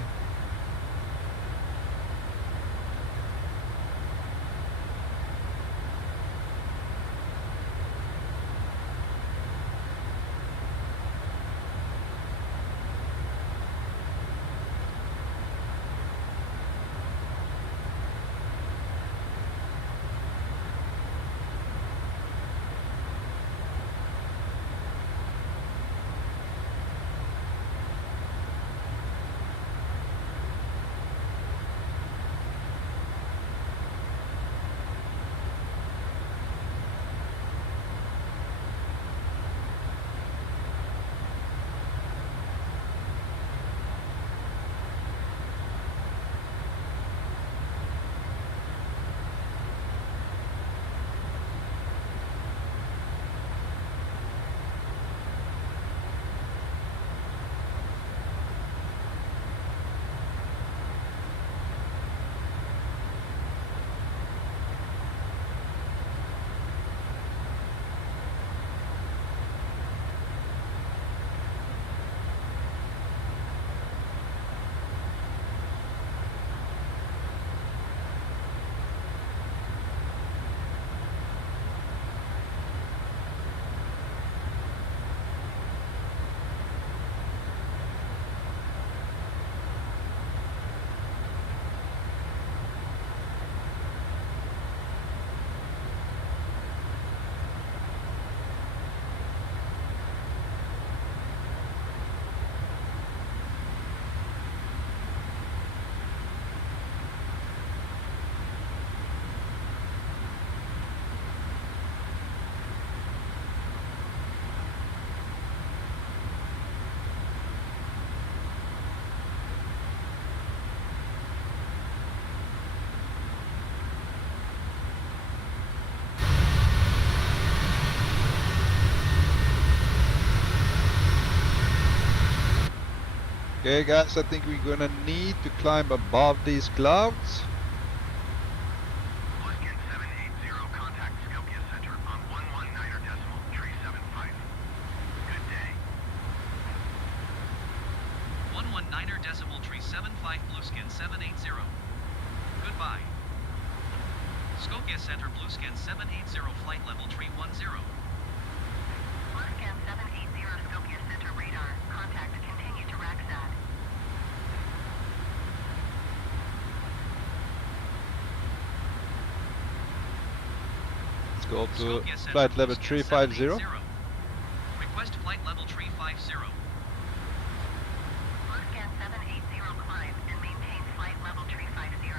Okay guys, I think we're gonna need to climb above these clouds. Blueskin 780, contact Skopje Center on 119.375. Good day. 119.375 Blueskin 780. Goodbye. Skopje Center Blueskin 780 flight level 310. Bluescan 780 Skopje Center radar. Contact continue to Raksad. Let's go up to Skopje Center flight level Blueskin 350. 780. Request flight level 350. Bluescan 780 climb and maintain flight level 350.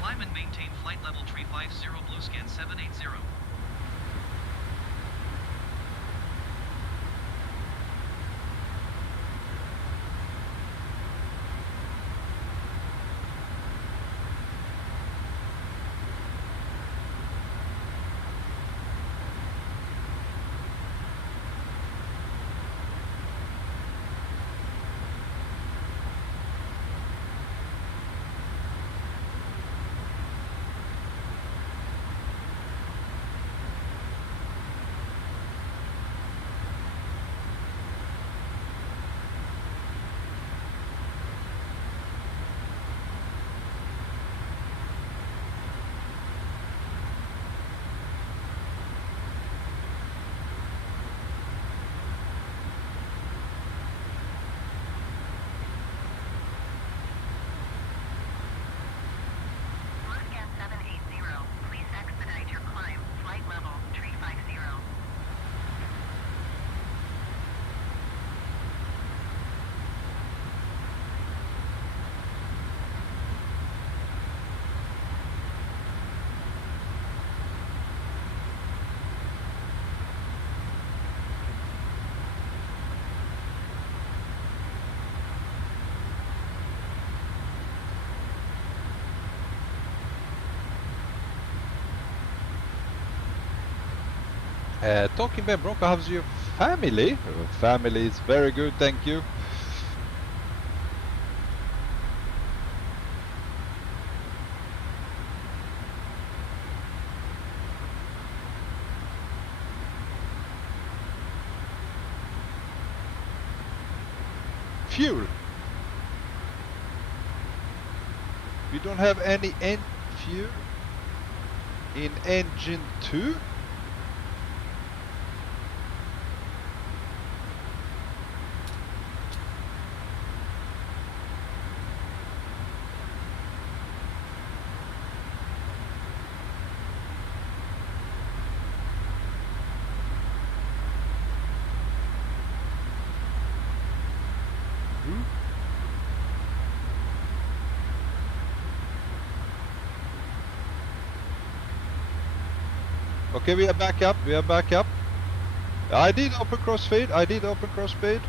Climb and maintain flight level 350 Bluescan 780. Bluescan 780, please expedite your climb. Flight level 350. Talking about Bronco, how's your family? Family is very good, thank you. Fuel. We don't have any fuel in engine 2. Okay, we are back up. We are back up. I did open crossfade. I did open crossfade.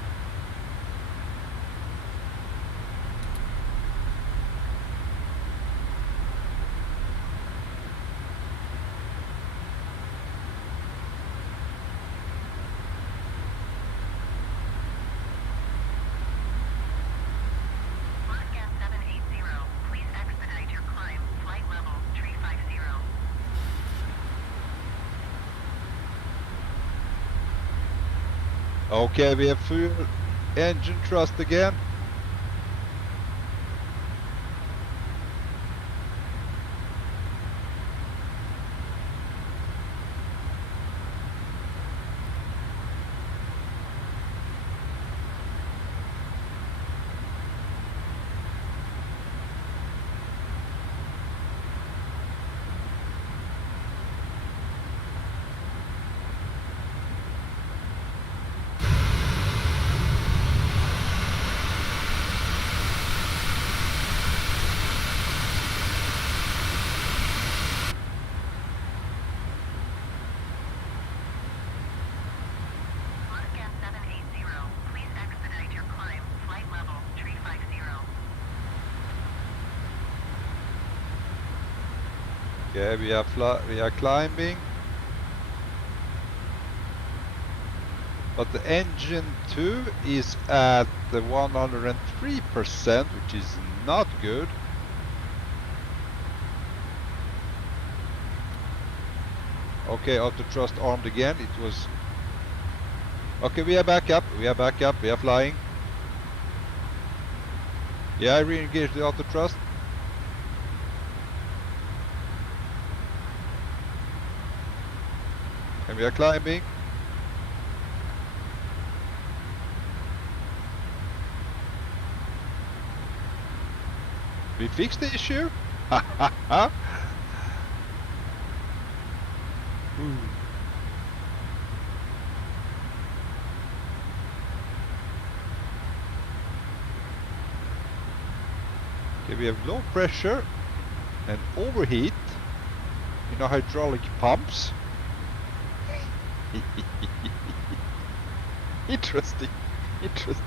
Bluescan 780, please expedite your climb. Flight level 350. Okay, we have full engine thrust again. Bluescan 780, please expedite your climb. Flight level 350. Okay, we are climbing. But the engine 2 is at the 103%, which is not good. Okay, auto thrust armed again. It was... Okay, we are back up. We are back up. We are flying. Yeah, I re-engaged the auto thrust. And we are climbing. We fixed the issue. Ha ha ha. Okay, we have low pressure and overheat in our hydraulic pumps. Interesting, interesting.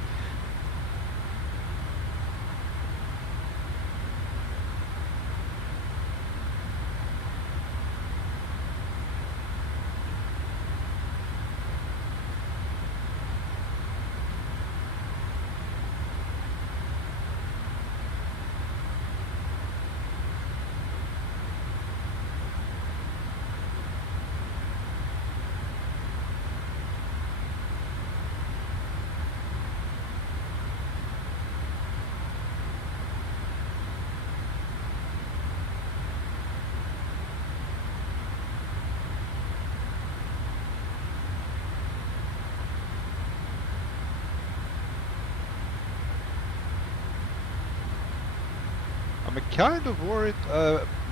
I'm kind of worried,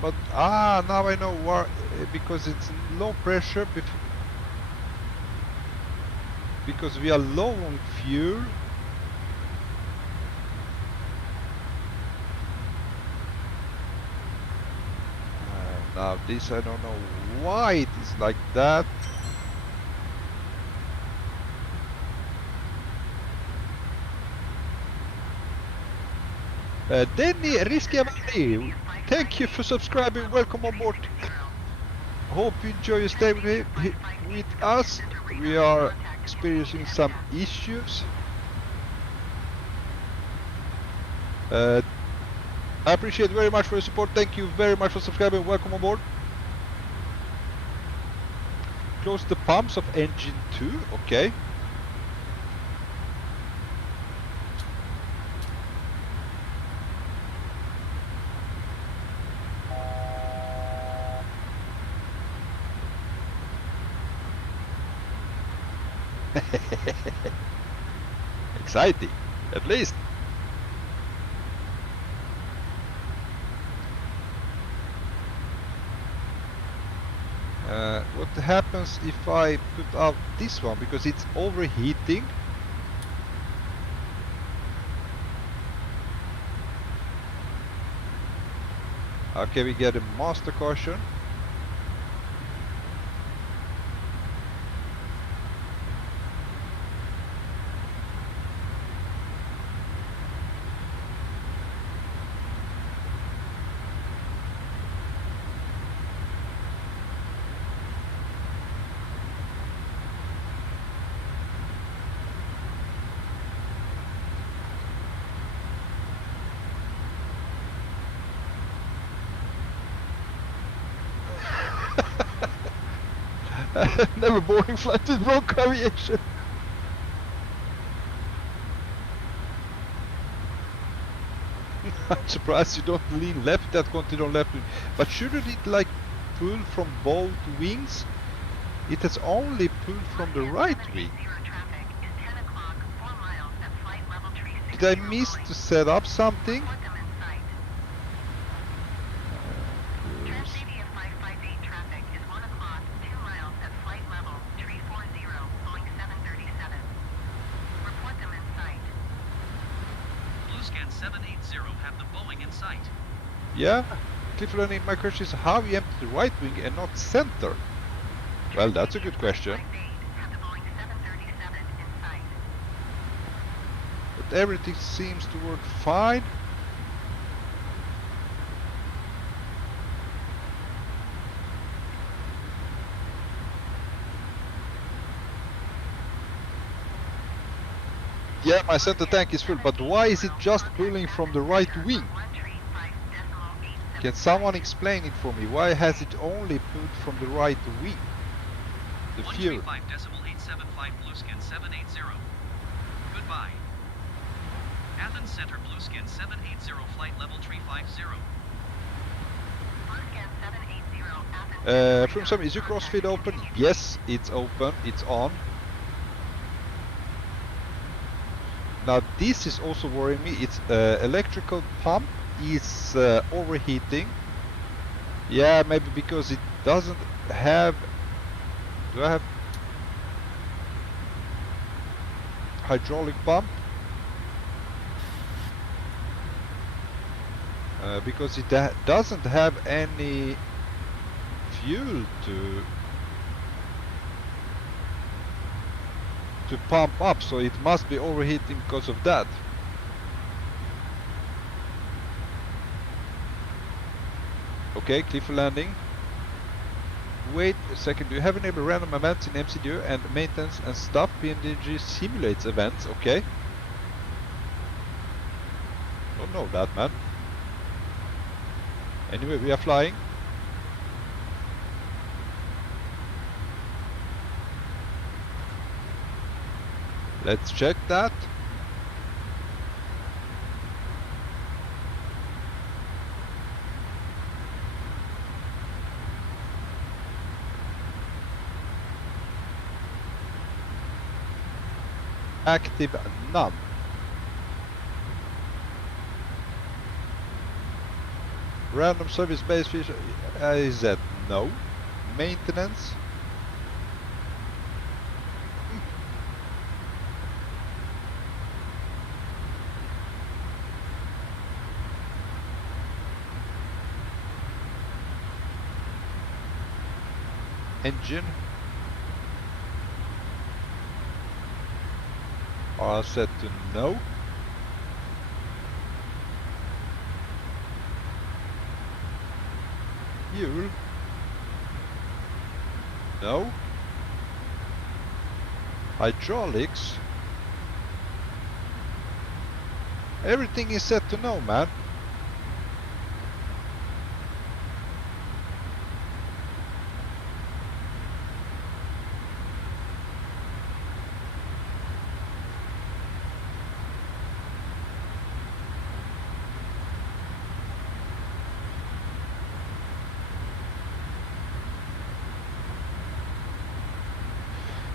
but now I know why, because it's low pressure, because we are low on fuel. Now this, I don't know why it is like that. Denny Riskiavani, thank you for subscribing. Welcome on board. Hope you enjoy your stay with us. We are experiencing some issues. I appreciate very much for your support. Thank you very much for subscribing. Welcome on board. Close the pumps of engine 2. Okay. Exciting, at least. What happens if I put out this one, because it's overheating? Okay, we get a master caution. Never Boeing flight with Bronco Aviation. I'm surprised you don't lean left that continental left wing. But shouldn't it like pull from both wings? It has only pulled from the right wing. Did I miss to set up something? Yeah, Clifford, my question is how you empty the right wing and not center? Well, that's a good question. But everything seems to work fine. Yeah, my center tank is full, but why is it just pulling from the right wing? Can someone explain it for me? Why has it only pulled from the right wing? The fuel. 135.875 Blueskin 780. Goodbye. Athens Center Blueskin 780 flight level 350. Blueskin 780 Athens. From some, is your crossfeed open? Yes, it's open, it's on. Now this is also worrying me. It's electrical pump is overheating. Yeah, maybe because it doesn't have. Do I have hydraulic pump? Because it doesn't have any fuel to pump up, so it must be overheating because of that. Okay, cliff landing. Wait a second, do you have enabled random events in MCDU and maintenance and stuff? PMDG simulates events, okay. Don't know that, man. Anyway, we are flying. Let's check that. Active none. Random service base feature is that no. Maintenance. Engine are set to no. Fuel no. Hydraulics, everything is set to no, man.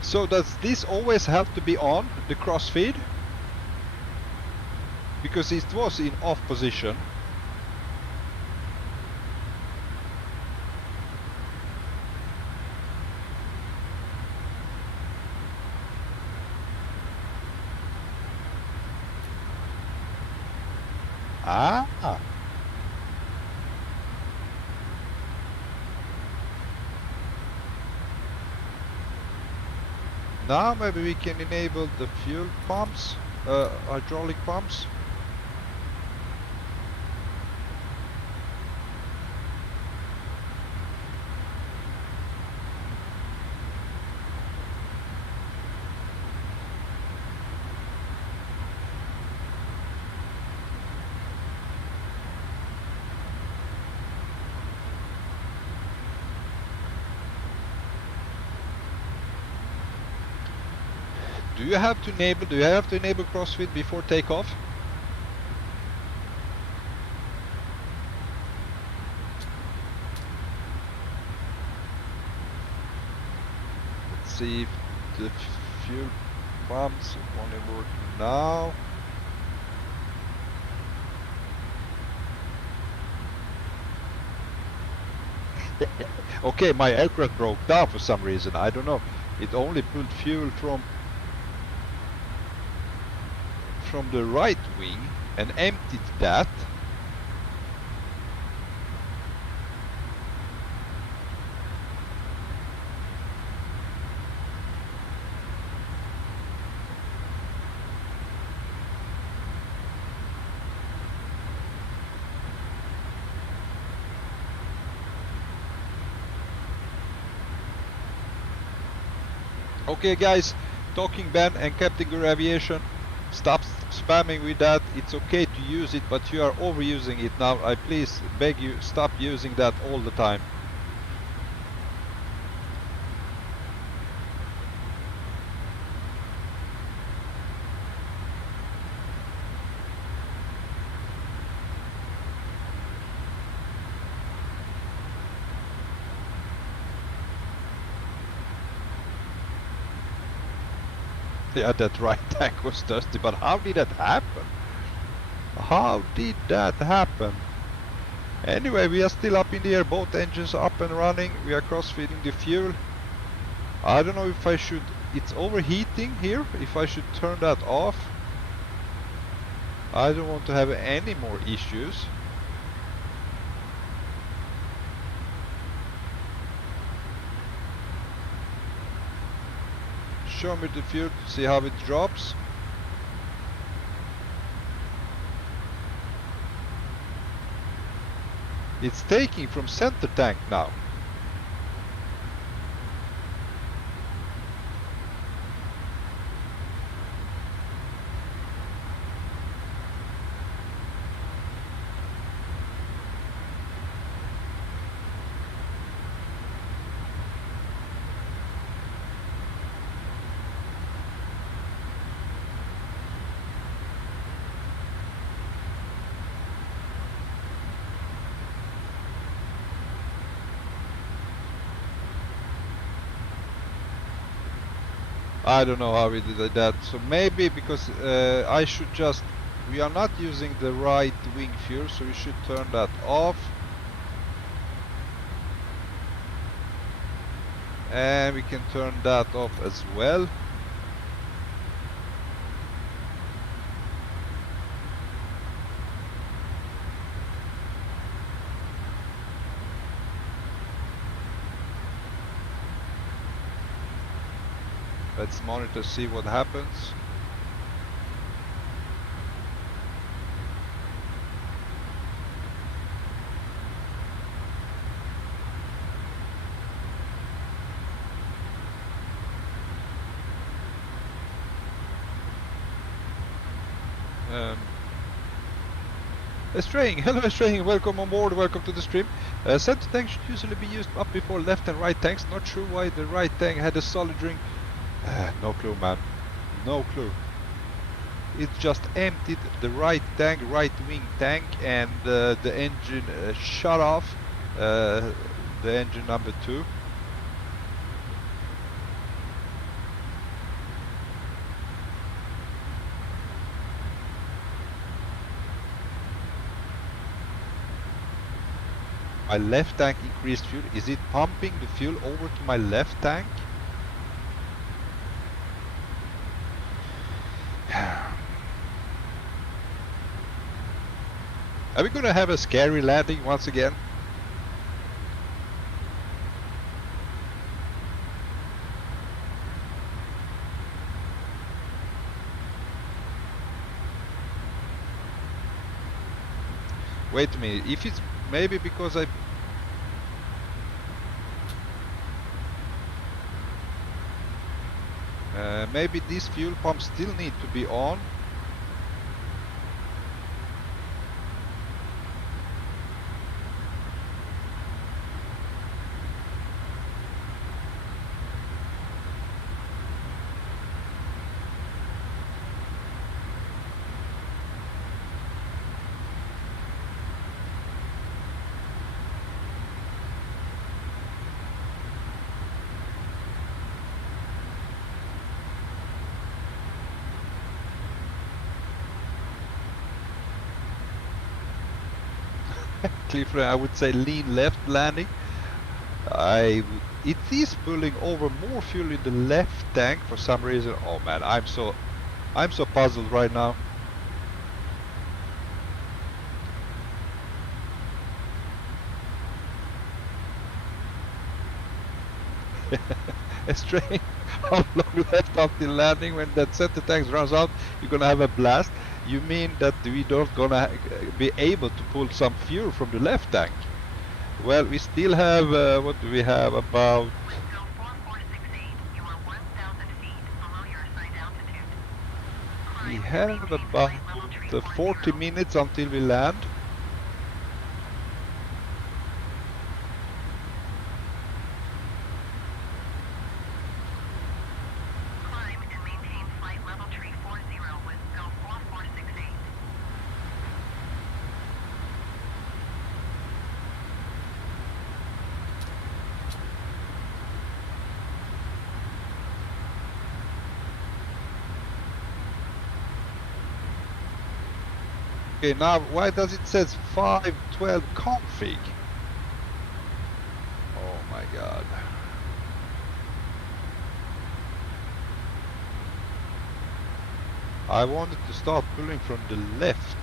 So does this always have to be on, the crossfeed? Because it was in off position. Ah. Now maybe we can enable the fuel pumps, hydraulic pumps. Do you have to enable crossfeed before takeoff? Let's see if the fuel pumps only work now. Okay, my aircraft broke down for some reason. I don't know. It only pulled fuel from the right wing and emptied that. Okay guys, talking Ben and Captain Guru Aviation. Stop spamming with that. It's okay to use it, but you are overusing it now. I please beg you, stop using that all the time. Yeah, that right tank was thirsty, but how did that happen? How did that happen? Anyway, we are still up in the air, both engines up and running. We are cross-feeding the fuel. I don't know if I should, it's overheating here, if I should turn that off. I don't want to have any more issues. Show me the fuel to see how it drops. It's taking from center tank now. I don't know how we did that, so maybe because I should just, we are not using the right wing fuel, so we should turn that off. And we can turn that off as well. Let's monitor, see what happens. Straying, hello Straying, welcome on board, welcome to the stream. Center tank should usually be used up before left and right tanks. Not sure why the right tank had a solid ring. No clue, man. No clue. It just emptied the right tank, right wing tank, and the engine shut off. The engine number 2. My left tank increased fuel. Is it pumping the fuel over to my left tank? Are we gonna have a scary landing once again? Wait a minute, if it's maybe because maybe these fuel pumps still need to be on. TUIFly, I would say lean left landing. It is pulling over more fuel in the left tank for some reason. Oh man, I'm so puzzled right now. Straight, how long left until landing? When that center tank runs out, you're gonna have a blast. You mean that we don't gonna be able to pull some fuel from the left tank? Well, we still have, what do we have, about... Windshield 4468, you are 1,000 feet below your assigned altitude. We Climb have about 40 minutes until we land. Climb and maintain flight level tree 40 with go 4468. Okay, now why does it says 512 config? Oh my god. I wanted to start pulling from the left.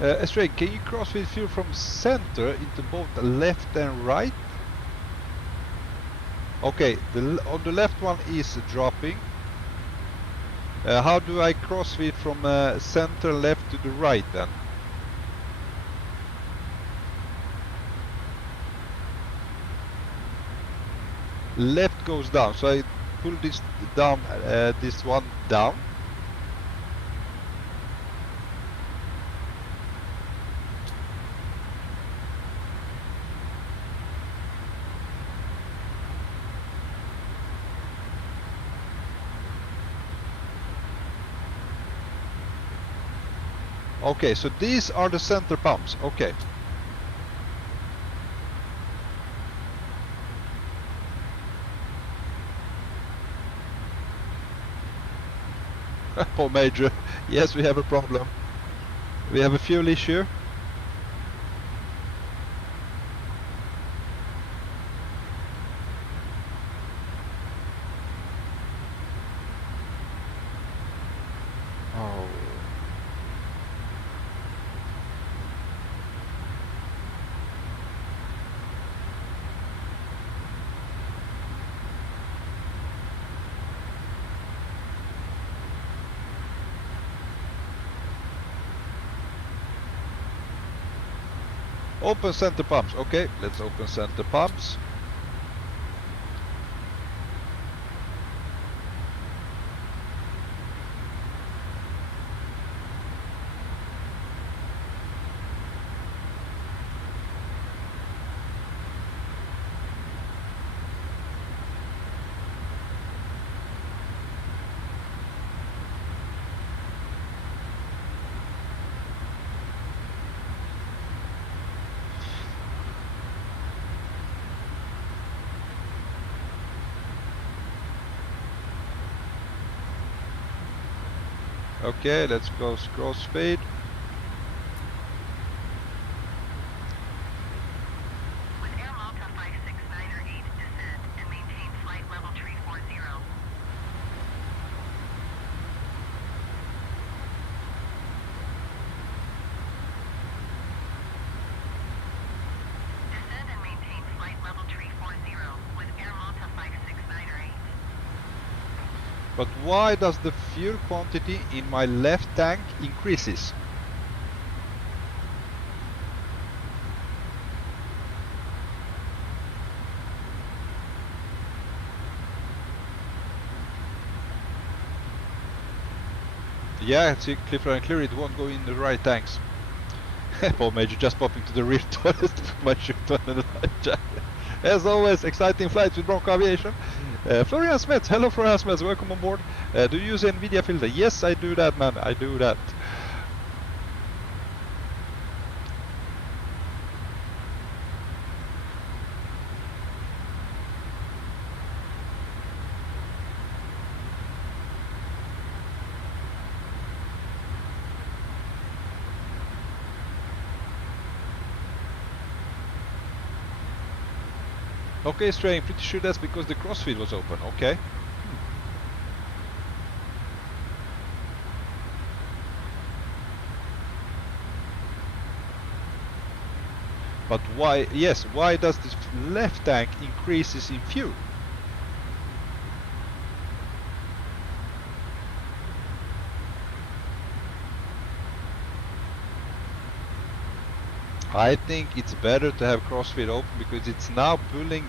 Astray, can you cross with fuel from center into both left and right? Okay, on the left one is dropping. How do I cross with from center left to the right then? Left goes down, so I pull this down, this one down. Okay, so these are the center pumps. Okay. Oh, Major. Yes, we have a problem. We have a fuel issue. Oh. Open center pumps. Okay, let's open center pumps. Okay, let's go scroll speed. With Air Malta 569 or 8, descend and maintain flight level tree 40. Descend and maintain flight level tree 40 with Air Malta 569 or 8. But why does the fuel quantity in my left tank increases? Yeah, it's clear and clear, it won't go in the right tanks. Poor Major just popping to the rear toilet to put my shit on the life jacket. As always, exciting flights with Bronco Aviation. Florian Smith, hello Florian Smith, welcome on board. Do you use Nvidia filter? Yes, I do that, man, I do that. Okay, Strain, pretty sure that's because the crossfeed was open. Okay. But why, yes, why does this left tank increases in fuel? I think it's better to have crossfeed open because it's now putting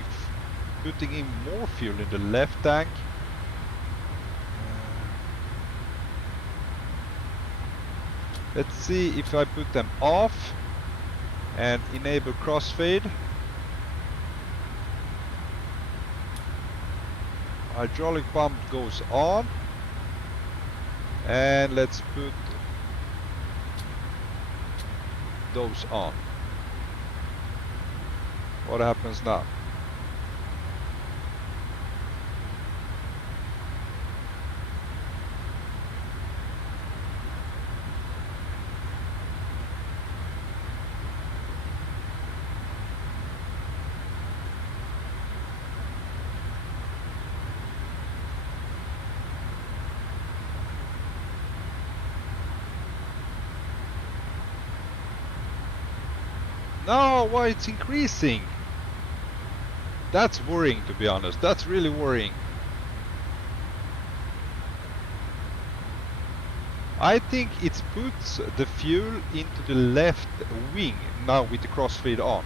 in more fuel in the left tank. Let's see if I put them off and enable crossfeed. Hydraulic pump goes on, and let's put those on. What happens now? No, why it's increasing? That's worrying, to be honest. That's really worrying. I think it puts the fuel into the left wing now with the crossfeed on.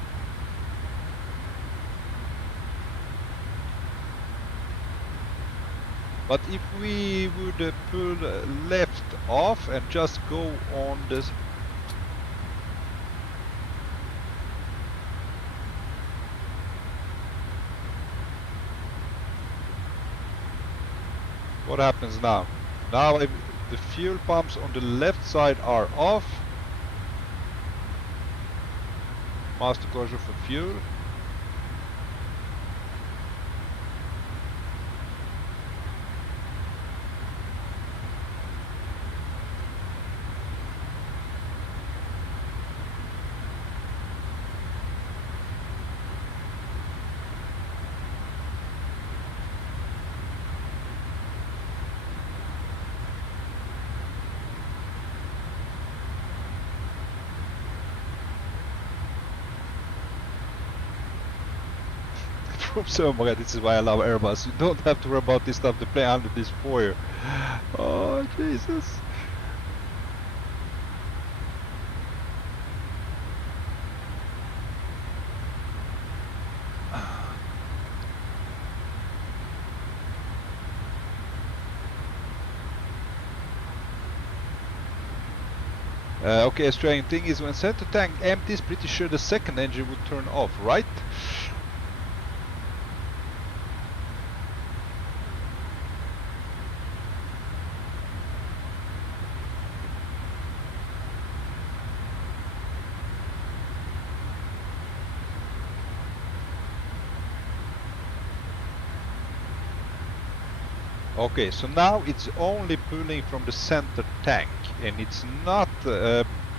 But if we would pull left off and just go on this. What happens now? Now the fuel pumps on the left side are off. Master closure for fuel. So my God, this is why I love Airbus. You don't have to worry about this stuff to play under this foyer. Oh Jesus. Okay, strange thing is when center tank empties, pretty sure the second engine would turn off, right? Okay, so now it's only pulling from the center tank and it's not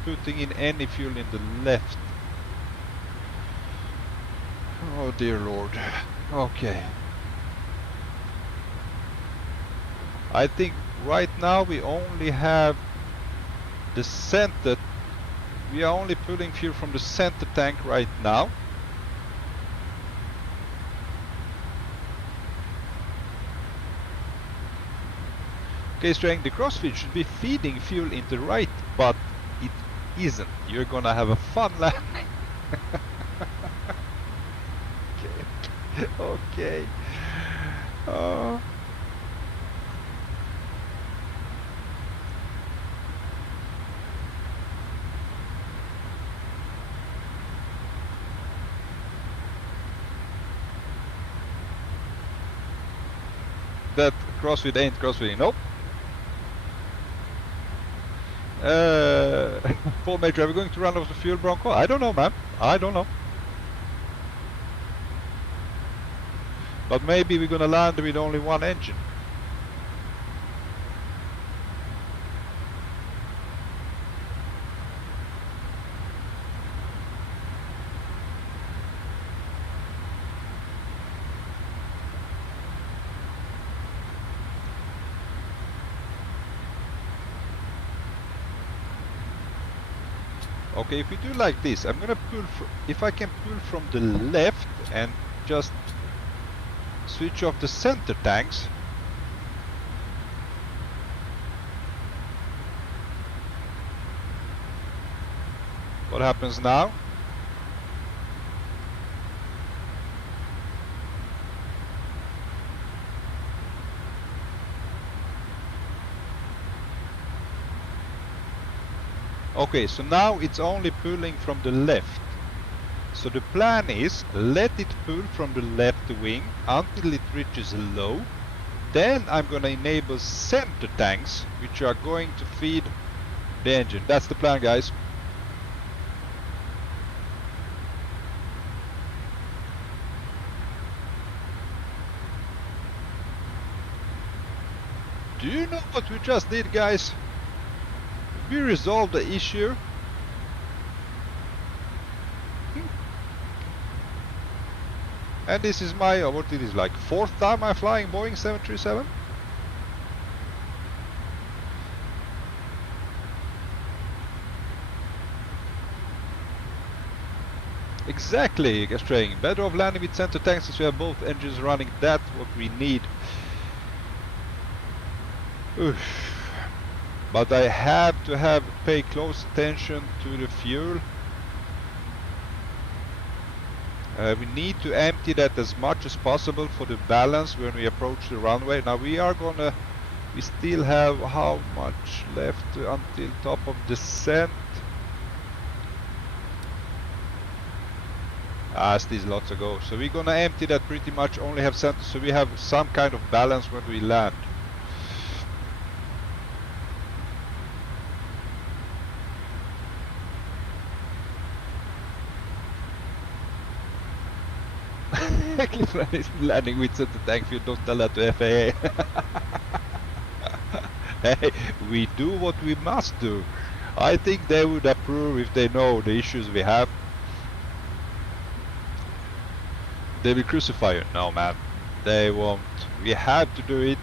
putting in any fuel in the left. Oh dear Lord. Okay. I think right now we only have the center. We are only pulling fuel from the center tank right now. Okay, Strang, the crossfeed should be feeding fuel in the right, but it isn't. You're gonna have a fun landing. Okay. Okay. That crossfeed ain't crossfeeding. Nope. Full major, are we going to run out of fuel, Bronco? I don't know, man. I don't know. But maybe we're gonna land with only one engine. Okay, if we do like this, I'm gonna pull, if I can pull from the left and just switch off the center tanks. What happens now? Okay, so now it's only pulling from the left. So the plan is let it pull from the left wing until it reaches low. Then I'm gonna enable center tanks, which are going to feed the engine. That's the plan, guys. Do you know what we just did, guys? We resolved the issue. And this is my, what it is, like 4th time I'm flying Boeing 737? Exactly, Gastraying. Better off landing with center tanks since we have both engines running. That's what we need. Oof. But I have to pay close attention to the fuel. We need to empty that as much as possible for the balance when we approach the runway. Now we still have how much left until top of descent? Still lots to go. So we're gonna empty that pretty much, only have center, so we have some kind of balance when we land. Cliffland is landing with center tank fuel, don't tell that to FAA. Hey, we do what we must do. I think they would approve if they know the issues we have. They will crucify you. No, man, they won't. We have to do it.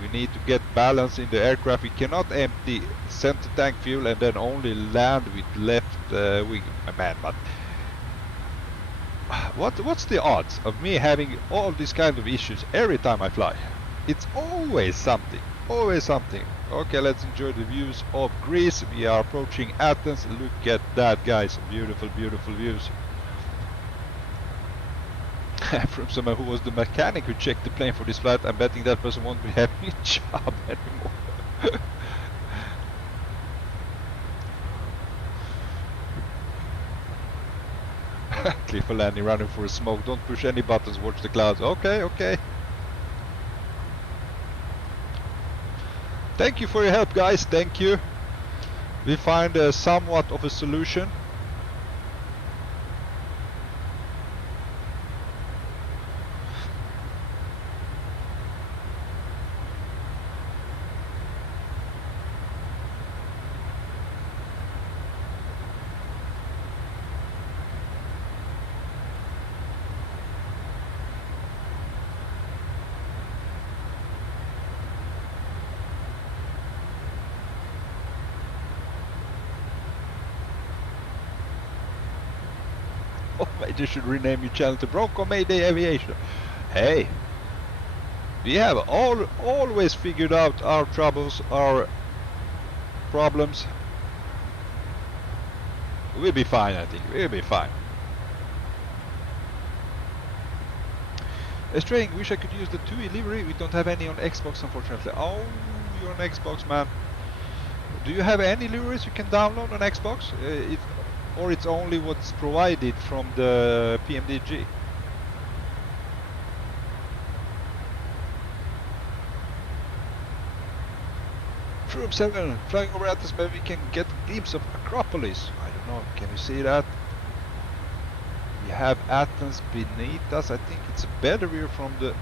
We need to get balance in the aircraft. We cannot empty center tank fuel and then only land with left wing. Man, but what's the odds of me having all these kind of issues every time I fly? It's always something, always something. Okay, let's enjoy the views of Greece. We are approaching Athens. Look at that, guys. Beautiful, beautiful views. From someone who was the mechanic who checked the plane for this flight, I'm betting that person won't be having a job anymore. Clifford landing, running for a smoke. Don't push any buttons, watch the clouds. Okay, okay. Thank you for your help, guys. Thank you. We find somewhat of a solution. They should rename your channel to Bronco Mayday Aviation. Hey, we have always figured out our troubles, our problems. We'll be fine, I think. We'll be fine. Straying, wish I could use the TUI livery. We don't have any on Xbox, unfortunately. Oh, you're on Xbox, man. Do you have any liveries you can download on Xbox? Or it's only what's provided from the PMDG? Room 7, flying over Athens, maybe we can get a glimpse of Acropolis. I don't know, can you see that? We have Athens beneath us. I think it's a better view from the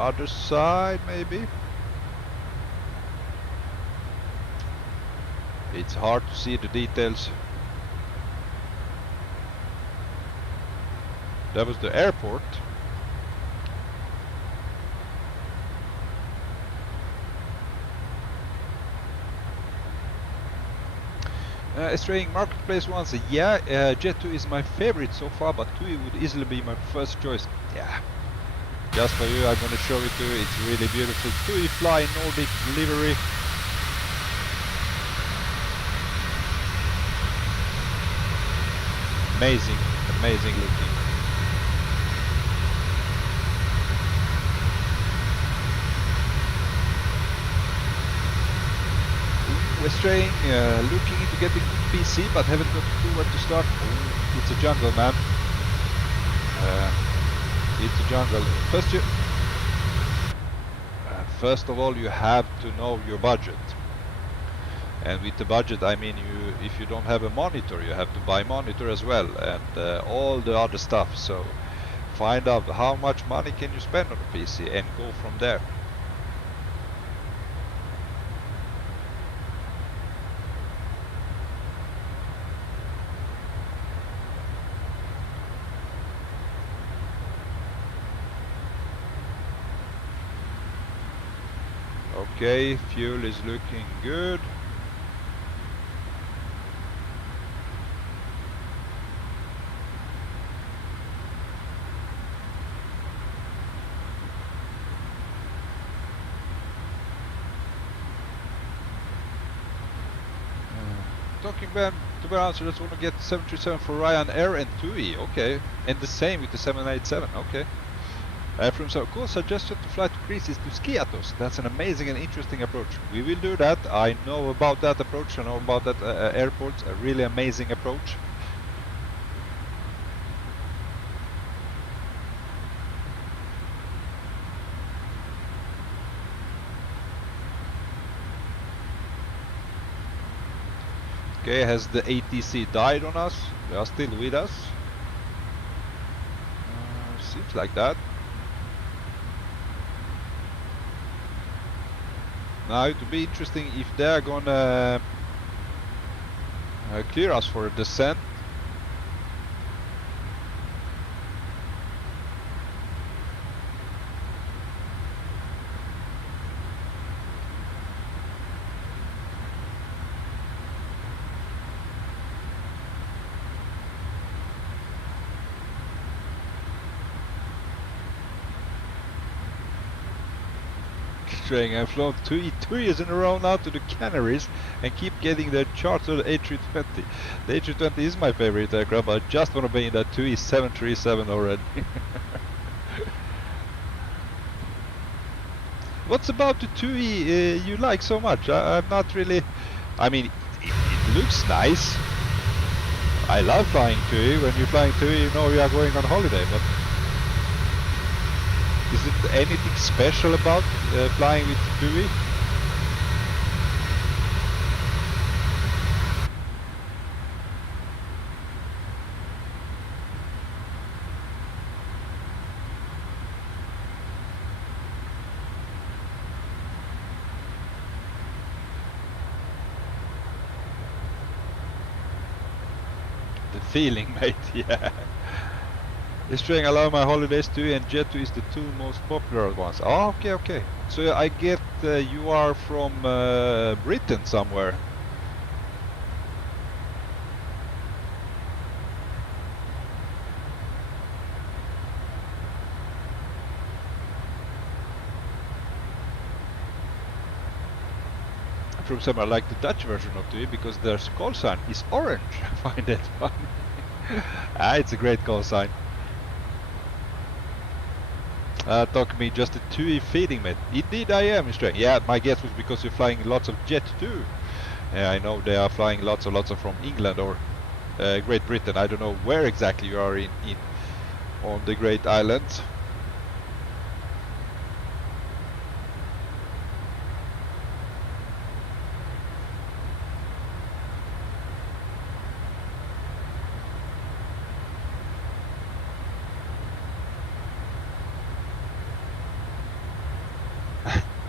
other side, maybe. It's hard to see the details. That was the airport. Straying Marketplace ones, yeah, Jet 2 is my favorite so far, but TUI would easily be my first choice. Yeah, just for you, I'm gonna show it to you. It's really beautiful. TUIFly Nordic livery. Amazing, amazing looking. We're straying, looking into getting PC, but haven't got a clue where to start. Oh, it's a jungle, man. It's a jungle. First of all, you have to know your budget. And with the budget, I mean, if you don't have a monitor, you have to buy monitor as well, and all the other stuff. So find out how much money can you spend on a PC and go from there. Okay, fuel is looking good. Talking about to be honest, I just want to get 737 for Ryanair and TUI. Okay, and the same with the 787. Okay. From so cool suggestion to fly to Greece is to Skiathos. That's an amazing and interesting approach. We will do that. I know about that approach. I know about that airport. A really amazing approach. Okay, has the ATC died on us? They are still with us. Seems like that. Now it would be interesting if they're gonna clear us for a descent. I've flown 2 years in a row now to the Canaries and keep getting the chartered A320. The A320 is my favorite aircraft, but I just want to be in that TUI 737 already. What's about the TUI you like so much? I'm not really... I mean, it looks nice. I love flying TUI. When you're flying TUI, you know you are going on holiday, but... Is it anything special about flying with TUI? The feeling, mate, yeah. Straying allow my holidays to, and Jet 2 is the two most popular ones. Oh, okay, okay. So I get you are from Britain somewhere. From somewhere like the Dutch version of TUI because their call sign is orange. I find that funny. It's a great call sign. Talk me just a TUI feeding mate. Indeed I am, Strang. Yeah, my guess was because you're flying lots of Jet 2. Yeah, I know they are flying lots of from England or Great Britain. I don't know where exactly you are in on the Great Islands.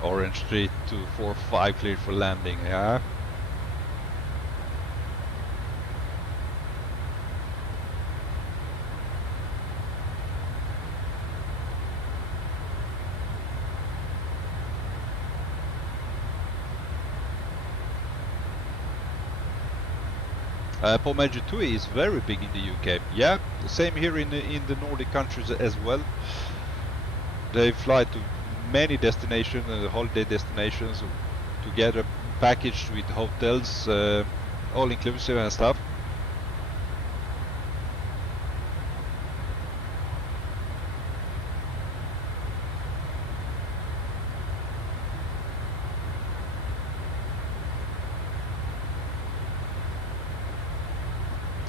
Orange 3245 cleared for landing, yeah. PMDG TUI is very big in the UK. Yeah, the same here in the Nordic countries as well. They fly to many destinations, holiday destinations, together packaged with hotels, all inclusive and stuff.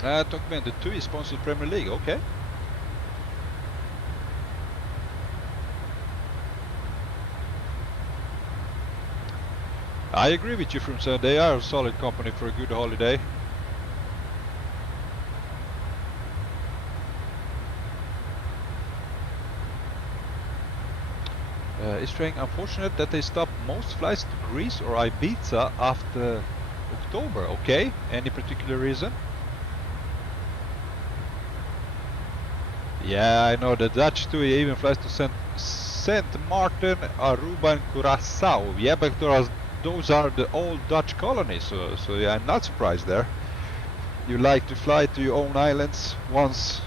Talking about the TUI sponsored Premier League, okay. I agree with you from saying they are a solid company for a good holiday. It's saying unfortunate that they stopped most flights to Greece or Ibiza after October, okay. Any particular reason? Yeah, I know the Dutch TUI even flies to Saint Martin, Aruba and Curacao. Yeah, but those are the old Dutch colonies, so yeah, I'm not surprised there. You like to fly to your own islands once.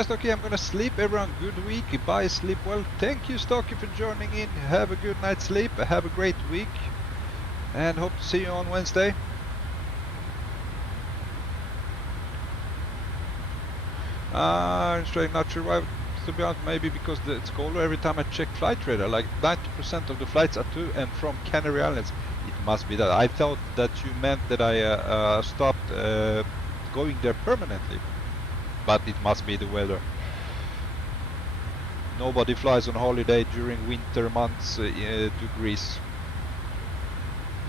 Stocky, I'm gonna sleep. Everyone, good week. Bye, sleep well. Thank you, Stocky, for joining in. Have a good night's sleep. Have a great week. And hope to see you on Wednesday. I'm not sure why, to be honest, maybe because it's colder. Every time I check Flight Radar, like 90% of the flights are to and from Canary Islands. It must be that. I thought that you meant that I stopped going there permanently. But it must be the weather. Nobody flies on holiday during winter months to Greece.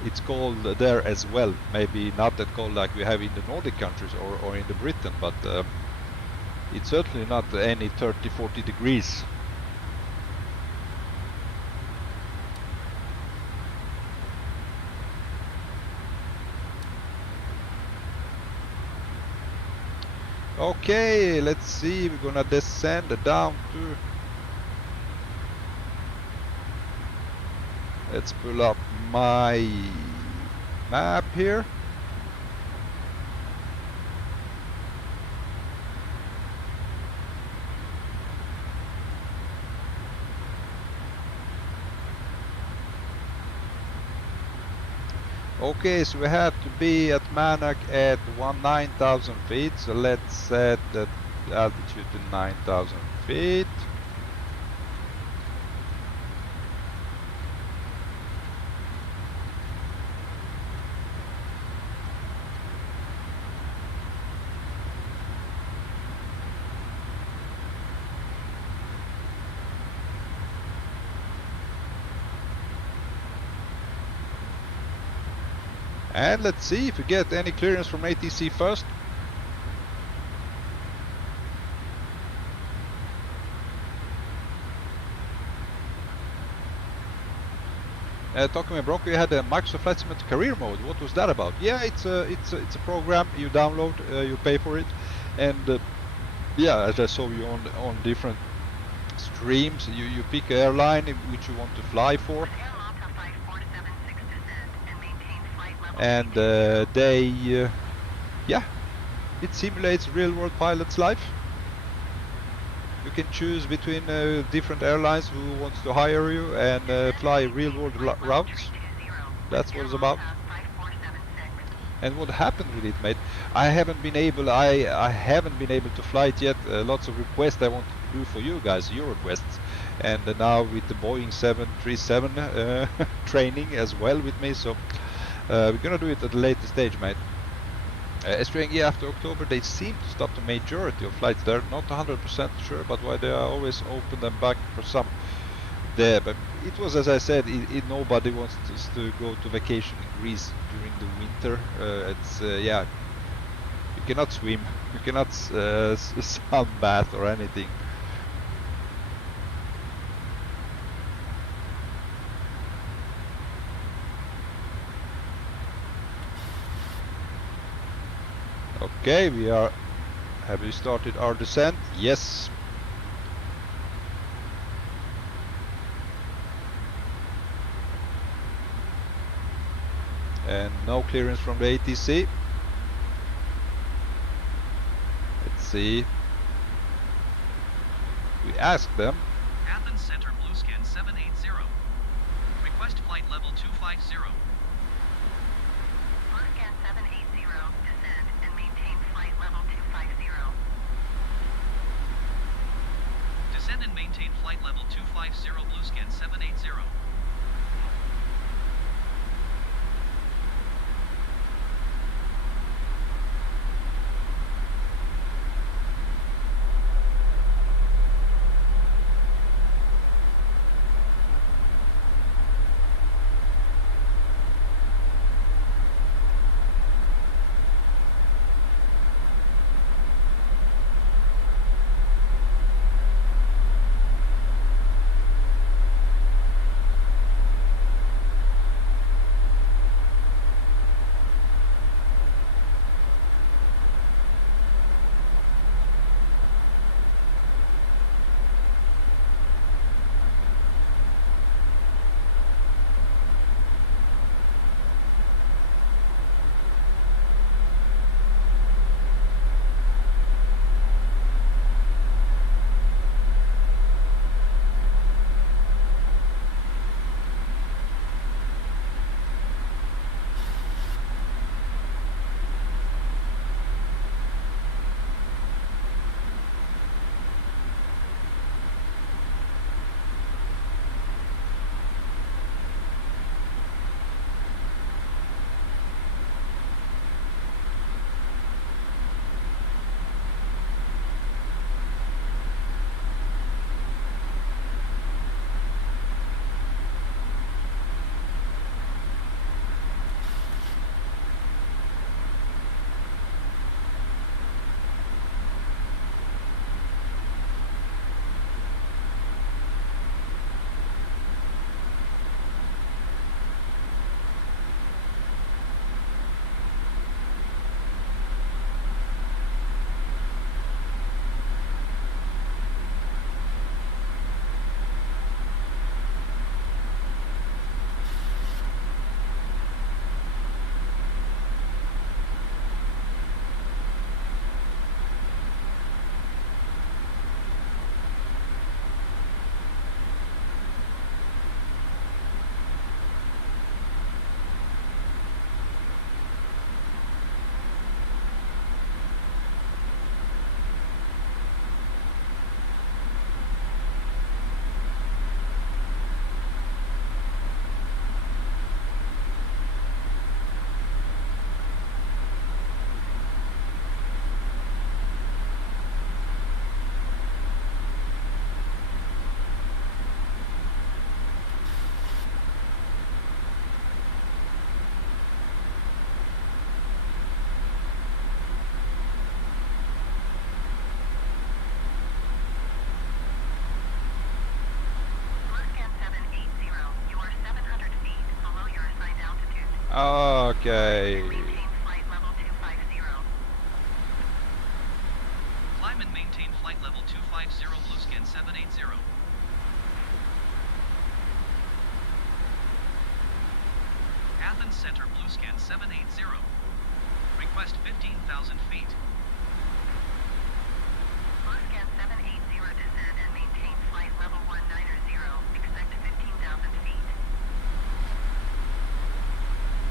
It's cold there as well. Maybe not that cold like we have in the Nordic countries or in the Britain, but it's certainly not any 30-40 degrees. Okay, let's see, we're gonna descend down to... Let's pull up my map here. Okay, so we have to be at Manok at 9,000 feet, so let's set the altitude to 9,000 feet. And let's see if we get any clearance from ATC first. Talking about Bronco, you had a Microsoft Flight Simulator career mode. What was that about? Yeah, it's a program you download, you pay for it, and yeah, as I saw you on different streams, you pick an airline which you want to fly for. And yeah, it simulates real-world pilot's life. You can choose between different airlines who wants to hire you and fly real-world routes. That's what it's about. And what happened with it, mate? I haven't been able to fly it yet. Lots of requests I wanted to do for you guys, your requests. And now with the Boeing 737 training as well with me, so. We're gonna do it at a later stage, mate. Yeah, after October they seem to stop the majority of flights there. Not 100% sure, but why they are always open them back for some there. But it was, as I said, nobody wants to go to vacation in Greece during the winter. Yeah, you cannot swim, you cannot sunbath or anything. Okay, we are. Have we started our descent? Yes. And no clearance from the ATC. Let's see. We asked them. Athens Center Bluescan 780. Request flight level 250. Bluescan 780, descend and maintain flight level 250. Descend and maintain flight level 250 Bluescan 780. Okay. Maintain flight level 250. Climb and maintain flight level 250 Bluescan 780. Athens Center Bluescan 780. Request 15,000 feet. Bluescan 780, descend and maintain flight level 190. Expect 15,000 feet.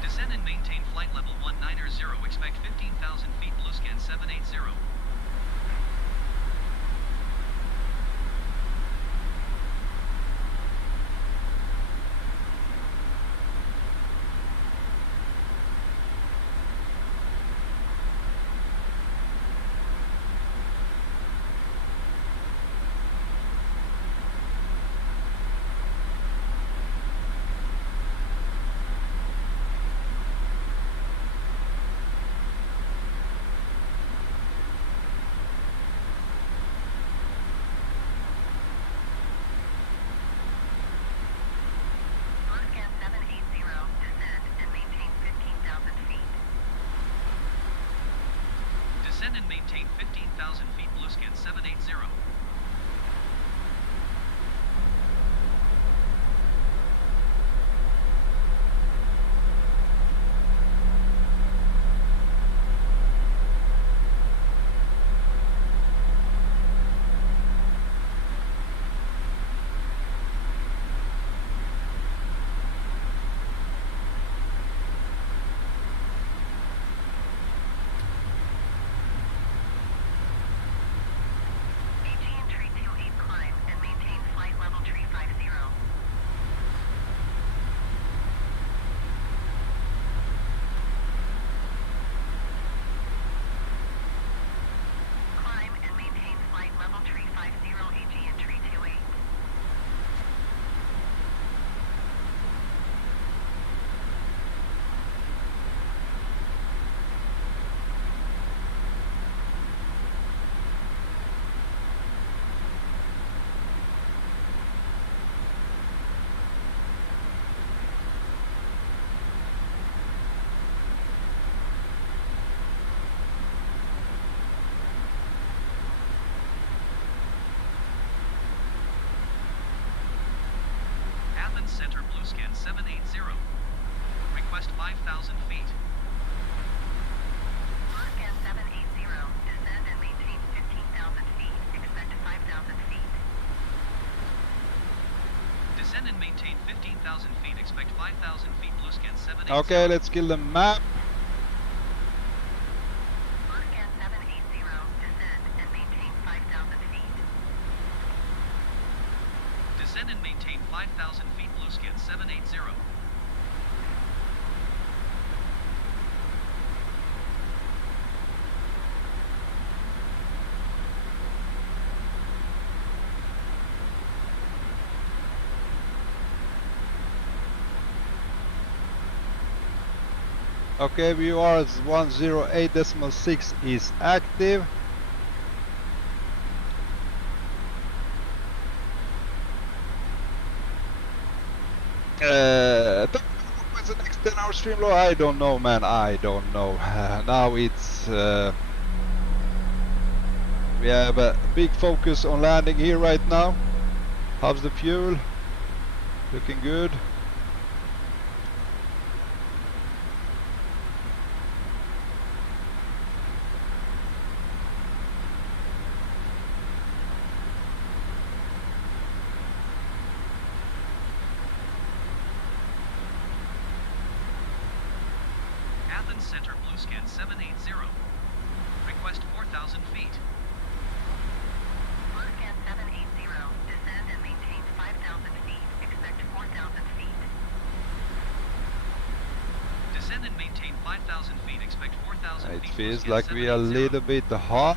Descend and maintain flight level 190. Expect 15,000 feet Bluescan 780. Descend and maintain 15,000 feet, blue scan 780. Center blue scan 780. Request 5,000 feet. Blue scan 780. Descend and maintain 15,000 feet. Expect 5,000 feet. Descend and maintain 15,000 feet. Expect 5,000 feet. Blue scan 780. Okay, let's kill the map. Blue scan 780. Descend and maintain 5,000 feet. Descend and maintain 5,000 feet. Blue scan 780. Okay, VOR 108.6 is active. What's the next 10-hour stream low? I don't know, man. I don't know. Now it's we have a big focus on landing here right now. How's the fuel? Looking good. Center blue scan 780. Request 4,000 feet. Blue scan 780. Descend and maintain 5,000 feet. Expect 4,000 feet. Descend and maintain 5,000 feet. Expect 4,000 feet. It feels like we are a little bit high.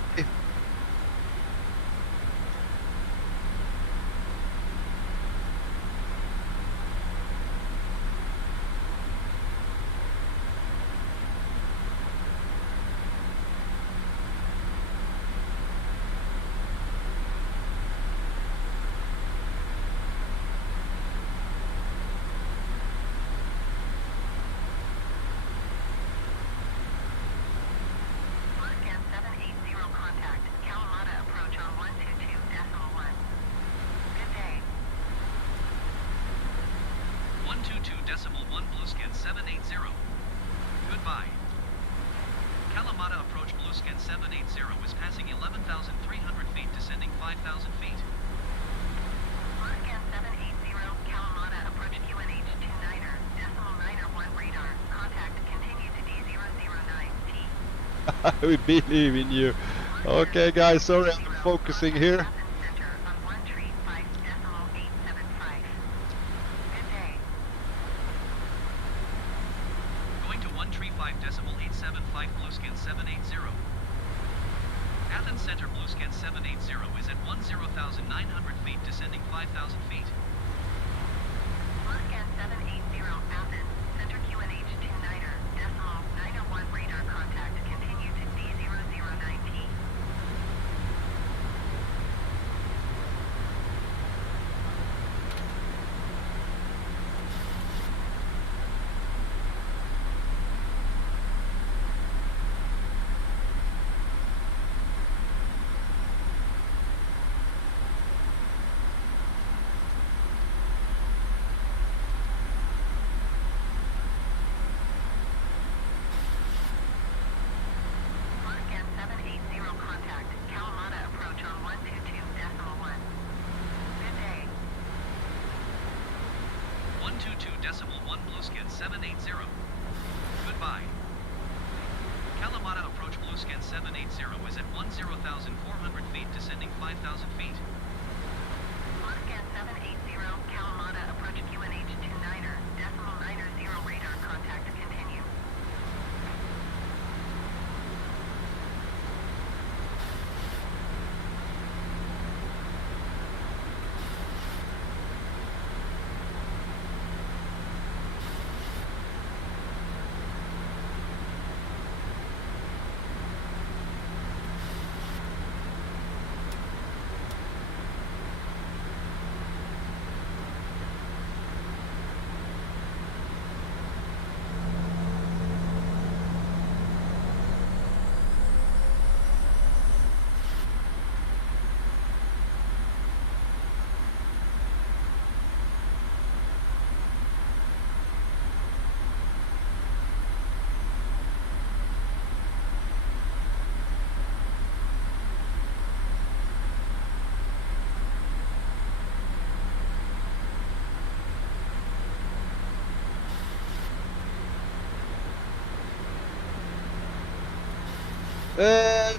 We believe in you. Okay guys, sorry I'm focusing here. Going to 135.875 blue scan 780. Athens Center blue scan 780 is at 10,900 feet, descending 5,000 feet. Blue scan 780 Athens, Center QNH 29er, decimal 901 radar contact, continue to D009T. 0,400 feet, descending 5,000 feet. Scan 780, Kalamata, approach QNH 29er, decimal 90 radar contact continue.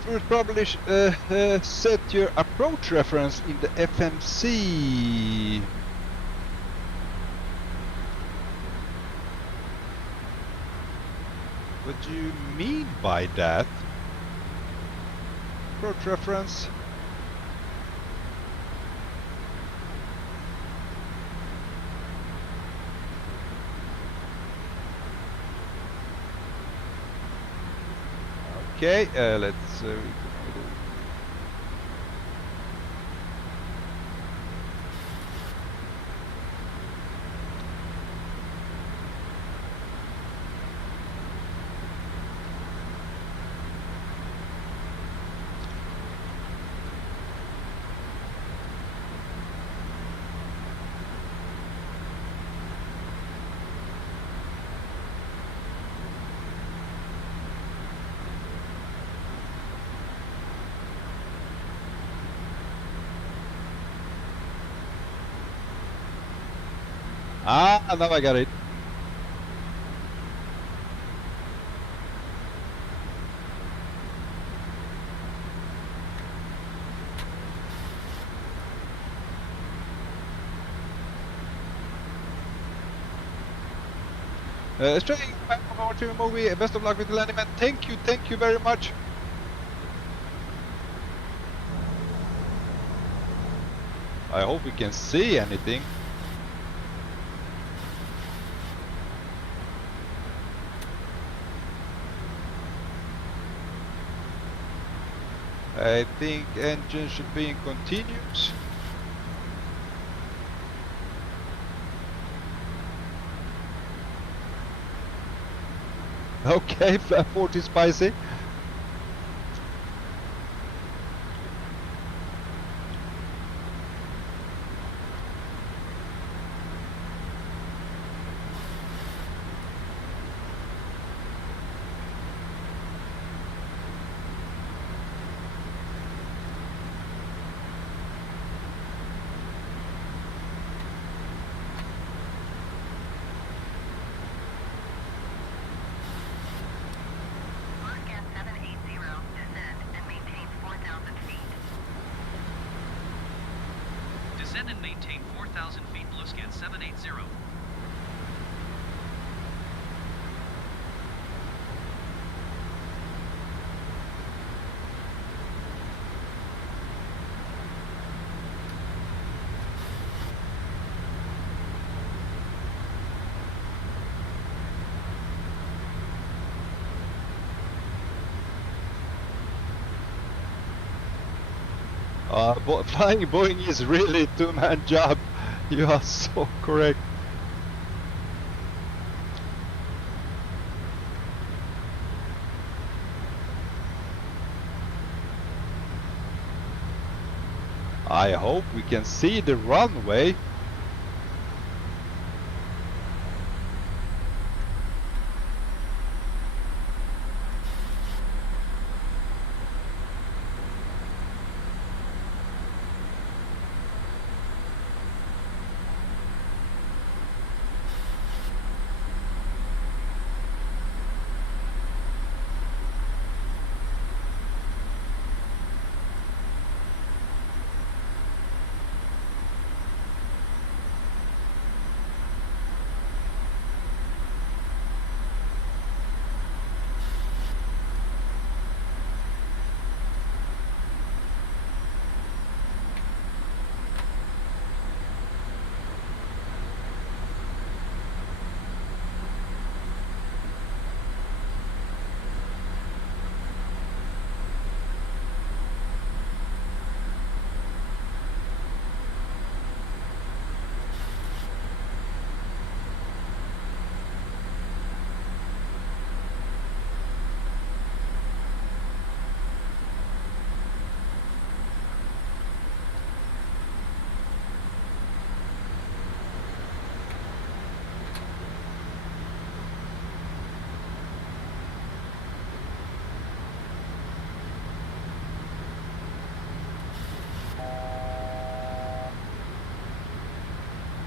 You would probably set your approach reference in the FMC. What do you mean by that? Approach reference. Okay, let's now I got it. Straight back from our to movie. Best of luck with the landing, man. Thank you very much. I hope we can see anything. I think engine should be in continuous. Okay, flat 40 spicy. Descend and maintain 4,000 feet, blue scan 780. Flying Boeing is really a two-man job. You are so correct. I hope we can see the runway.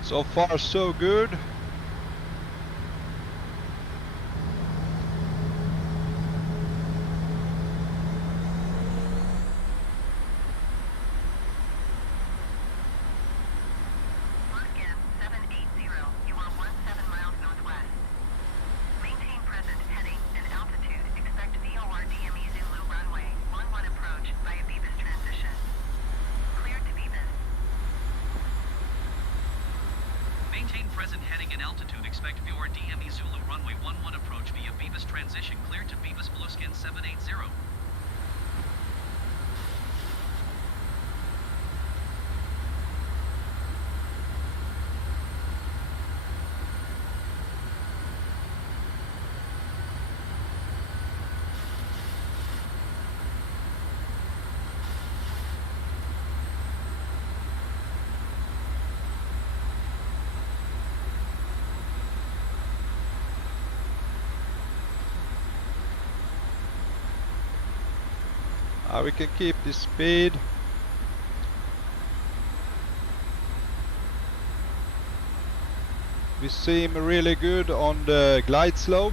So far so good. Scan 780, you are 17 miles northwest. Maintain present heading and altitude. Expect VOR DME Zulu runway 11 approach via Beavis transition. Cleared to Beavis. Maintain present heading and altitude. Expect VOR DME Zulu runway 11 approach via Beavis transition. Cleared to Beavis Blueskin 780. We can keep this speed. We seem really good on the glide slope.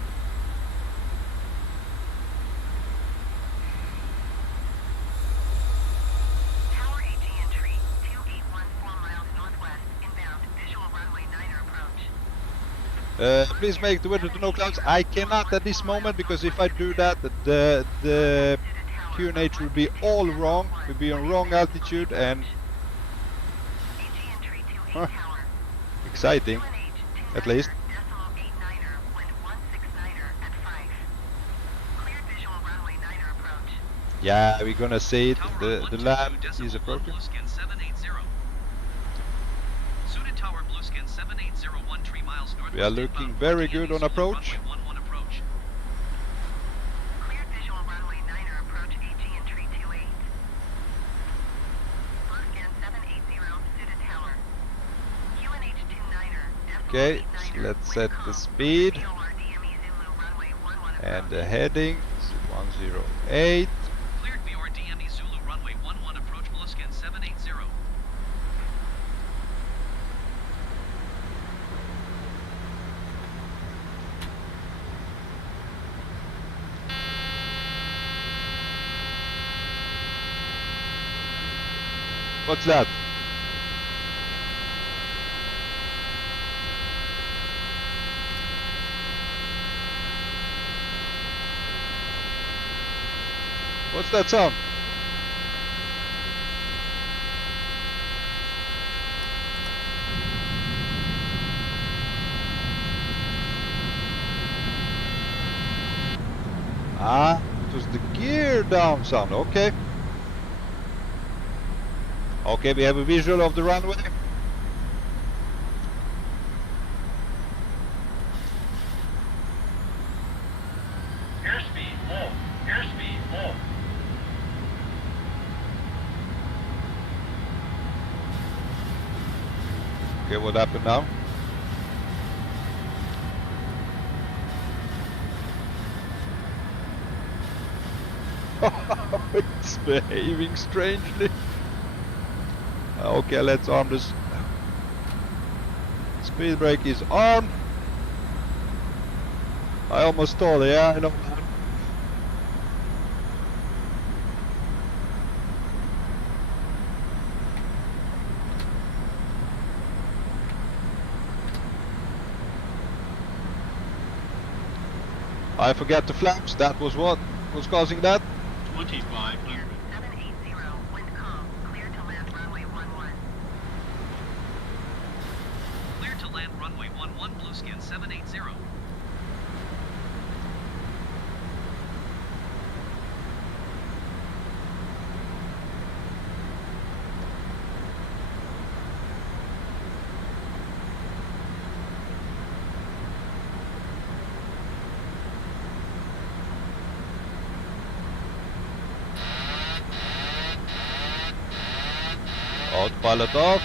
Tower AG entry 2814 miles northwest. Inbound visual runway 9er approach. Please make the weather to no clouds. I cannot at this moment, because if I do that, the QNH will be all wrong. We'll be on wrong altitude and AG entry 28 Huh. tower. exciting, QNH at least. 29er, wind 169er at 5. Cleared visual runway 9er approach. Yeah, we're gonna see it. Tower The 122 land decimal is 1 approaching. Blueskin 780. Suited Tower Blueskin 780 13 miles north. We are looking very good on approach. Runway 11 approach. Cleared visual runway 9er approach. AG entry 28. Bluescan 780 suited tower. QNH 29er. Okay, 89er, so let's wind set the calm. speed VOR DME Zulu runway 11 and the approach. heading is 108. Cleared VOR DME Zulu runway 11 approach Blueskin 780. What's that? What's that sound? Ah, it was the gear down sound. Okay. Okay, we have a visual of the runway. Airspeed full. Airspeed full. Okay, what happened now? It's behaving strangely. Okay, let's arm this. Speed brake is on. I almost stalled, yeah, I know. I forgot the flaps, that was what was causing that. 2500. 780, wind calm. Clear to land runway 11. Cleared to land runway 11 Blueskin 780. Autopilot off.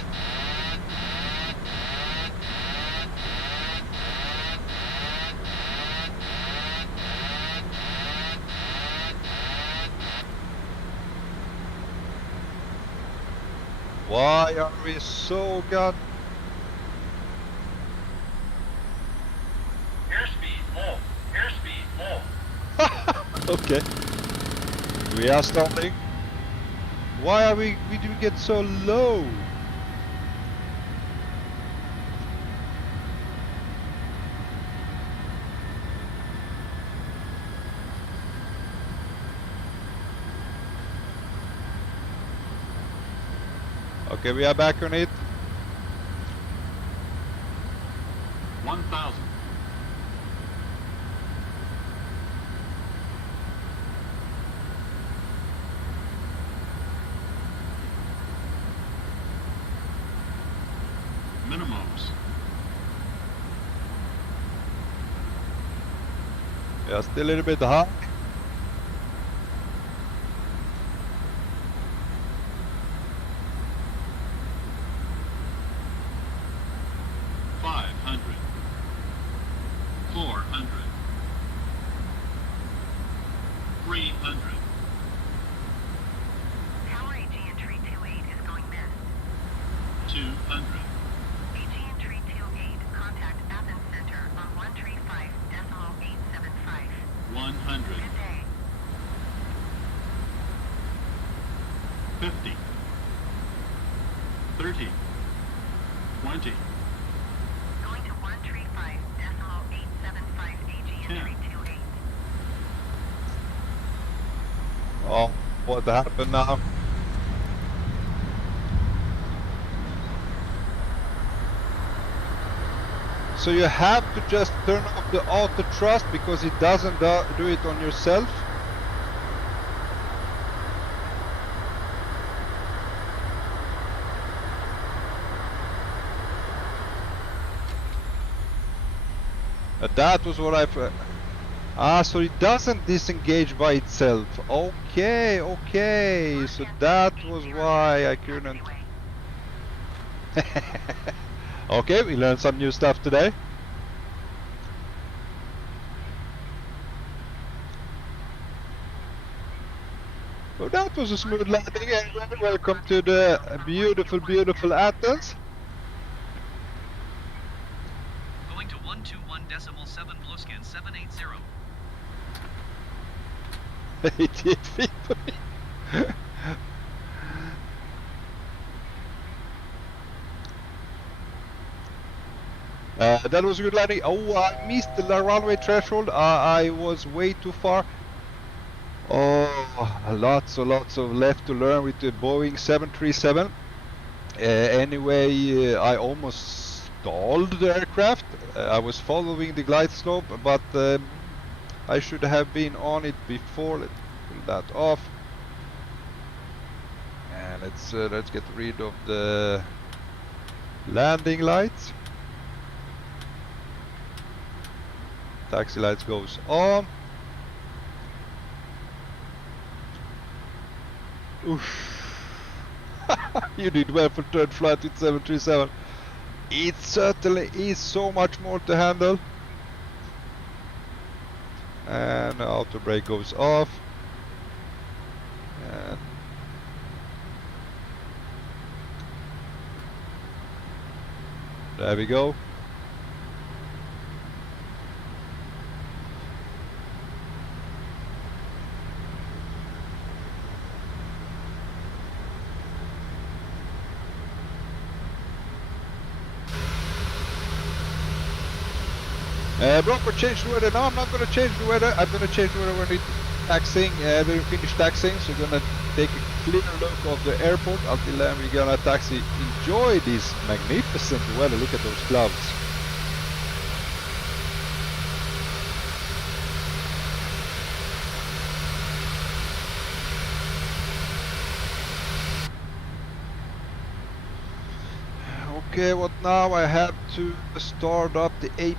Why are we so god? Okay. We are starting. Why are we do get so low? Okay, we are back on it. 1,000. Minimums. Yeah, still a little bit high. 500. 400. 300. Tower AG entry 28 is going missed. 200. AG entry 28, contact Athens Center on 135.875. 100. Good day. 50. 30. 20. Going to 135.875 AG entry 28. Oh, what happened now? So you have to just turn off the auto thrust because it doesn't do it on yourself. That was what so it doesn't disengage by itself. Okay, okay. So that was why I couldn't. Okay, we learned some new stuff today. So that was a smooth landing, and welcome to the beautiful, beautiful Athens. Going to 121.7 Blueskin 780. 88 feet. That was a good landing. Oh, I missed the runway threshold. I was way too far. Oh, lots of left to learn with the Boeing 737. Anyway, I almost stalled the aircraft. I was following the glide slope, but I should have been on it before. Let's pull that off. And let's get rid of the landing lights. Taxi lights goes on. Oof. You did well for third flight with 737. It certainly is so much more to handle. And auto brake goes off. And there we go. Bronco changed the weather. No, I'm not going to change the weather. I'm going to change the weather when we're taxiing. We're finished taxiing, so we're going to take a clearer look of the airport. Until then, we're going to taxi. Enjoy this magnificent weather. Look at those clouds. Okay, what now? I have to start up the APU.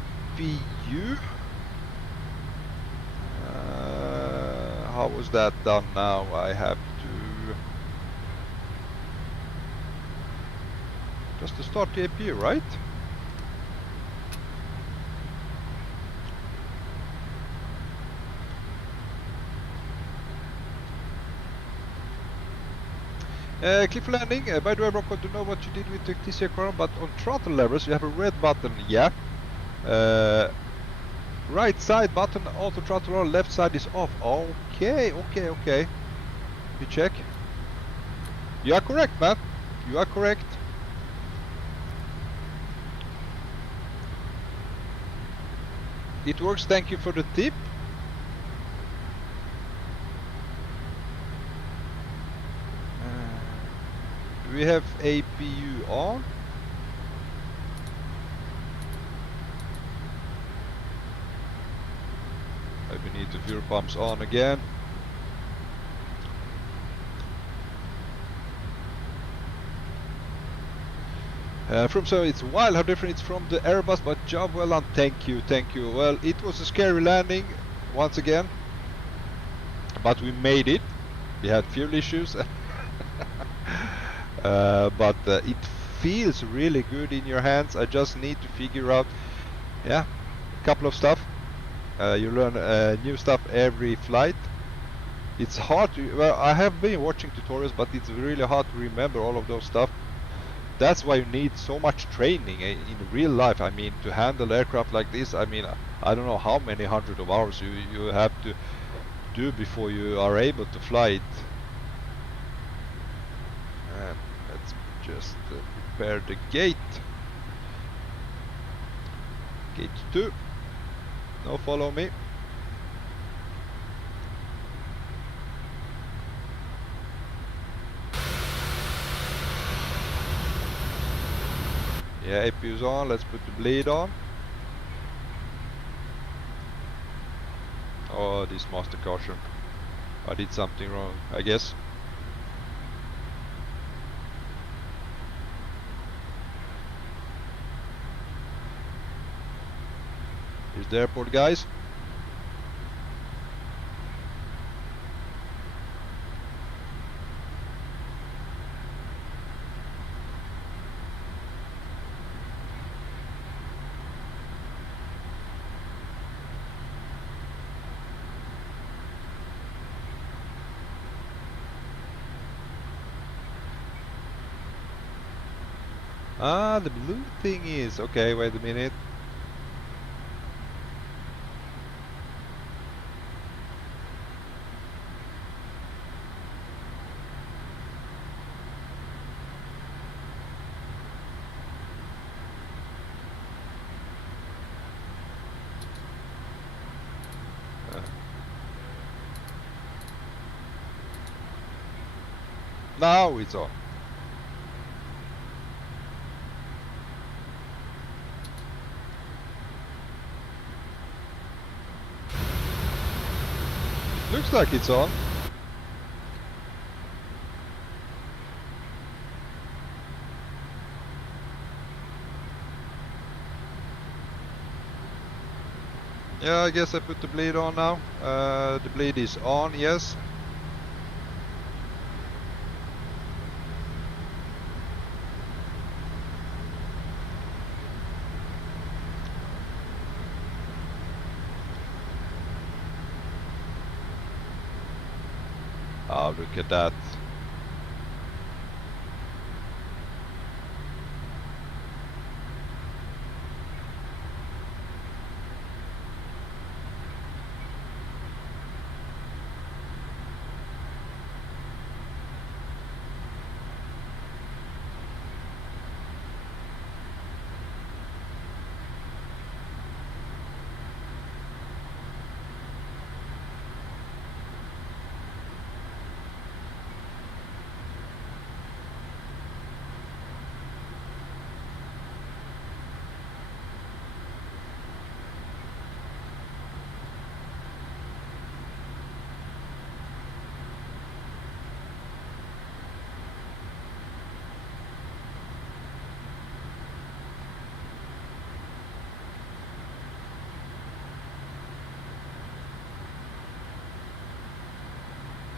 How was that done now? I have to just to start the APU, right? Cliff landing. By the way, Bronco, don't know what you did with the TCA car, but on throttle levers you have a red button, yeah. Right side button, auto throttle, left side is off. Okay, okay, okay. You check. You are correct, man. You are correct. It works, thank you for the tip. We have APU on. Maybe need the fuel pumps on again. From so it's wild how different it's from the Airbus, but job well done. Thank you, thank you. Well, it was a scary landing once again, but we made it. We had fuel issues, but it feels really good in your hands. I just need to figure out, yeah, a couple of stuff. You learn new stuff every flight. It's hard to, well, I have been watching tutorials, but it's really hard to remember all of those stuff. That's why you need so much training in real life. I mean, to handle aircraft like this, I mean, I don't know how many hundred of hours you have to do before you are able to fly it. And let's just prepare the gate. Gate 2. Now follow me. Yeah, APU's on. Let's put the bleed on. Oh, this master caution. I did something wrong, I guess. Here's the airport, guys. Ah, the blue thing is... Okay, wait a minute. Now it's on. Looks like it's on. Yeah, I guess I put the bleed on now. The bleed is on, yes. Oh, look at that.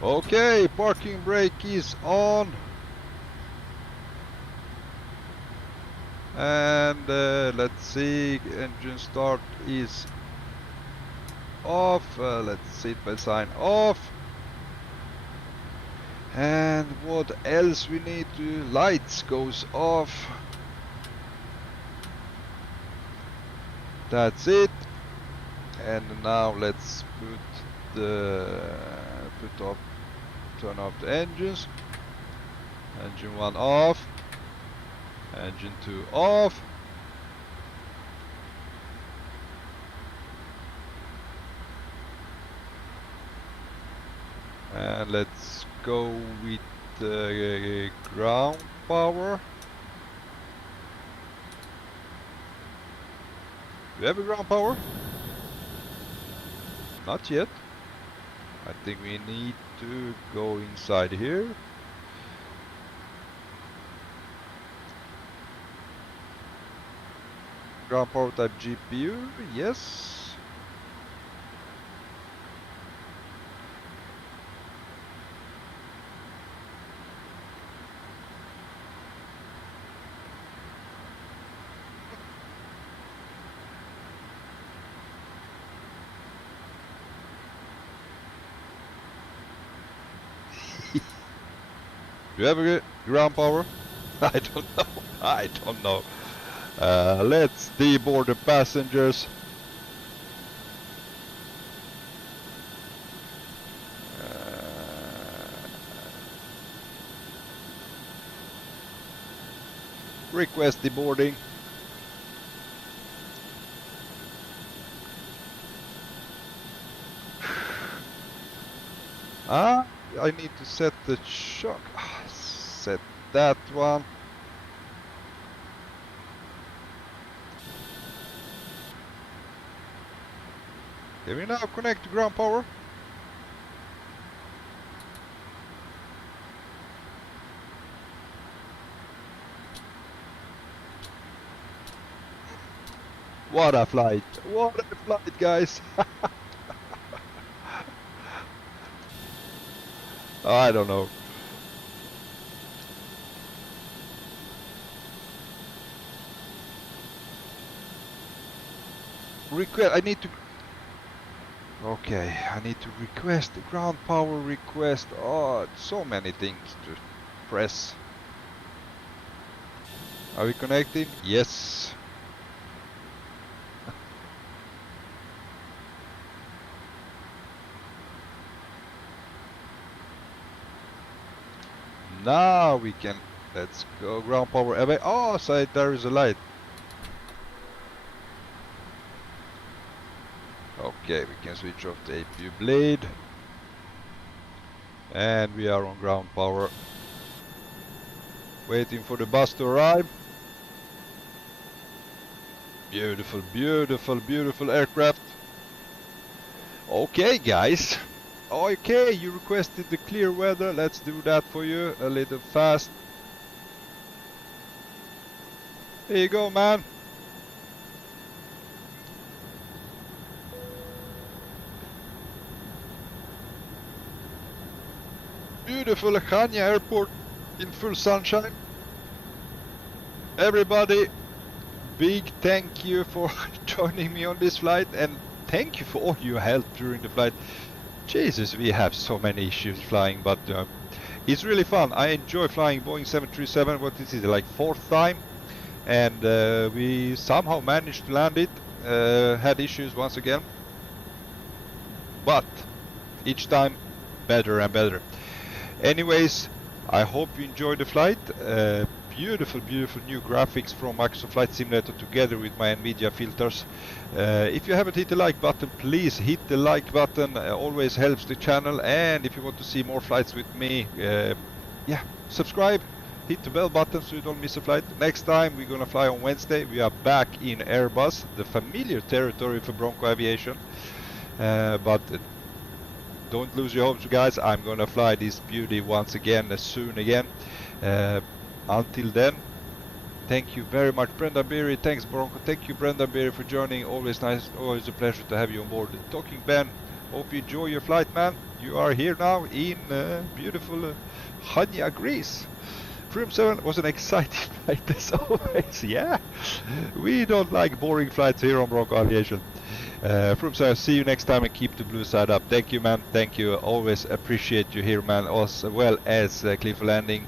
Okay, parking brake is on. And let's see, engine start is off. Let's seatbelt sign off. And what else we need to, lights goes off. That's it. And now let's turn off the engines. Engine 1 off. Engine 2 off. And let's go with the ground power. Do you have a ground power? Not yet. I think we need to go inside here. Ground power type GPU, yes. Do you have a ground power? I don't know. I don't know. Let's deboard the passengers. Request deboarding. I need to set the shock. Set that one. Can we now connect to ground power? What a flight! What a flight, guys! I don't know. I need to... Okay, I need to request the ground power request. Oh, so many things to press. Are we connecting? Yes. Now we can... Let's go ground power away. Oh, so there is a light. Okay, we can switch off the APU blade. And we are on ground power. Waiting for the bus to arrive. Beautiful, beautiful, beautiful aircraft. Okay, guys. Okay, you requested the clear weather. Let's do that for you a little fast. Here you go, man. Beautiful Chania airport in full sunshine. Everybody, big thank you for joining me on this flight, and thank you for all your help during the flight. Jesus, we have so many issues flying, but it's really fun. I enjoy flying Boeing 737, what this is like 4th time, and we somehow managed to land it. Had issues once again, but each time better and better. Anyways, I hope you enjoyed the flight. Beautiful, beautiful new graphics from Microsoft Flight Simulator together with my Nvidia filters. If you haven't hit the like button, please hit the like button. Always helps the channel. And if you want to see more flights with me, yeah, subscribe. Hit the bell button so you don't miss a flight. Next time we're gonna fly on Wednesday. We are back in Airbus, the familiar territory for Bronco Aviation. But don't lose your hopes, guys. I'm gonna fly this beauty once again, soon again. Until then, thank you very much, Brendan Beery. Thanks, Bronco. Thank you, Brendan Beery, for joining. Always nice, always a pleasure to have you on board. Talking Ben, hope you enjoy your flight, man. You are here now in beautiful Chania, Greece. Suprim 7 was an exciting flight as always. Yeah, we don't like boring flights here on Bronco Aviation. Suprim 7, see you next time and keep the blue side up. Thank you, man. Thank you. Always appreciate you here, man, as well as Cliff Landing.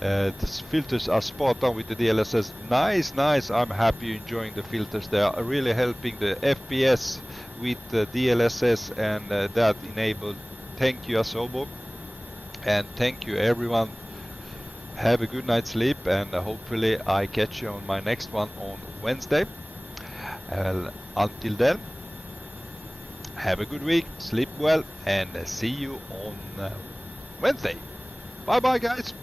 The filters are spot on with the DLSS. Nice. I'm happy enjoying the filters. They are really helping the FPS with the DLSS, and that enabled. Thank you, Asobo, and thank you everyone. Have a good night's sleep, and hopefully I catch you on my next one on Wednesday. Until then, have a good week, sleep well, and see you on Wednesday. Bye bye guys.